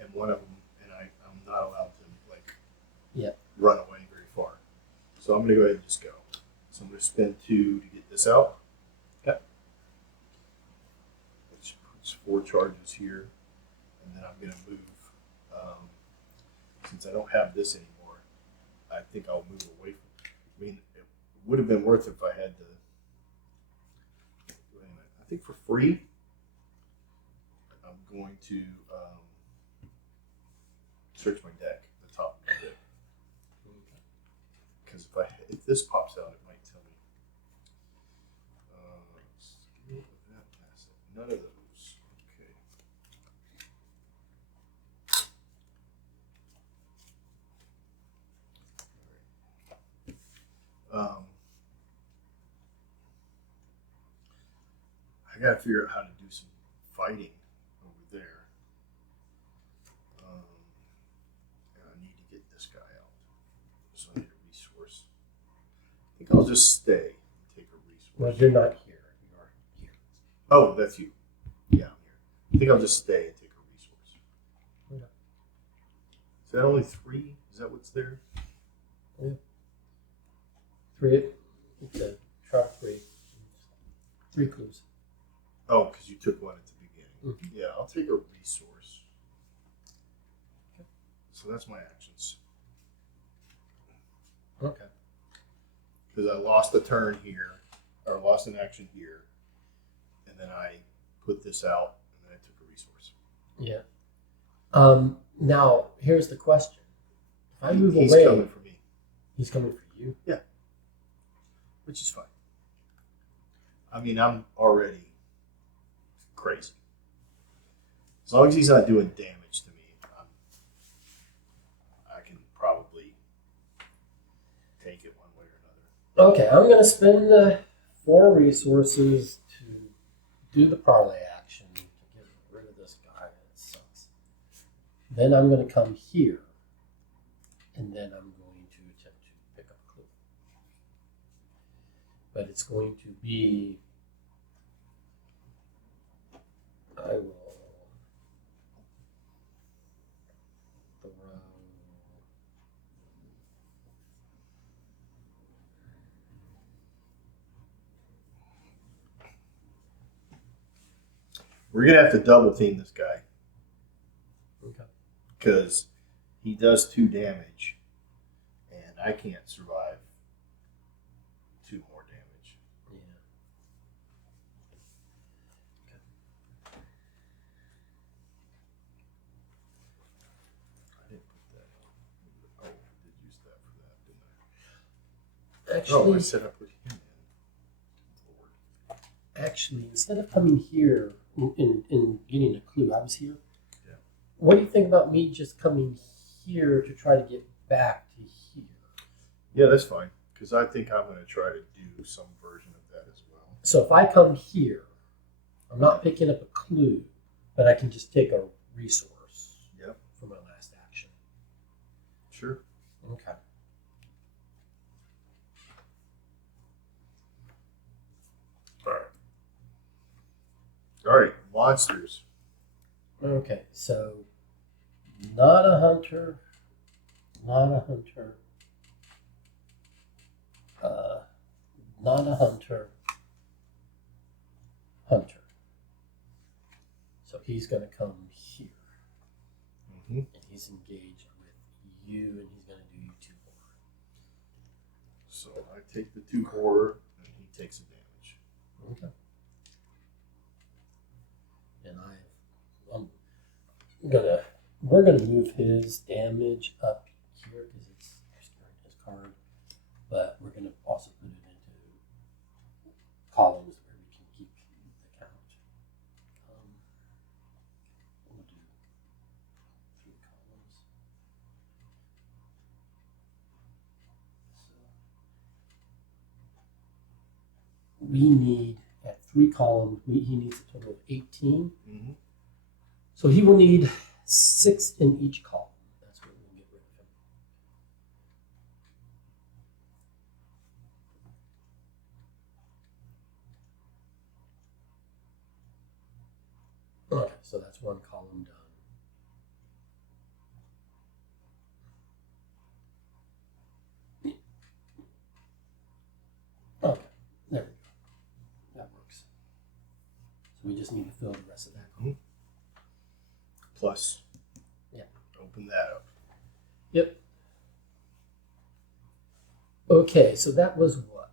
and one of them, and I'm not allowed to run away very far. So I'm going to go ahead and just go. So I'm going to spend 2 to get this out. Okay. Which puts 4 charges here, and then I'm going to move. Since I don't have this anymore, I think I'll move away from it. I mean, it would have been worth it if I had to. Wait a minute. I think for free, going to search my deck, the top of the deck. Because if this pops out, it might tell me. Skill of that asset. None of those. Okay. I gotta figure out how to do some fighting over there. And I need to get this guy out. So I need a resource. I think I'll just stay and take a resource. Well, you're not here. You are here. Oh, that's you. Yeah, I'm here. I think I'll just stay and take a resource. Okay. Is that only 3? Is that what's there? Yeah. 3. It's a try 3. 3 clues. Oh, because you took one at the beginning. Mm-hmm. Yeah, I'll take a resource. Okay. So that's my actions. Okay. Because I lost a turn here, or lost an action here, and then I put this out, and then I took a resource. Yeah. Now, here's the question. If I move He's away... coming for me. He's coming for you? Yeah. Which is fine. I mean, I'm already crazy. As long as he's not doing damage to me, I can probably take it one way or another. Okay, I'm going to spend 4 resources to do the parlay action to get rid of this guy. That sucks. Then I'm going to come here, and then I'm going to attempt to pick up a clue. But it's going to be... I will throw... We're going to have to double team this guy. Okay. Because he does 2 damage, and I can't survive 2 more damage. Yeah. I didn't put that on. Oh, I did use that for that, didn't I? Actually, I said I put him in. Lord. actually, instead of coming here and getting a clue, I was here. Yeah. What do you think about me just coming here to try to get back to here? Yeah, that's fine. Because I think I'm going to try to do some version of that as well. So if I come here, I'm not picking up a clue, but I can just take a resource. Yep. For my last action. Sure. Okay. All right, monsters. Okay, so not a hunter, not a hunter, not a hunter, hunter. So he's going to come here, and he's engaged with you, and he's going to do you 2 more. So I take the 2 horror, and he takes the damage. Okay. And we're gonna move his damage up here because it's during his card, but we're gonna also put it into columns where we can keep the count. We'll do 3 columns. So we need at 3 columns. He needs a total of 18. Mm-hmm. So he will need 6 in each column. That's what we'll get rid of him. Okay, so that's 1 column done. Okay, there we go. That works. So we just need to fill the rest of that column. Plus, yeah. Open that up. Yep. Okay, so that was what?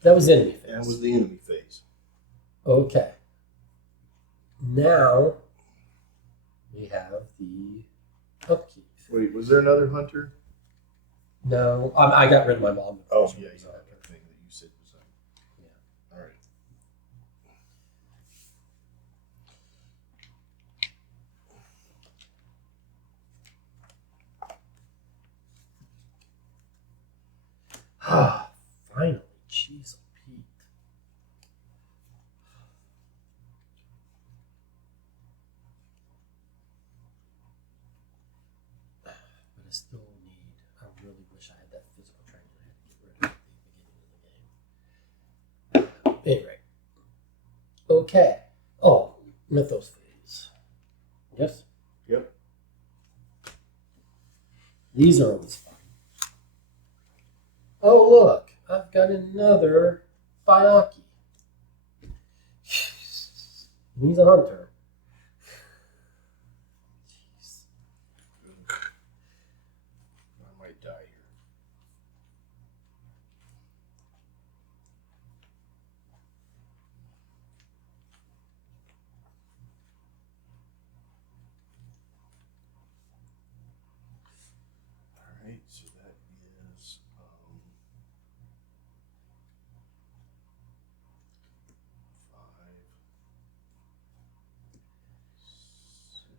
That was enemy phase. That was the enemy phase. Okay. Now we have the upkeep. Wait, was there another hunter? No, I got rid of my mom. Oh, yeah, you have that thing that you said was on. Yeah. All right. Finally, Cheese Pete. But I still need. I really wish I had that physical training I had to get rid of at the beginning of the game. Anyway. Okay. Oh, Mythos phase. Yes? Yep. These are always fun. Oh, look. I've got another Bayaki. He's a hunter. Jeez. I might die here. All right, so that is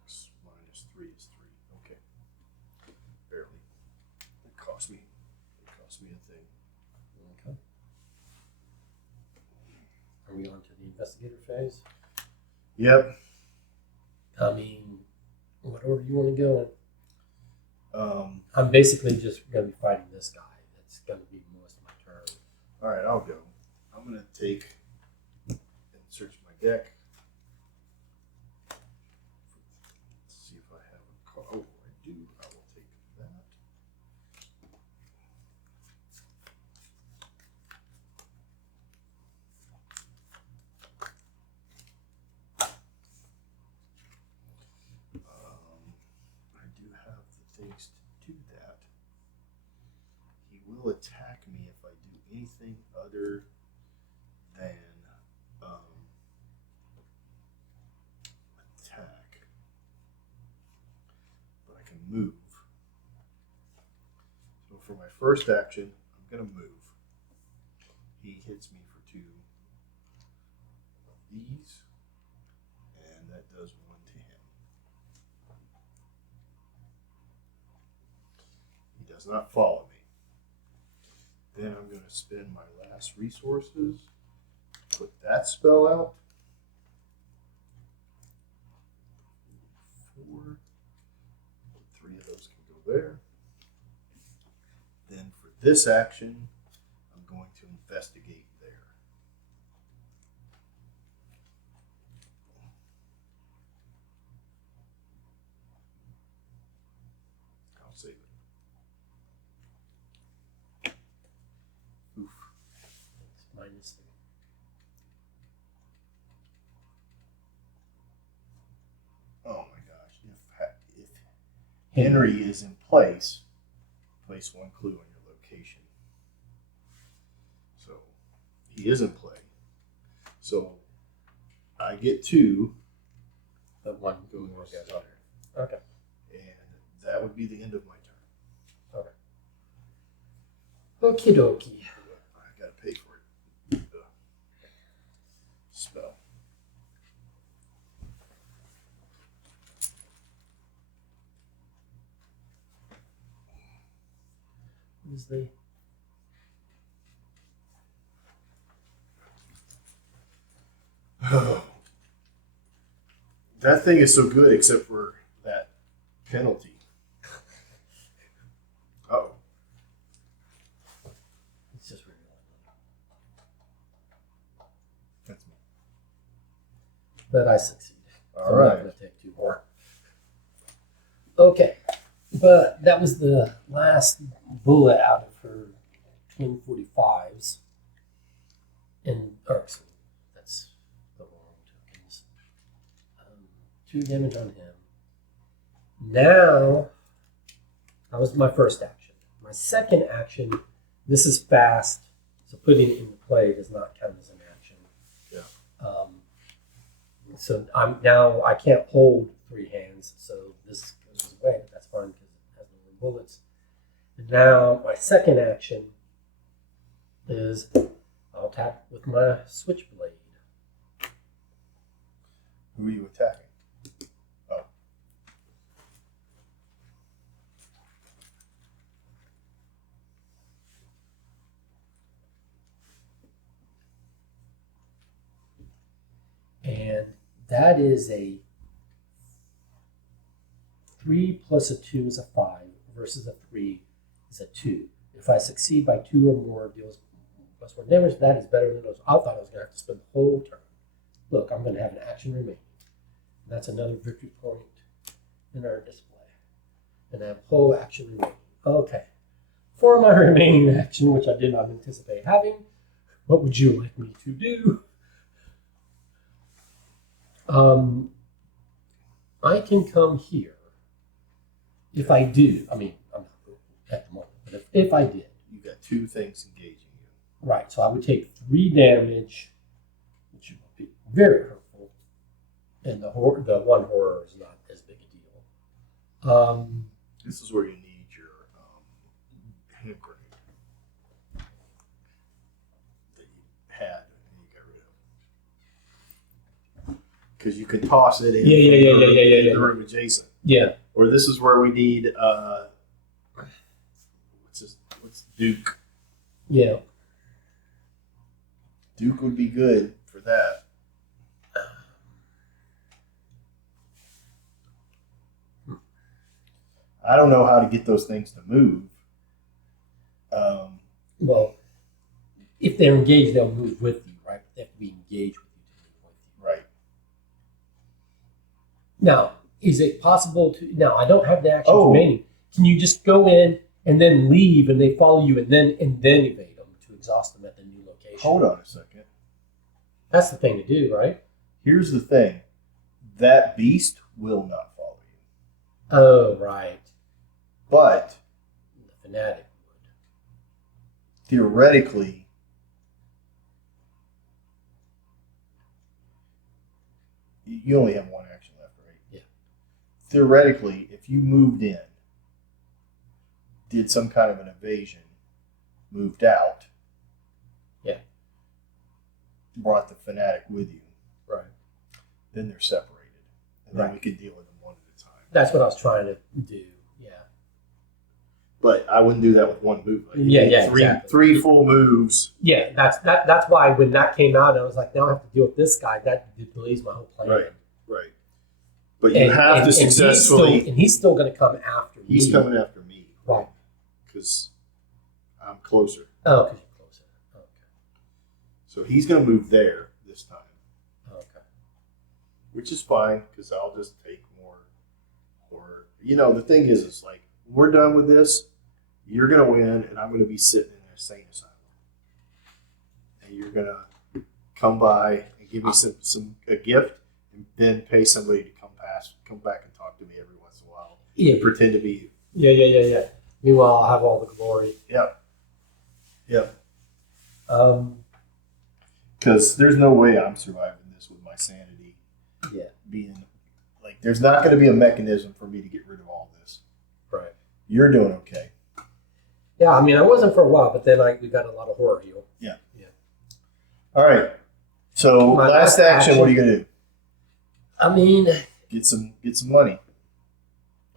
6 minus 3 is 3. Okay. Barely. It cost me a thing. Okay. Are we on to the investigator phase? Yep. I mean, what order do you want to go in? All I'm basically just going to be fighting this guy. That's going to be most of my turn. right, I'll go. I'm going to take and search my deck. Let's see if I have a card. Oh, I do. I will take that. I do have the things to do that. He will attack me if I do anything other than attack. But I can move. So for my first action, I'm going to move. He hits me for 2 of these, and that does 1 to him. He does not follow me. Then I'm going to spend my last resources, put that spell out. 4. 3 of those can go there. Then for this action, I'm going to investigate there. I'll save it. Oof. It's minus 3. Oh my gosh. If Henry is in place 1 clue on your location. So he is in play. So I get 2. But 1 more goes up. Okay. And that would be the end of my turn. Okay. Okie dokie. I gotta pay for it. Spell. What is the... That thing is so good except for that penalty. Oh. It's just really That's me. But I succeeded. All So I'm right. not going to take 2 more. Okay. But that was the last bullet out of her twin 45s. And, so that's the wrong tokens. 2 damage on him. Now, that was my first action. My second action, this is fast, so putting it into play does not count as an action. Yeah. So I can't hold 3 hands. hands, so this goes away. But that's fine because it has no more bullets. And now my second action is I'll tap with my switchblade. Who are you attacking? Oh. And that is a 3 plus a 2 is a 5 versus a 3 is a 2. If I succeed by 2 or more, deals plus 1 damage. That is better than those. I thought I was going to have to spend the whole turn. Look, I'm going to have an action remaining. And that's another victory point in our display. And I have whole action remaining. Okay. For my remaining action, which I did not anticipate having, what would you like me to do? I can come here. If I do, I mean, I'm not at the moment, but if I did. You got 2 things engaging you. Right, so I would take 3 damage, which would be very hurtful, and the one horror is not as big a deal. This is where you need your hand grenade that you had and you got rid of. Because you could toss it in the room adjacent. Yeah. Or this is where we need what's Duke? Yeah. Duke would be good for that. I don't know how to get those things to move. Well, if they're engaged, they'll move with you, right? They have to be engaged with you to move with you. Right. Now, is it possible to... Now, I don't have the actions remaining. Can you just go in and then leave and they follow you and then evade them to exhaust them at the new location? Hold on a second. That's the thing to do, right? Here's the thing. That beast will not follow you. Oh, right. But The fanatic would. theoretically, you only have one action left, right? Yeah. Theoretically, if you moved in, did some kind of an evasion, moved out, yeah, brought the fanatic with you, right, then they're separated. And then right. we could deal with them one at a time. That's what I was trying to do, yeah. But I wouldn't do that with one move. Like, Exactly. Three full moves. Yeah, that's why when that came out, I was like, now I have to deal with this guy. That delays my whole plan. Right. But you have to successfully... And he's still going to come after me. He's coming after me. Right. Because I'm closer. Oh, because you're closer. Okay. So he's going to move there this time. Okay. Which is fine, because I'll just take more horror. You know, the thing is like, we're done with this, you're going to win, and I'm going to be sitting in an insane asylum. And you're going to come by and give me a gift, and then pay somebody to come back and talk to me every once in a while. Yeah. And pretend to be you. Yeah. Meanwhile, I'll have all the glory. Yep. Because there's no way I'm surviving this with my sanity. Yeah. Being like, there's not going to be a mechanism for me to get rid of all this. Right. You're doing okay. Yeah, I mean, I wasn't for a while, but then we got a lot of horror heal. Yeah. All right. So My last action, what are you going to do? I mean, Get some money.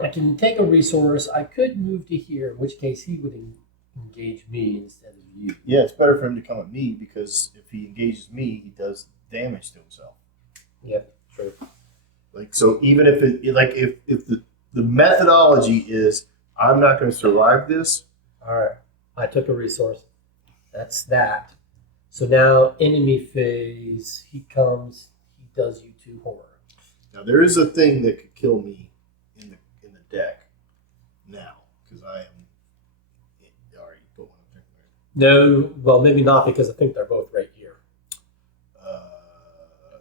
I can take a resource. I could move to here, in which case he would engage me instead of you. Yeah, it's better for him to come at me, because if he engages me, he does damage to himself. Yep, true. Like, so even if if the methodology is I'm not going to survive this. All right, I took a resource. That's that. So now enemy phase. He comes. He does you 2 horror. Now there is a thing that could kill me in the deck now, because I am already put one up there. No, well, maybe not, because I think they're both right here.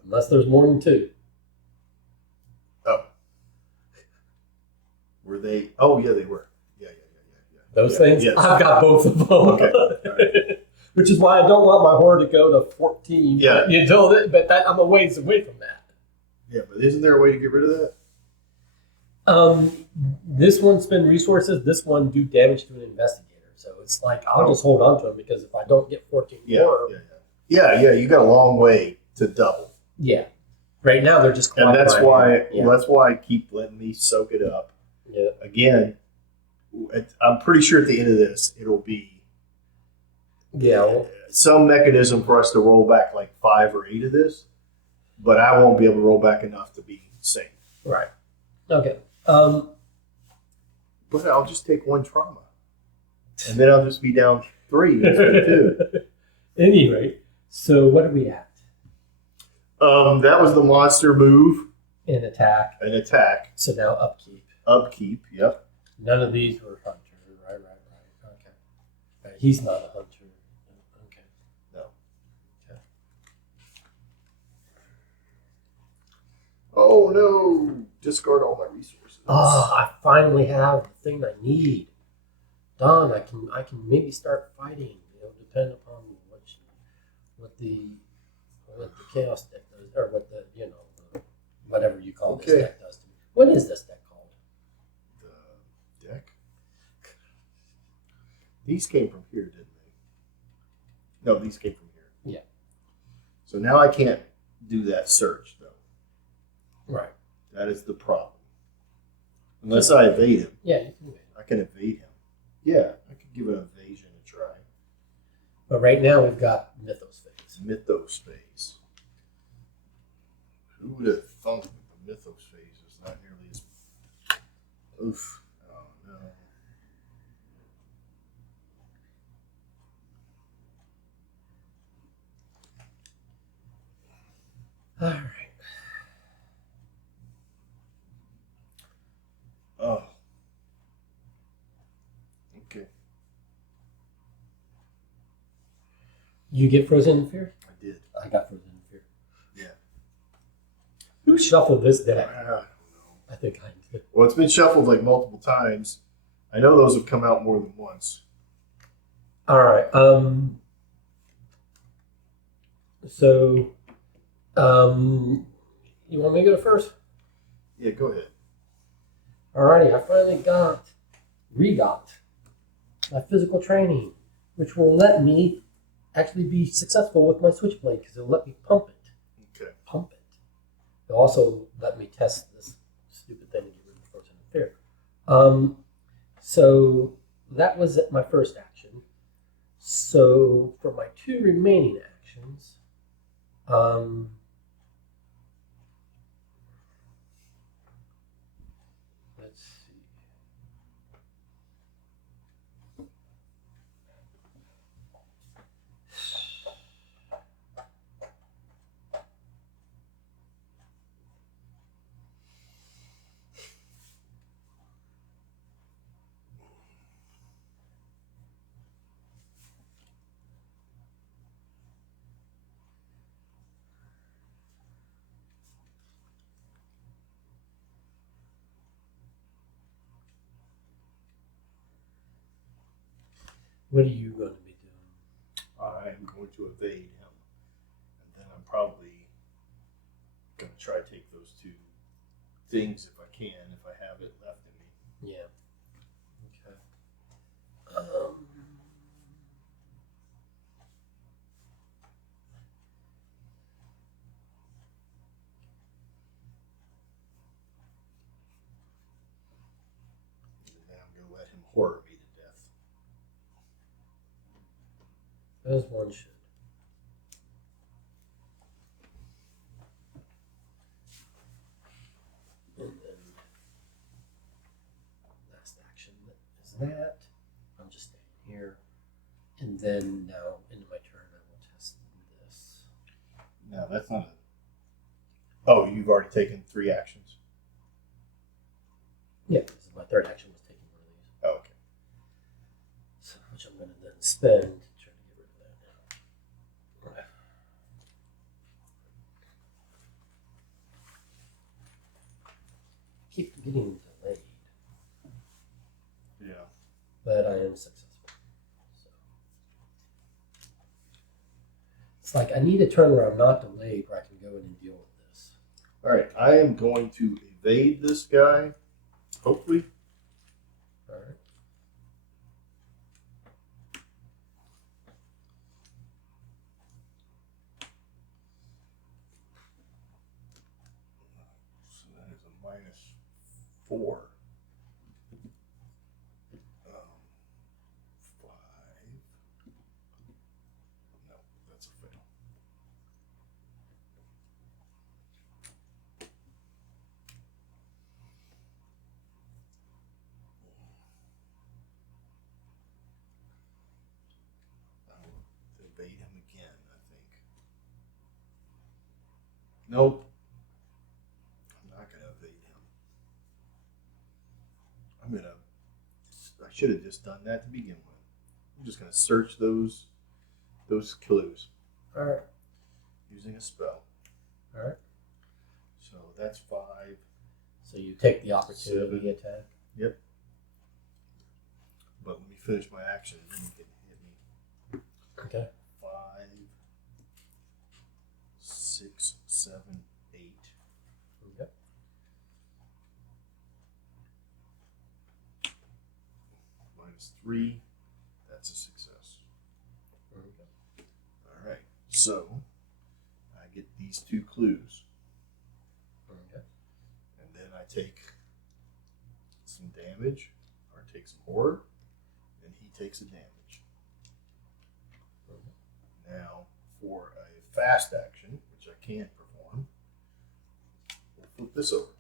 Unless there's more than 2. Oh. Were they? Oh, yeah, they were. Yeah. Those things? Yes. I've got both of them. Okay. All right. Which is why I don't want my horror to go to 14. Yeah. But I'm a ways away from that. Yeah, but isn't there a way to get rid of that? This one spend resources. This one do damage to an investigator. So it's like I'll just hold on to him because if I don't get 14 more, yeah. You got a long way to double. Yeah. Right now they're just and that's why yeah. that's why I keep letting me soak it up. Yeah. Again, I'm pretty sure at the end of this it'll be some mechanism for us to roll back like 5 or 8 of this, but I won't be able to roll back enough to be safe. Right. Okay. But I'll just take 1 trauma, and then I'll just be down 3 instead of 2. Anyway, so what are we at? That was the monster move. An attack. So now upkeep. Upkeep. Yep. None of these were hunter. Right. Okay. Right. He's not a hunter. Okay. No. Okay. Oh no! Discard all my resources. Oh, I finally have the thing I need. Done. I can maybe start fighting. Depend upon what the chaos deck does, or what the whatever you call this deck does to me. What is this deck called? The deck. These came from here, didn't they? No, these came from here. Yeah. So now I can't do that search though. Right. That is the problem. Unless I evade him. Yeah, you can evade him. I can evade him. Yeah, I could give an evasion a try. But right now we've got Mythos phase. Mythos phase. Who would have thunk that the Mythos phase is not nearly as... Oof. Oh, no. All right. Oh. Okay. You get frozen in fear? I did. I got frozen in fear. Yeah. Who shuffled this deck? I don't know. I think I did. Well, it's been shuffled like multiple times. I know those have come out more than once. All right. So, you want me to go first? Yeah, go ahead. Alrighty, I finally got my physical training, which will let me actually be successful with my switchblade because it'll let me pump it. Okay. Pump it. It'll also let me test this stupid thing to get rid of frozen fear. So that was my first action. So for my 2 remaining actions, let's see. What are you going to be doing? I am going to evade him. And then I'm probably going to try to take those 2 things if I can, if I have it left in me. Yeah. Okay. And then I'm going to let him horror me to death. As one should. And then last action is that. I'm just staying here. And then now into my turn I will test this. No, that's not a... Oh, you've already taken 3 actions? Yeah, this is my 3rd action was taking one of these. Oh, okay. So which I'm gonna then spend to try to get rid of that now. Keep getting delayed. Yeah. But I am successful. So it's like I need a turn where I'm not delayed, where I can go in and deal with this. All right, I am going to evade this guy Hopefully. All right. So that is a -4. 5. No, that's a fail. I will evade him again, I think. Nope. I'm not going to evade him. I should have just done that to begin with. I'm just going to search those clues. All right. Using a spell. All right. So that's 5. So you take the opportunity attack. Yep. But let me finish my action and then you can hit me. Okay. 5, 6, 7, 8. Yep. -3. That's a success. Okay. All right. So I get these 2 clues. Okay. And then I take some damage, or take some horror, and he takes a damage. Okay. Now, for a fast action, which I can't perform, we'll flip this over.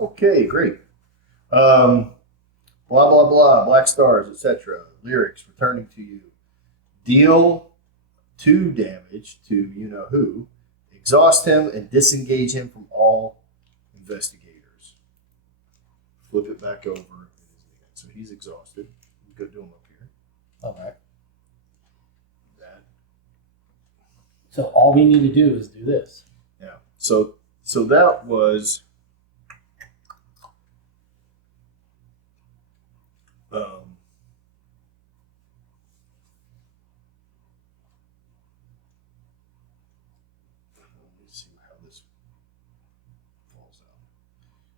Okay, great. Blah, blah, blah, black stars, etc. Lyrics returning to you. Deal 2 damage to you-know-who. Exhaust him and disengage him from all investigators. Flip it back over. So he's exhausted. Go do him up here. All right. That. So all we need to do is do this. Yeah. So that was let me see how this falls out.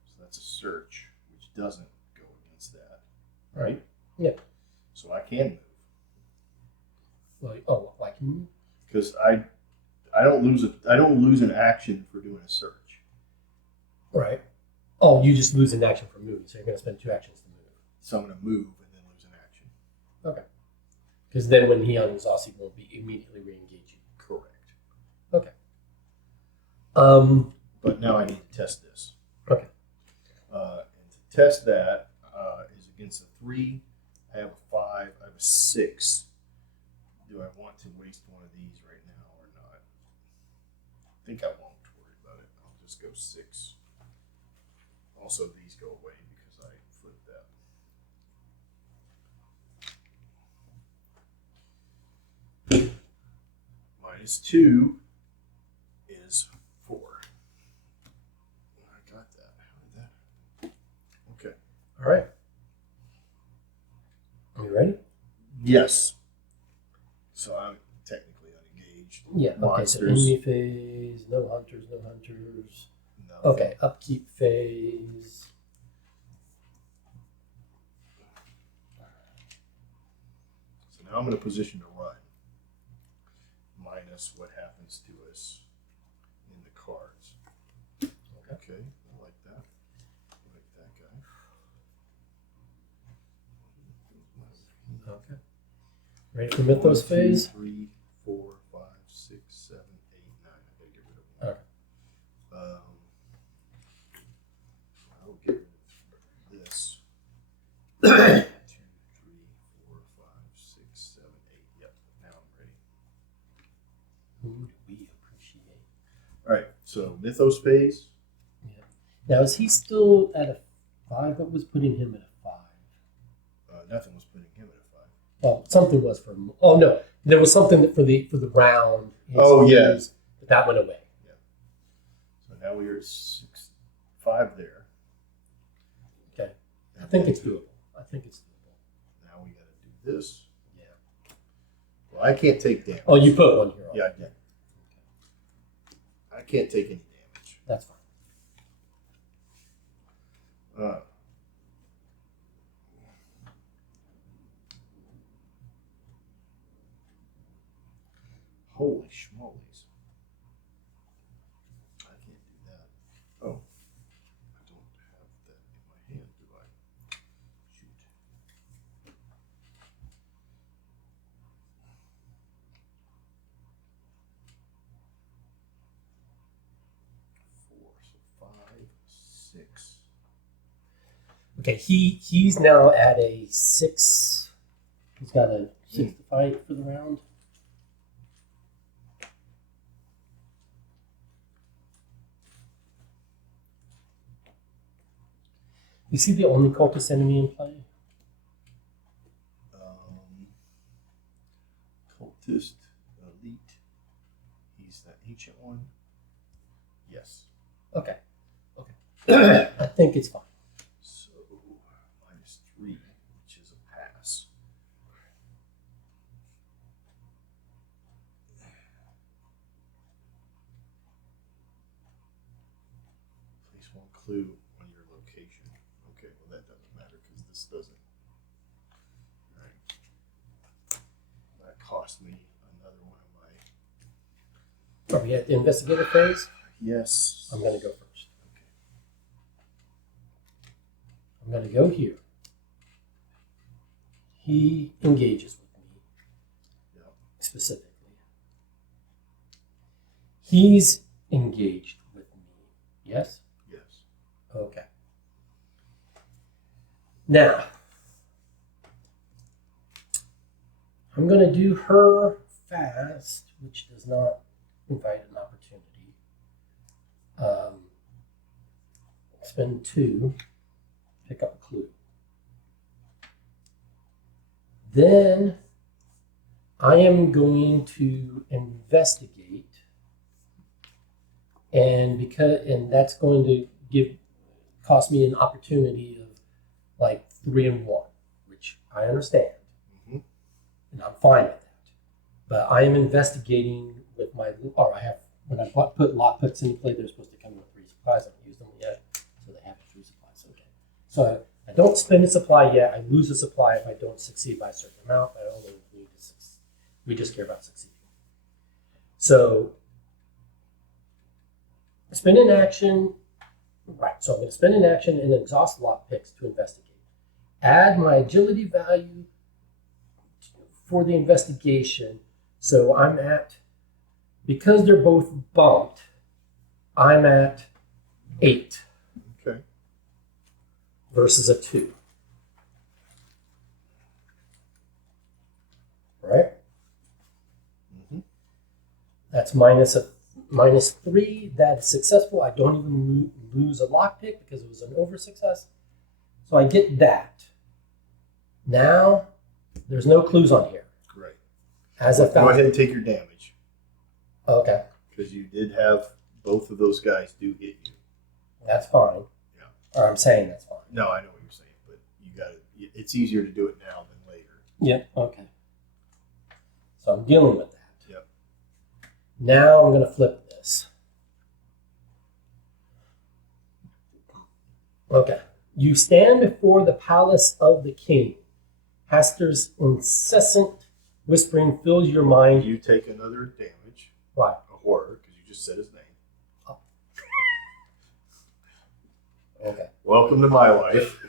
So that's a search, which doesn't go against that. Right. Yeah. So I can move. Like you? Because I don't lose an action for doing a search. Right. Oh, you just lose an action for moving, so you're going to spend 2 actions to move. So I'm going to move and then lose an action. Okay. Because then when he unexhausts, he won't be immediately re-engage you. Correct. Okay. But now I need to test this. Okay. And to test that is against a 3. I have a 5. I have a 6. Do I want to waste one of these right now or not? I think I won't worry about it. I'll just go 6. Also, these go away because I flipped that. -2 is 4. I got that. How did that? Okay. All right. Are you ready? Yes. So I'm technically unengaged. Yeah. Okay. So Monsters. enemy phase, no hunters, no hunters. No. Okay. Upkeep phase. So now I'm in a position to run. Minus what happens to us in the cards. Okay. I like that. I like that guy. Okay. Ready for Mythos 1, 2, phase? 3, 4, 5, 6, 7, 8, 9. I gotta get rid of one. Okay. I will get rid of this. 2, 3, 4, 5, 6, 7, 8. Yep. Now I'm ready. Who do we appreciate? All right. So Mythos phase. Yeah. Now is he still at a 5? What was putting him at a 5? Nothing was putting him at a 5. Well, something was for. Oh no, there was something that for the round. Oh, yeah. But that went away. So now we are at 6, 5 there. Okay. I think it's doable. Now we got to do this. Yeah. Well, I can't take damage. Oh, you put one here. Yeah, I did. I can't take any damage. That's fine. Holy schmolies. I can't do that. Oh. I don't have that in my hand, do I? Shoot. 4, so 5, 6. Okay, he's now at a 6. He's got a 6 to fight for the round. Is he the only cultist enemy in play? Cultist elite. He's that ancient one. Yes. Okay. I think it's fine. So -3, which is a pass. Place 1 clue on your location. Okay, well that doesn't matter because this doesn't. Right. That cost me another one of my. Are we at the investigator phase? Yes. I'm going to go first. Okay. I'm going to go here. He engages with me specifically. He's engaged with me. Yes? Yes. Okay. Now, I'm going to do her fast, which does not invite an opportunity. Spend 2, pick up a clue. Then I am going to investigate, and that's going to cost me an opportunity of like 3 and 1, which I understand, and I'm fine with that. But I am investigating with my, or I have, when I put lockpicks into play, they're supposed to come with 3 supplies. I haven't used them yet, so they have 3 supplies. Okay, so I don't spend a supply yet. I lose a supply if I don't succeed by a certain amount. I only need to succeed. We just care about succeeding. So spend an action. Right. So I'm going to spend an action and exhaust lockpicks to investigate. Add my agility value for the investigation. So I'm at, because they're both bumped, I'm at 8. Okay. Versus a 2. Right? That's -3. That's successful. I don't even lose a lockpick because it was an over success. So I get that. Now, there's no clues on here. Right. Go ahead and take your damage. Okay. Because you did have both of those guys do hit you. That's fine. Yeah. Or I'm saying that's fine. No, I know what you're saying, but you got it. It's easier to do it now than later. Yep. Okay. So I'm dealing with that. Yep. Now I'm going to flip this. Okay. You stand before the palace of the king. Haster's incessant whispering fills your mind. You take another damage. Why? A horror, because you just said his name. Oh. Okay. Welcome to my life.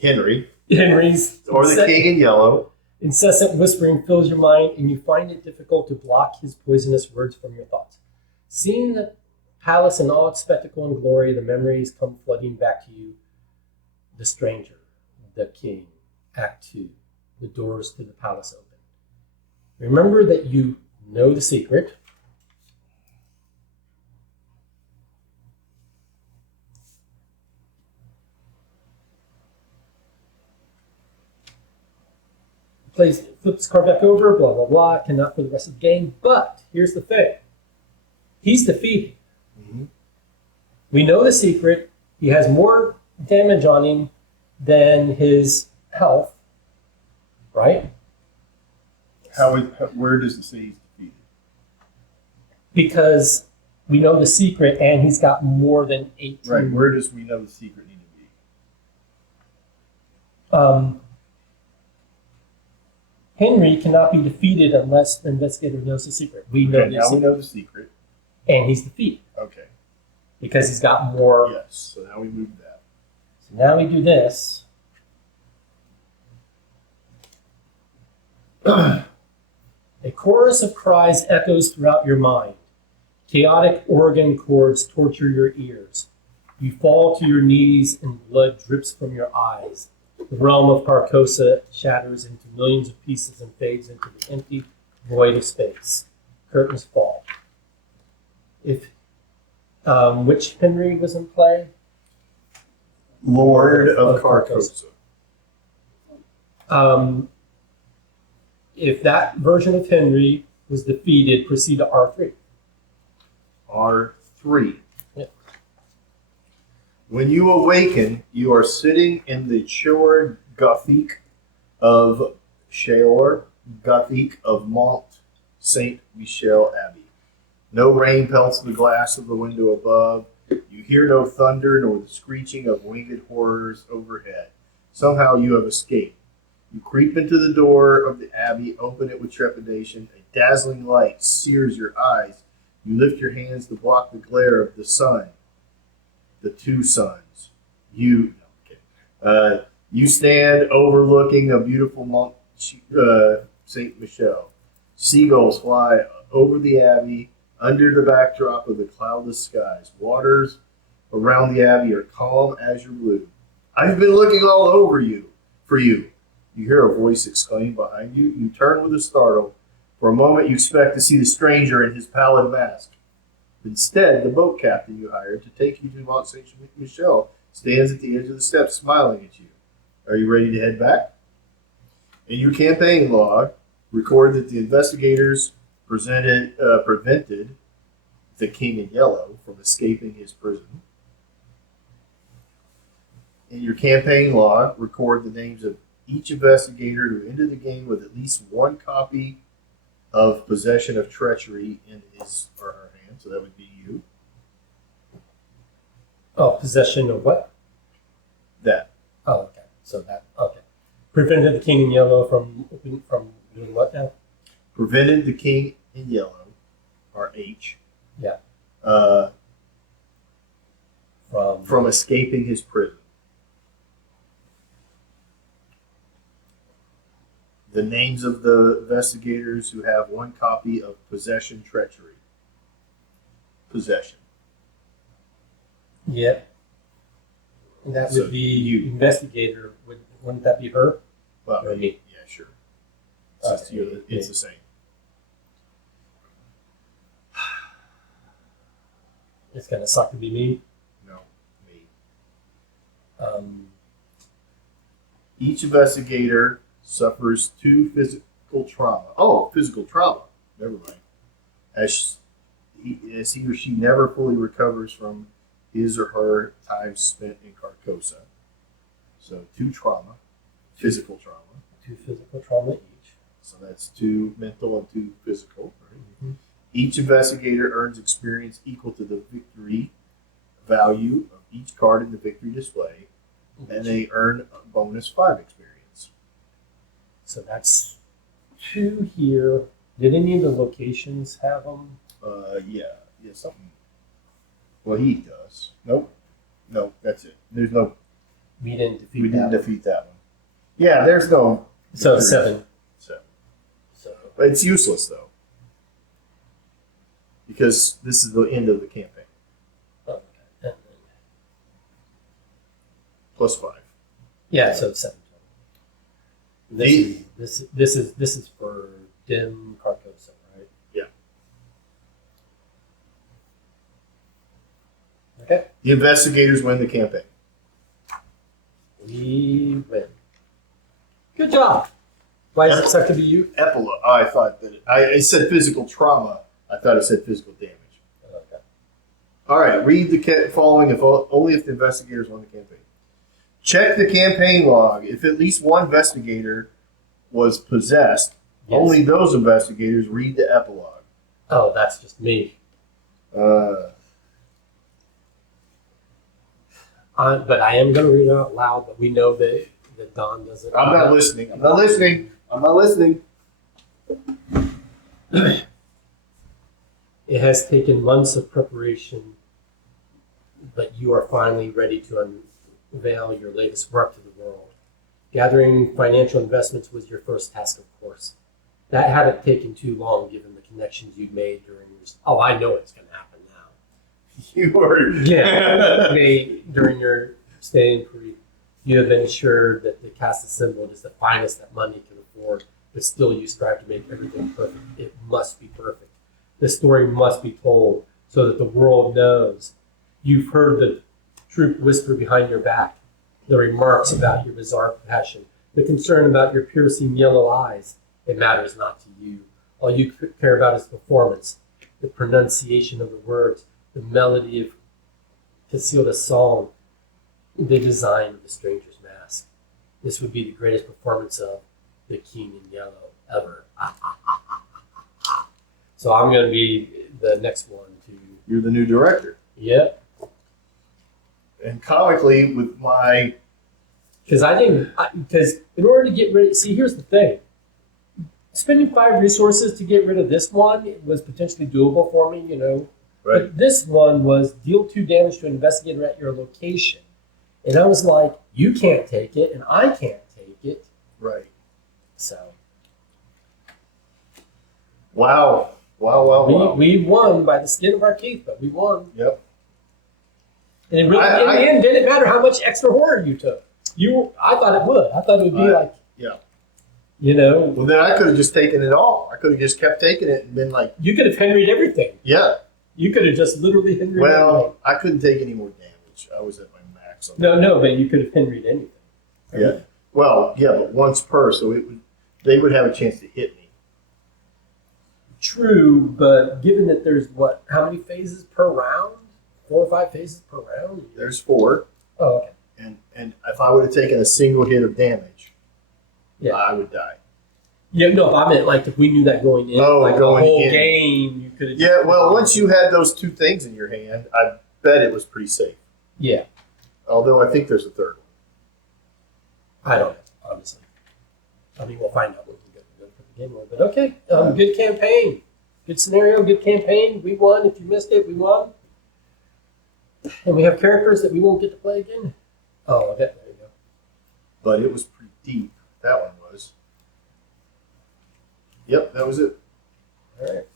Henry's or the king in yellow. Incessant whispering fills your mind, and you find it difficult to block his poisonous words from your thoughts. Seeing the palace in all its spectacle and glory, the memories come flooding back to you. The stranger, the king, Act 2, the doors to the palace open. Remember that you know the secret. Flips the card back over, blah, blah, blah, cannot for the rest of the game. But here's the thing. He's defeated. Mm-hmm. We know the secret. He has more damage on him than his health, right? Where does it say he's defeated? Because We know the secret, and he's got more than 18. Right. Where does we know the secret need to be? Henry cannot be defeated unless the investigator knows the secret. We know Okay, the now secret. we know the secret. And he's defeated. Okay. Because he's got more. Yes. So now we move that. So now we do this. A chorus of cries echoes throughout your mind. Chaotic organ chords torture your ears. You fall to your knees and blood drips from your eyes. The realm of Carcosa shatters into millions of pieces and fades into the empty void of space. Curtains fall. Which Henry was in play? Lord of Carcosa. If that version of Henry was defeated, proceed to R3. R3. Yep. When you awaken, you are sitting in the Sheor Gothic of Mont Saint Michel Abbey. No rain pelts the glass of the window above. You hear no thunder nor the screeching of winged horrors overhead. Somehow you have escaped. You creep into the door of the abbey, open it with trepidation. A dazzling light sears your eyes. You lift your hands to block the glare of the sun. The two suns. You stand overlooking a beautiful Mont Saint Michel. Seagulls fly over the abbey under the backdrop of the cloudless skies. Waters around the abbey are calm azure blue. I've been looking all over for you. You hear a voice exclaim behind you. You turn with a startle. For a moment you expect to see the stranger in his pallid mask. Instead, the boat captain you hired to take you to Mont Saint Michel stands at the edge of the steps smiling at you. Are you ready to head back? In your campaign log, record that the investigators prevented the King in Yellow from escaping his prison. In your campaign log, record the names of each investigator who entered the game with at least one copy of Possession of Treachery in his or her hand. So that would be you. Oh, possession of what? That. Oh, okay. So that, okay. Prevented the King in Yellow from doing what now? Prevented the King in Yellow, or H. Yeah. From escaping his prison. The names of the investigators who have one copy of Possession Treachery. Possession. Yep. And that So would be you. investigator. Wouldn't that be her? Well, Or me? yeah, sure. It's, it's the same. It's gonna suck to be me. No, me. Each investigator suffers 2 physical trauma. Oh, physical trauma. Never mind. As he or she never fully recovers from his or her time spent in Carcosa. So 2 trauma, physical trauma. 2 physical trauma each. So that's 2 mental and 2 physical. Right? Mm-hmm. Each investigator earns experience equal to the victory value of each card in the victory display, and they earn a bonus 5 experience. So that's 2 here. Did any of the locations have them? Yeah, something. Well, he does. Nope. No, that's it. There's no. We didn't defeat We that didn't one. defeat that one. Yeah, there's no. So victory. 7. 7. So But it's useless though, because this is the end of the campaign. okay. And then, Plus 5. yeah, so 7 total. This is for Dim Carcosa, right? Yeah. Okay. The investigators win the campaign. We win. Good job. Why does it suck to be you? Epilogue. Oh, I thought that I said physical trauma. I thought it said physical damage. Okay. All right. Read the following only if the investigators won the campaign. Check the campaign log. If at least one investigator was possessed, Yes. only those investigators read the epilogue. Oh, that's just me. But I am going to read it out loud. But we know that Don doesn't. I'm not listening. I'm not listening. I'm not listening. It has taken months of preparation, but you are finally ready to unveil your latest work to the world. Gathering financial investments was your first task, of course. That hadn't taken too long, given the connections you'd made during your. Oh, I know it's going to happen now. You were. During your stay in Korea, you have ensured that the cast assembled is the finest that money can afford, but still you strive to make everything perfect. It must be perfect. The story must be told so that the world knows. You've heard the troop whisper behind your back, the remarks about your bizarre passion, the concern about your piercing yellow eyes. It matters not to you. All you care about is performance, the pronunciation of the words, the melody of Cthulhu's song, the design of the stranger's mask. This would be the greatest performance of the King in Yellow ever. So I'm going to be the next one to. You're the new director. Yep. And comically, with my. Because in order to get rid of. See, here's the thing. Spending 5 resources to get rid of this one was potentially doable for me, Right. But this one was deal 2 damage to an investigator at your location. And I was like, you can't take it, and I can't take it. Right. So. Wow. Wow. We won by the skin of our teeth, but we won. Yep. And it really, in the end, didn't matter how much extra horror you took. I thought it would. I thought it would be like. Yeah. Well, then I could have just taken it all. I could have just kept taking it and been like. You could have Henry'd everything. Yeah. You could have just literally Henry'd everything. Well, I couldn't take any more damage. I was at my max. No, but you could have Henry'd anything. Yeah. Well, yeah, but once per, so they would have a chance to hit me. True, but given that there's how many phases per round? 4 or 5 phases per round? There's 4. Oh, okay. And if I would have taken a single hit of damage, yeah, I would die. Yeah, no, I meant like if we knew that going in, like going the whole in. game, you could have. Yeah, well, once you had those 2 things in your hand, I bet it was pretty safe. Yeah. Although I think there's a third one. I don't know, honestly. I mean, we'll find out when we go for the game. But okay, good campaign, good scenario, good campaign. We won. If you missed it, we won. And we have characters that we won't get to play again. Oh, okay, there you go. But it was pretty deep. That one was. Yep, that was it. All right.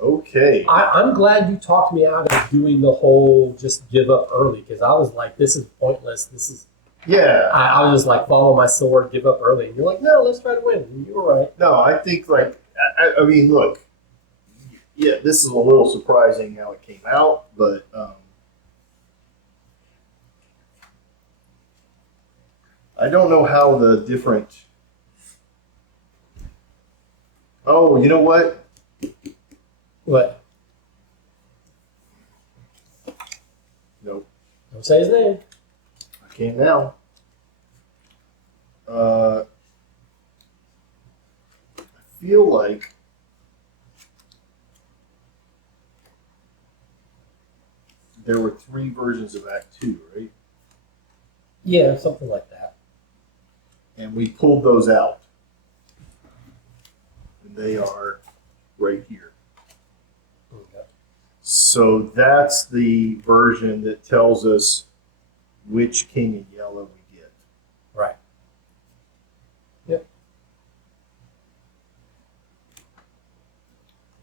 Okay. I'm glad you talked me out of doing the whole just give up early, because I was like, this is pointless. This is. Yeah. I was just like, follow my sword, give up early. And you're like, no, let's try to win. And you were right. No, I think, I mean, look, yeah, this is a little surprising how it came out, but I don't know how the different. Oh, you know what? What? Nope. Don't say his name. I can now. I feel like there were 3 versions of Act 2, right? Yeah, something like that. And we pulled those out. And they are right here. Okay. So that's the version that tells us which King in Yellow we get. Right. Yep.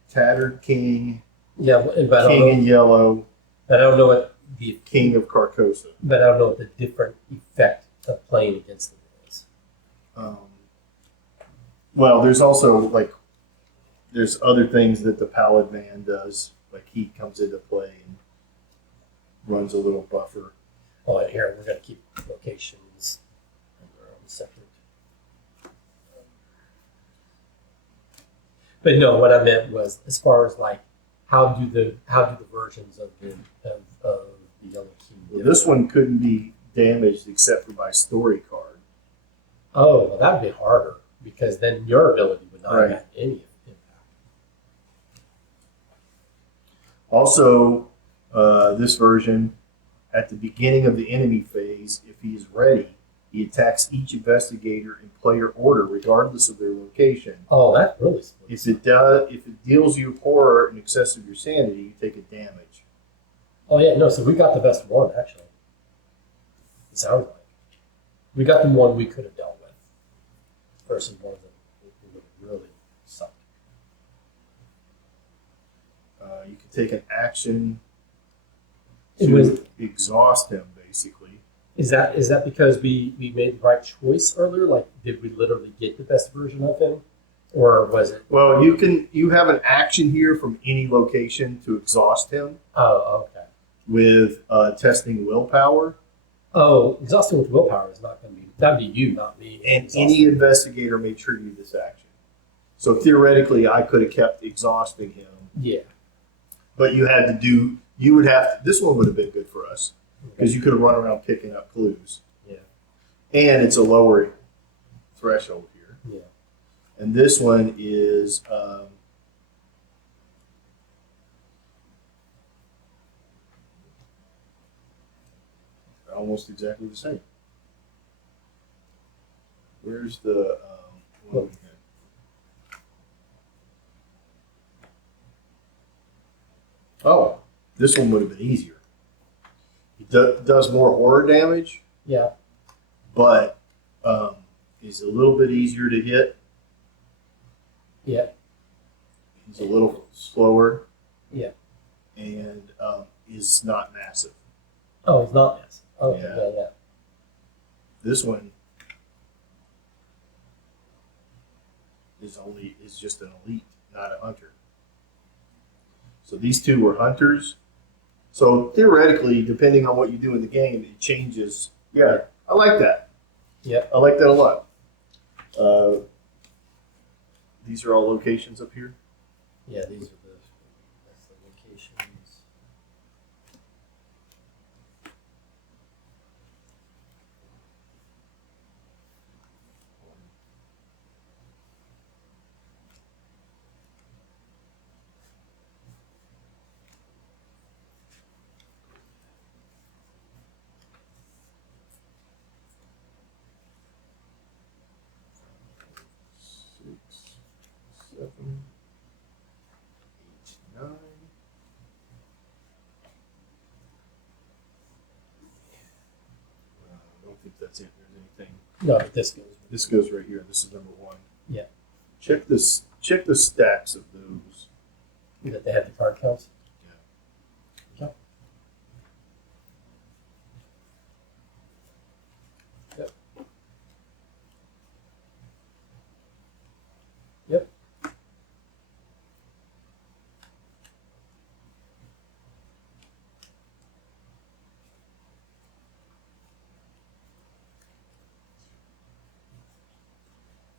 Tattered King, Yeah, but King in Yellow, I don't know what the King of Carcosa. But I don't know what the different effect of playing against them is. Well, there's also there's other things that the Pallid Man does. Like he comes into play and runs a little buffer. Oh, here we're going to keep locations in their own separate. But no, what I meant was as far as how do the versions of the Yellow King Well, do? this one couldn't be damaged except for by story card. Oh, well, that'd be harder because then your ability would not Right. have any impact. Also, this version, at the beginning of the enemy phase, if he is ready, he attacks each investigator in player order, regardless of their location. Oh, that's really smart. If it deals you horror in excess of your sanity, you take a damage. Oh yeah, no. So we got the best one actually. It sounds like we got the one we could have dealt with versus one that would have really sucked. You can take an action It to was. exhaust him, basically. Is that because we made the right choice earlier? Like, did we literally get the best version of him, or was it? Well, you have an action here from any location to exhaust him Oh, okay. with testing willpower. Oh, exhausting with willpower is not going to be. That'd be you, not me. And Exhausting. any investigator may trigger this action. So theoretically, I could have kept exhausting him, Yeah. but you would have to, this one would have been good for us because you could have run around picking up clues. Yeah. And it's a lower threshold here. Yeah. And this one is almost exactly the same. Where's the one we had? Oh, this one would have been easier. It does more horror damage, Yeah. but is a little bit easier to hit. Yeah. He's a little slower. Yeah. And is not massive. Oh, it's not this. Okay. Yeah. Yeah. This one is just an elite, not a hunter. So these two were hunters. So theoretically, depending on what you do in the game, it changes. Yeah, I like that. Yeah. I like that a lot. These are all locations up here. Yeah. These are that's the locations. Six, 7, 8, 9. I don't think that's it. There's anything. No, but this goes. This goes right here. This is number 1. Yeah. Check this. Check the stacks of those. That they have the card counts. Yeah. Okay. Yep. Yep.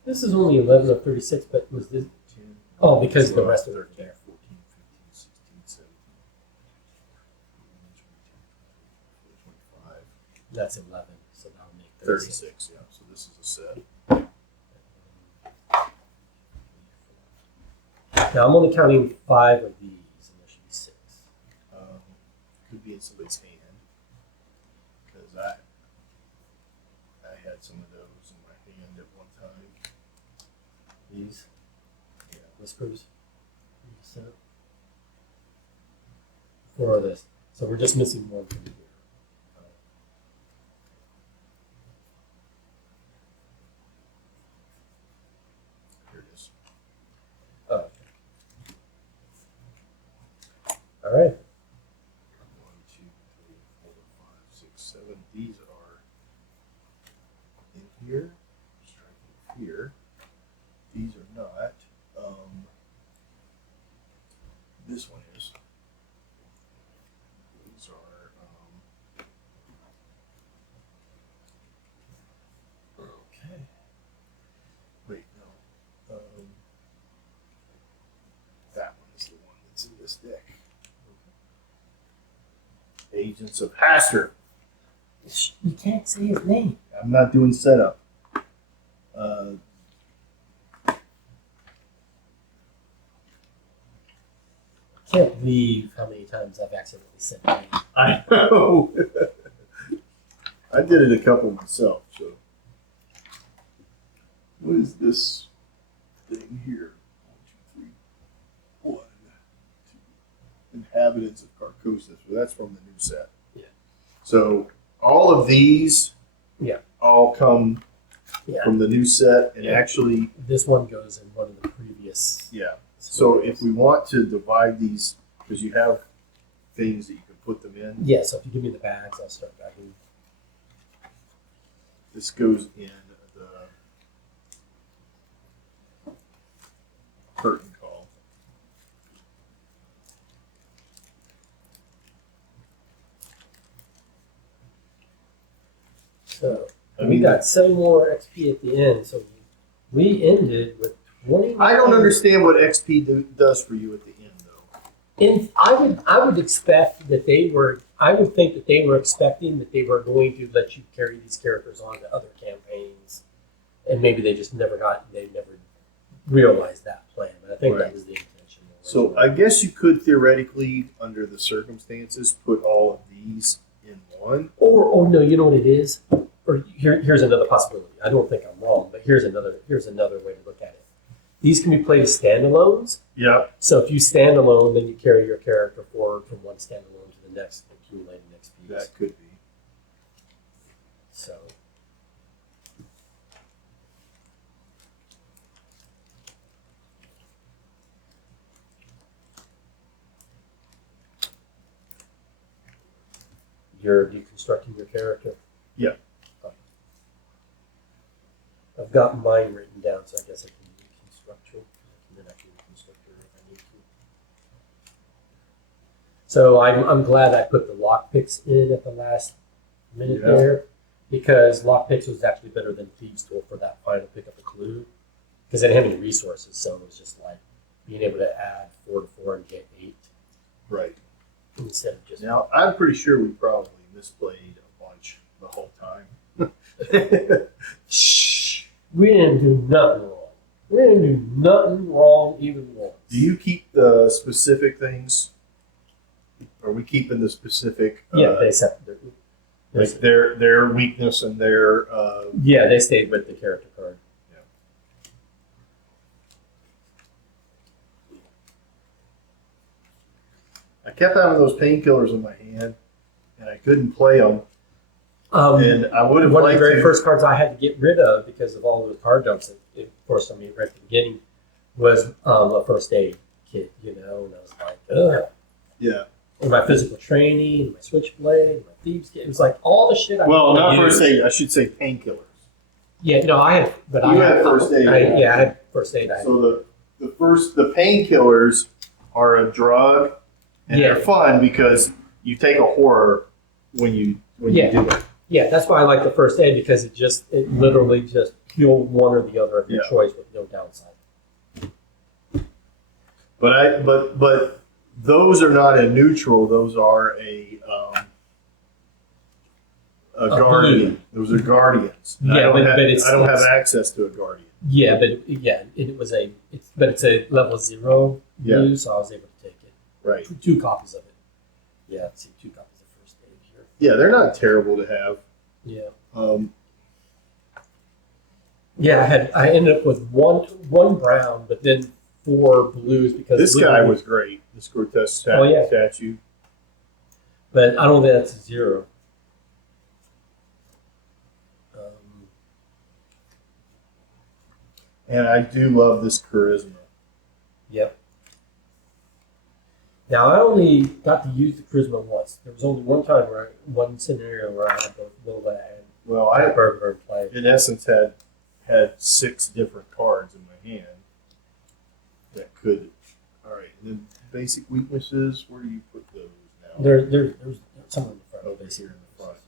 This is only 11 of 36, but was this? 10, Oh, because the 12, rest of it. 13, 14, 15, 16, 17, 25, That's 11, so that'll make 36. 36. Yeah, so this is a set. Now I'm only counting 5 of these, and there should be 6. Could be in somebody's hand because I had some of those in my hand at one time. These Yeah. whispers. So 4 of this. So we're just missing 1 from here. Here it is. Oh, okay. All right. 1, 2, 3, 4, 5, 6, 7. These are in here. Striking here. These are not. This one is. These are. Okay. Wait, no. That one is the one that's in this deck. Agents of Haster. You can't say his name. I'm not doing setup. can't believe how many times I've accidentally said me. I know. I did it a couple myself. So, what is this thing here? 1, 2, 3, 1, 2. Inhabitants of Carcosa. So that's from the new set. Yeah. So all of these, all come from the new set, and actually, this one goes in one of the previous. yeah. So if we want to divide these, because you have things that you can put them in. Yeah. So if you give me the bags, I'll start bagging. This goes in the curtain call. So I we mean, got 7 more XP at the end. So we ended with 20. I don't understand what XP does for you at the end, though. And I would expect that they were. I would think that they were expecting that they were going to let you carry these characters on to other campaigns, and maybe they just never realized that plan. But I think that was the intention. So I guess you could theoretically, under the circumstances, put all of these in one. Or no, you know what it is. Or here's another possibility. I don't think I'm wrong, but here's another way to look at it. These can be played as standalones. Yeah. So if you stand alone, then you carry your character forward from one standalone to the next, accumulating XP. That could be. So. You're deconstructing your character? Yeah. Okay. I've got mine written down, so I guess I can deconstruct her. And then I can reconstruct her if I need to. So I'm glad I put the lockpicks in at the last minute there, because lockpicks was actually better than Thieves' Tool for that final pick up a clue, because I didn't have any resources, so it was just like being able to add 4 to 4 and get 8. Right. Instead of just. Now, I'm pretty sure we probably misplayed a bunch the whole time. Shh. We didn't do nothing wrong. We didn't do nothing wrong even once. Do you keep the specific things? Are we keeping the specific? Yeah, they set like their weakness and their. Yeah, they stayed with the character card. I kept having those painkillers in my hand, and I couldn't play them. And I would have one of liked the very to. first cards I had to get rid of because of all those card dumps. That, of course, I mean, right at the beginning was a first aid kit, and I was like, ugh. Yeah. And my physical training, and my switchblade, and my thieves kit. It was like all the shit. Not first aid. I should say painkillers. Yeah, no, I had, but you had first aid. I had first aid. So the painkillers are a drug, and they're fun because you take a horror when you do it. Yeah, that's why I like the first aid, because it literally just healed one or the other of your choice with no downside. But those are not a neutral. Those are a guardian. Those are guardians. Yeah, I don't have access to a guardian. Yeah, but it's a level 0 blue, so I was able to take it. Right. 2 copies of it. Yeah, let's see, 2 copies of first aid here. Yeah, they're not terrible to have. Yeah. I ended up with one brown, but then 4 blues because this guy was great. This Cortez statue. But I don't think that's a 0. And I do love this charisma. Yep. Now I only got to use the charisma once. There was only one scenario where I had both Wilva and Burger play. In essence, had 6 different cards in my hand that could. All right, and then basic weaknesses. Where do you put those now? There's some in the front. Over here in the front.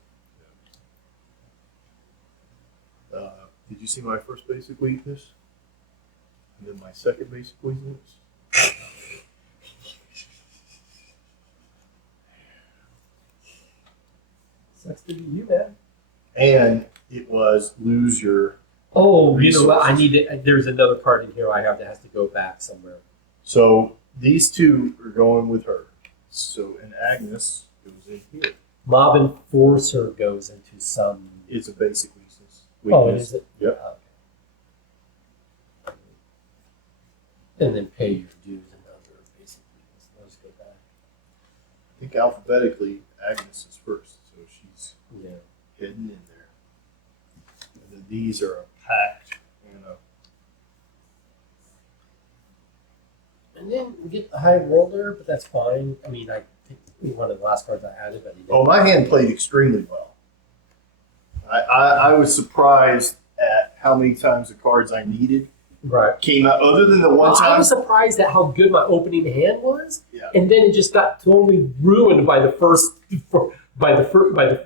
Yeah. Did you see my first basic weakness? And then my second basic weakness? Sucks to be you, man. And it was lose your. Oh, resources. You know what? There's another card in here I have that has to go back somewhere. So these two are going with her. So, and Agnes goes in here. Mob Enforcer goes into some. It's a basic weakness. Oh, is it? Yep. Okay. And then pay your dues and other basic weakness. Let's go back. I think alphabetically, Agnes is first, so she's hidden in there. And then these are a pact and a. And then we get the High Roller, but that's fine. I mean, I think one of the last cards I added, but he didn't. Oh, my hand played extremely well. I was surprised at how many times the cards I needed came out, other than the one time. I was surprised at how good my opening hand was, Yeah. and then it just got totally ruined by the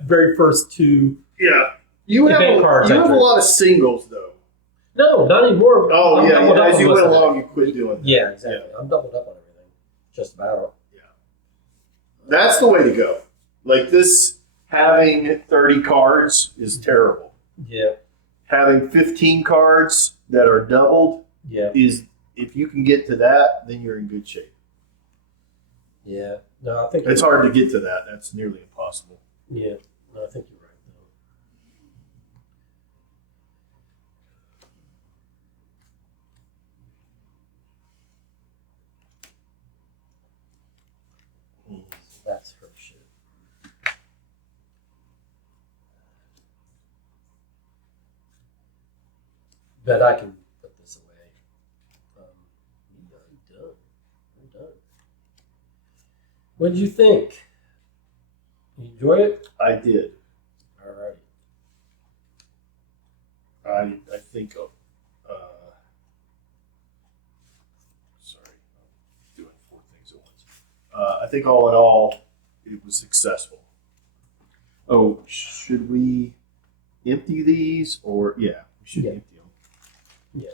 very first two. Yeah. You have event cards a I drew. lot of singles, though. No, not anymore. Oh, I'm yeah. doubled up As on you most went of it. along, you quit doing that. Yeah, exactly. I'm doubled up on everything, just about. That's the way to go. Like this, having 30 cards is terrible. Yeah. Having 15 cards that are doubled is, if you can get to that, then you're in good shape. Yeah. No, I think It's hard to get to that. That's nearly impossible. Yeah. No, I think you're right, though. So that's her shit. But I can put this away. We are done. We're done. What did you think? You enjoy it? I did. All right. I think sorry, I'm doing 4 things at once. I think all in all, it was successful. Oh, should we empty these or we should Yeah. empty them. Yeah.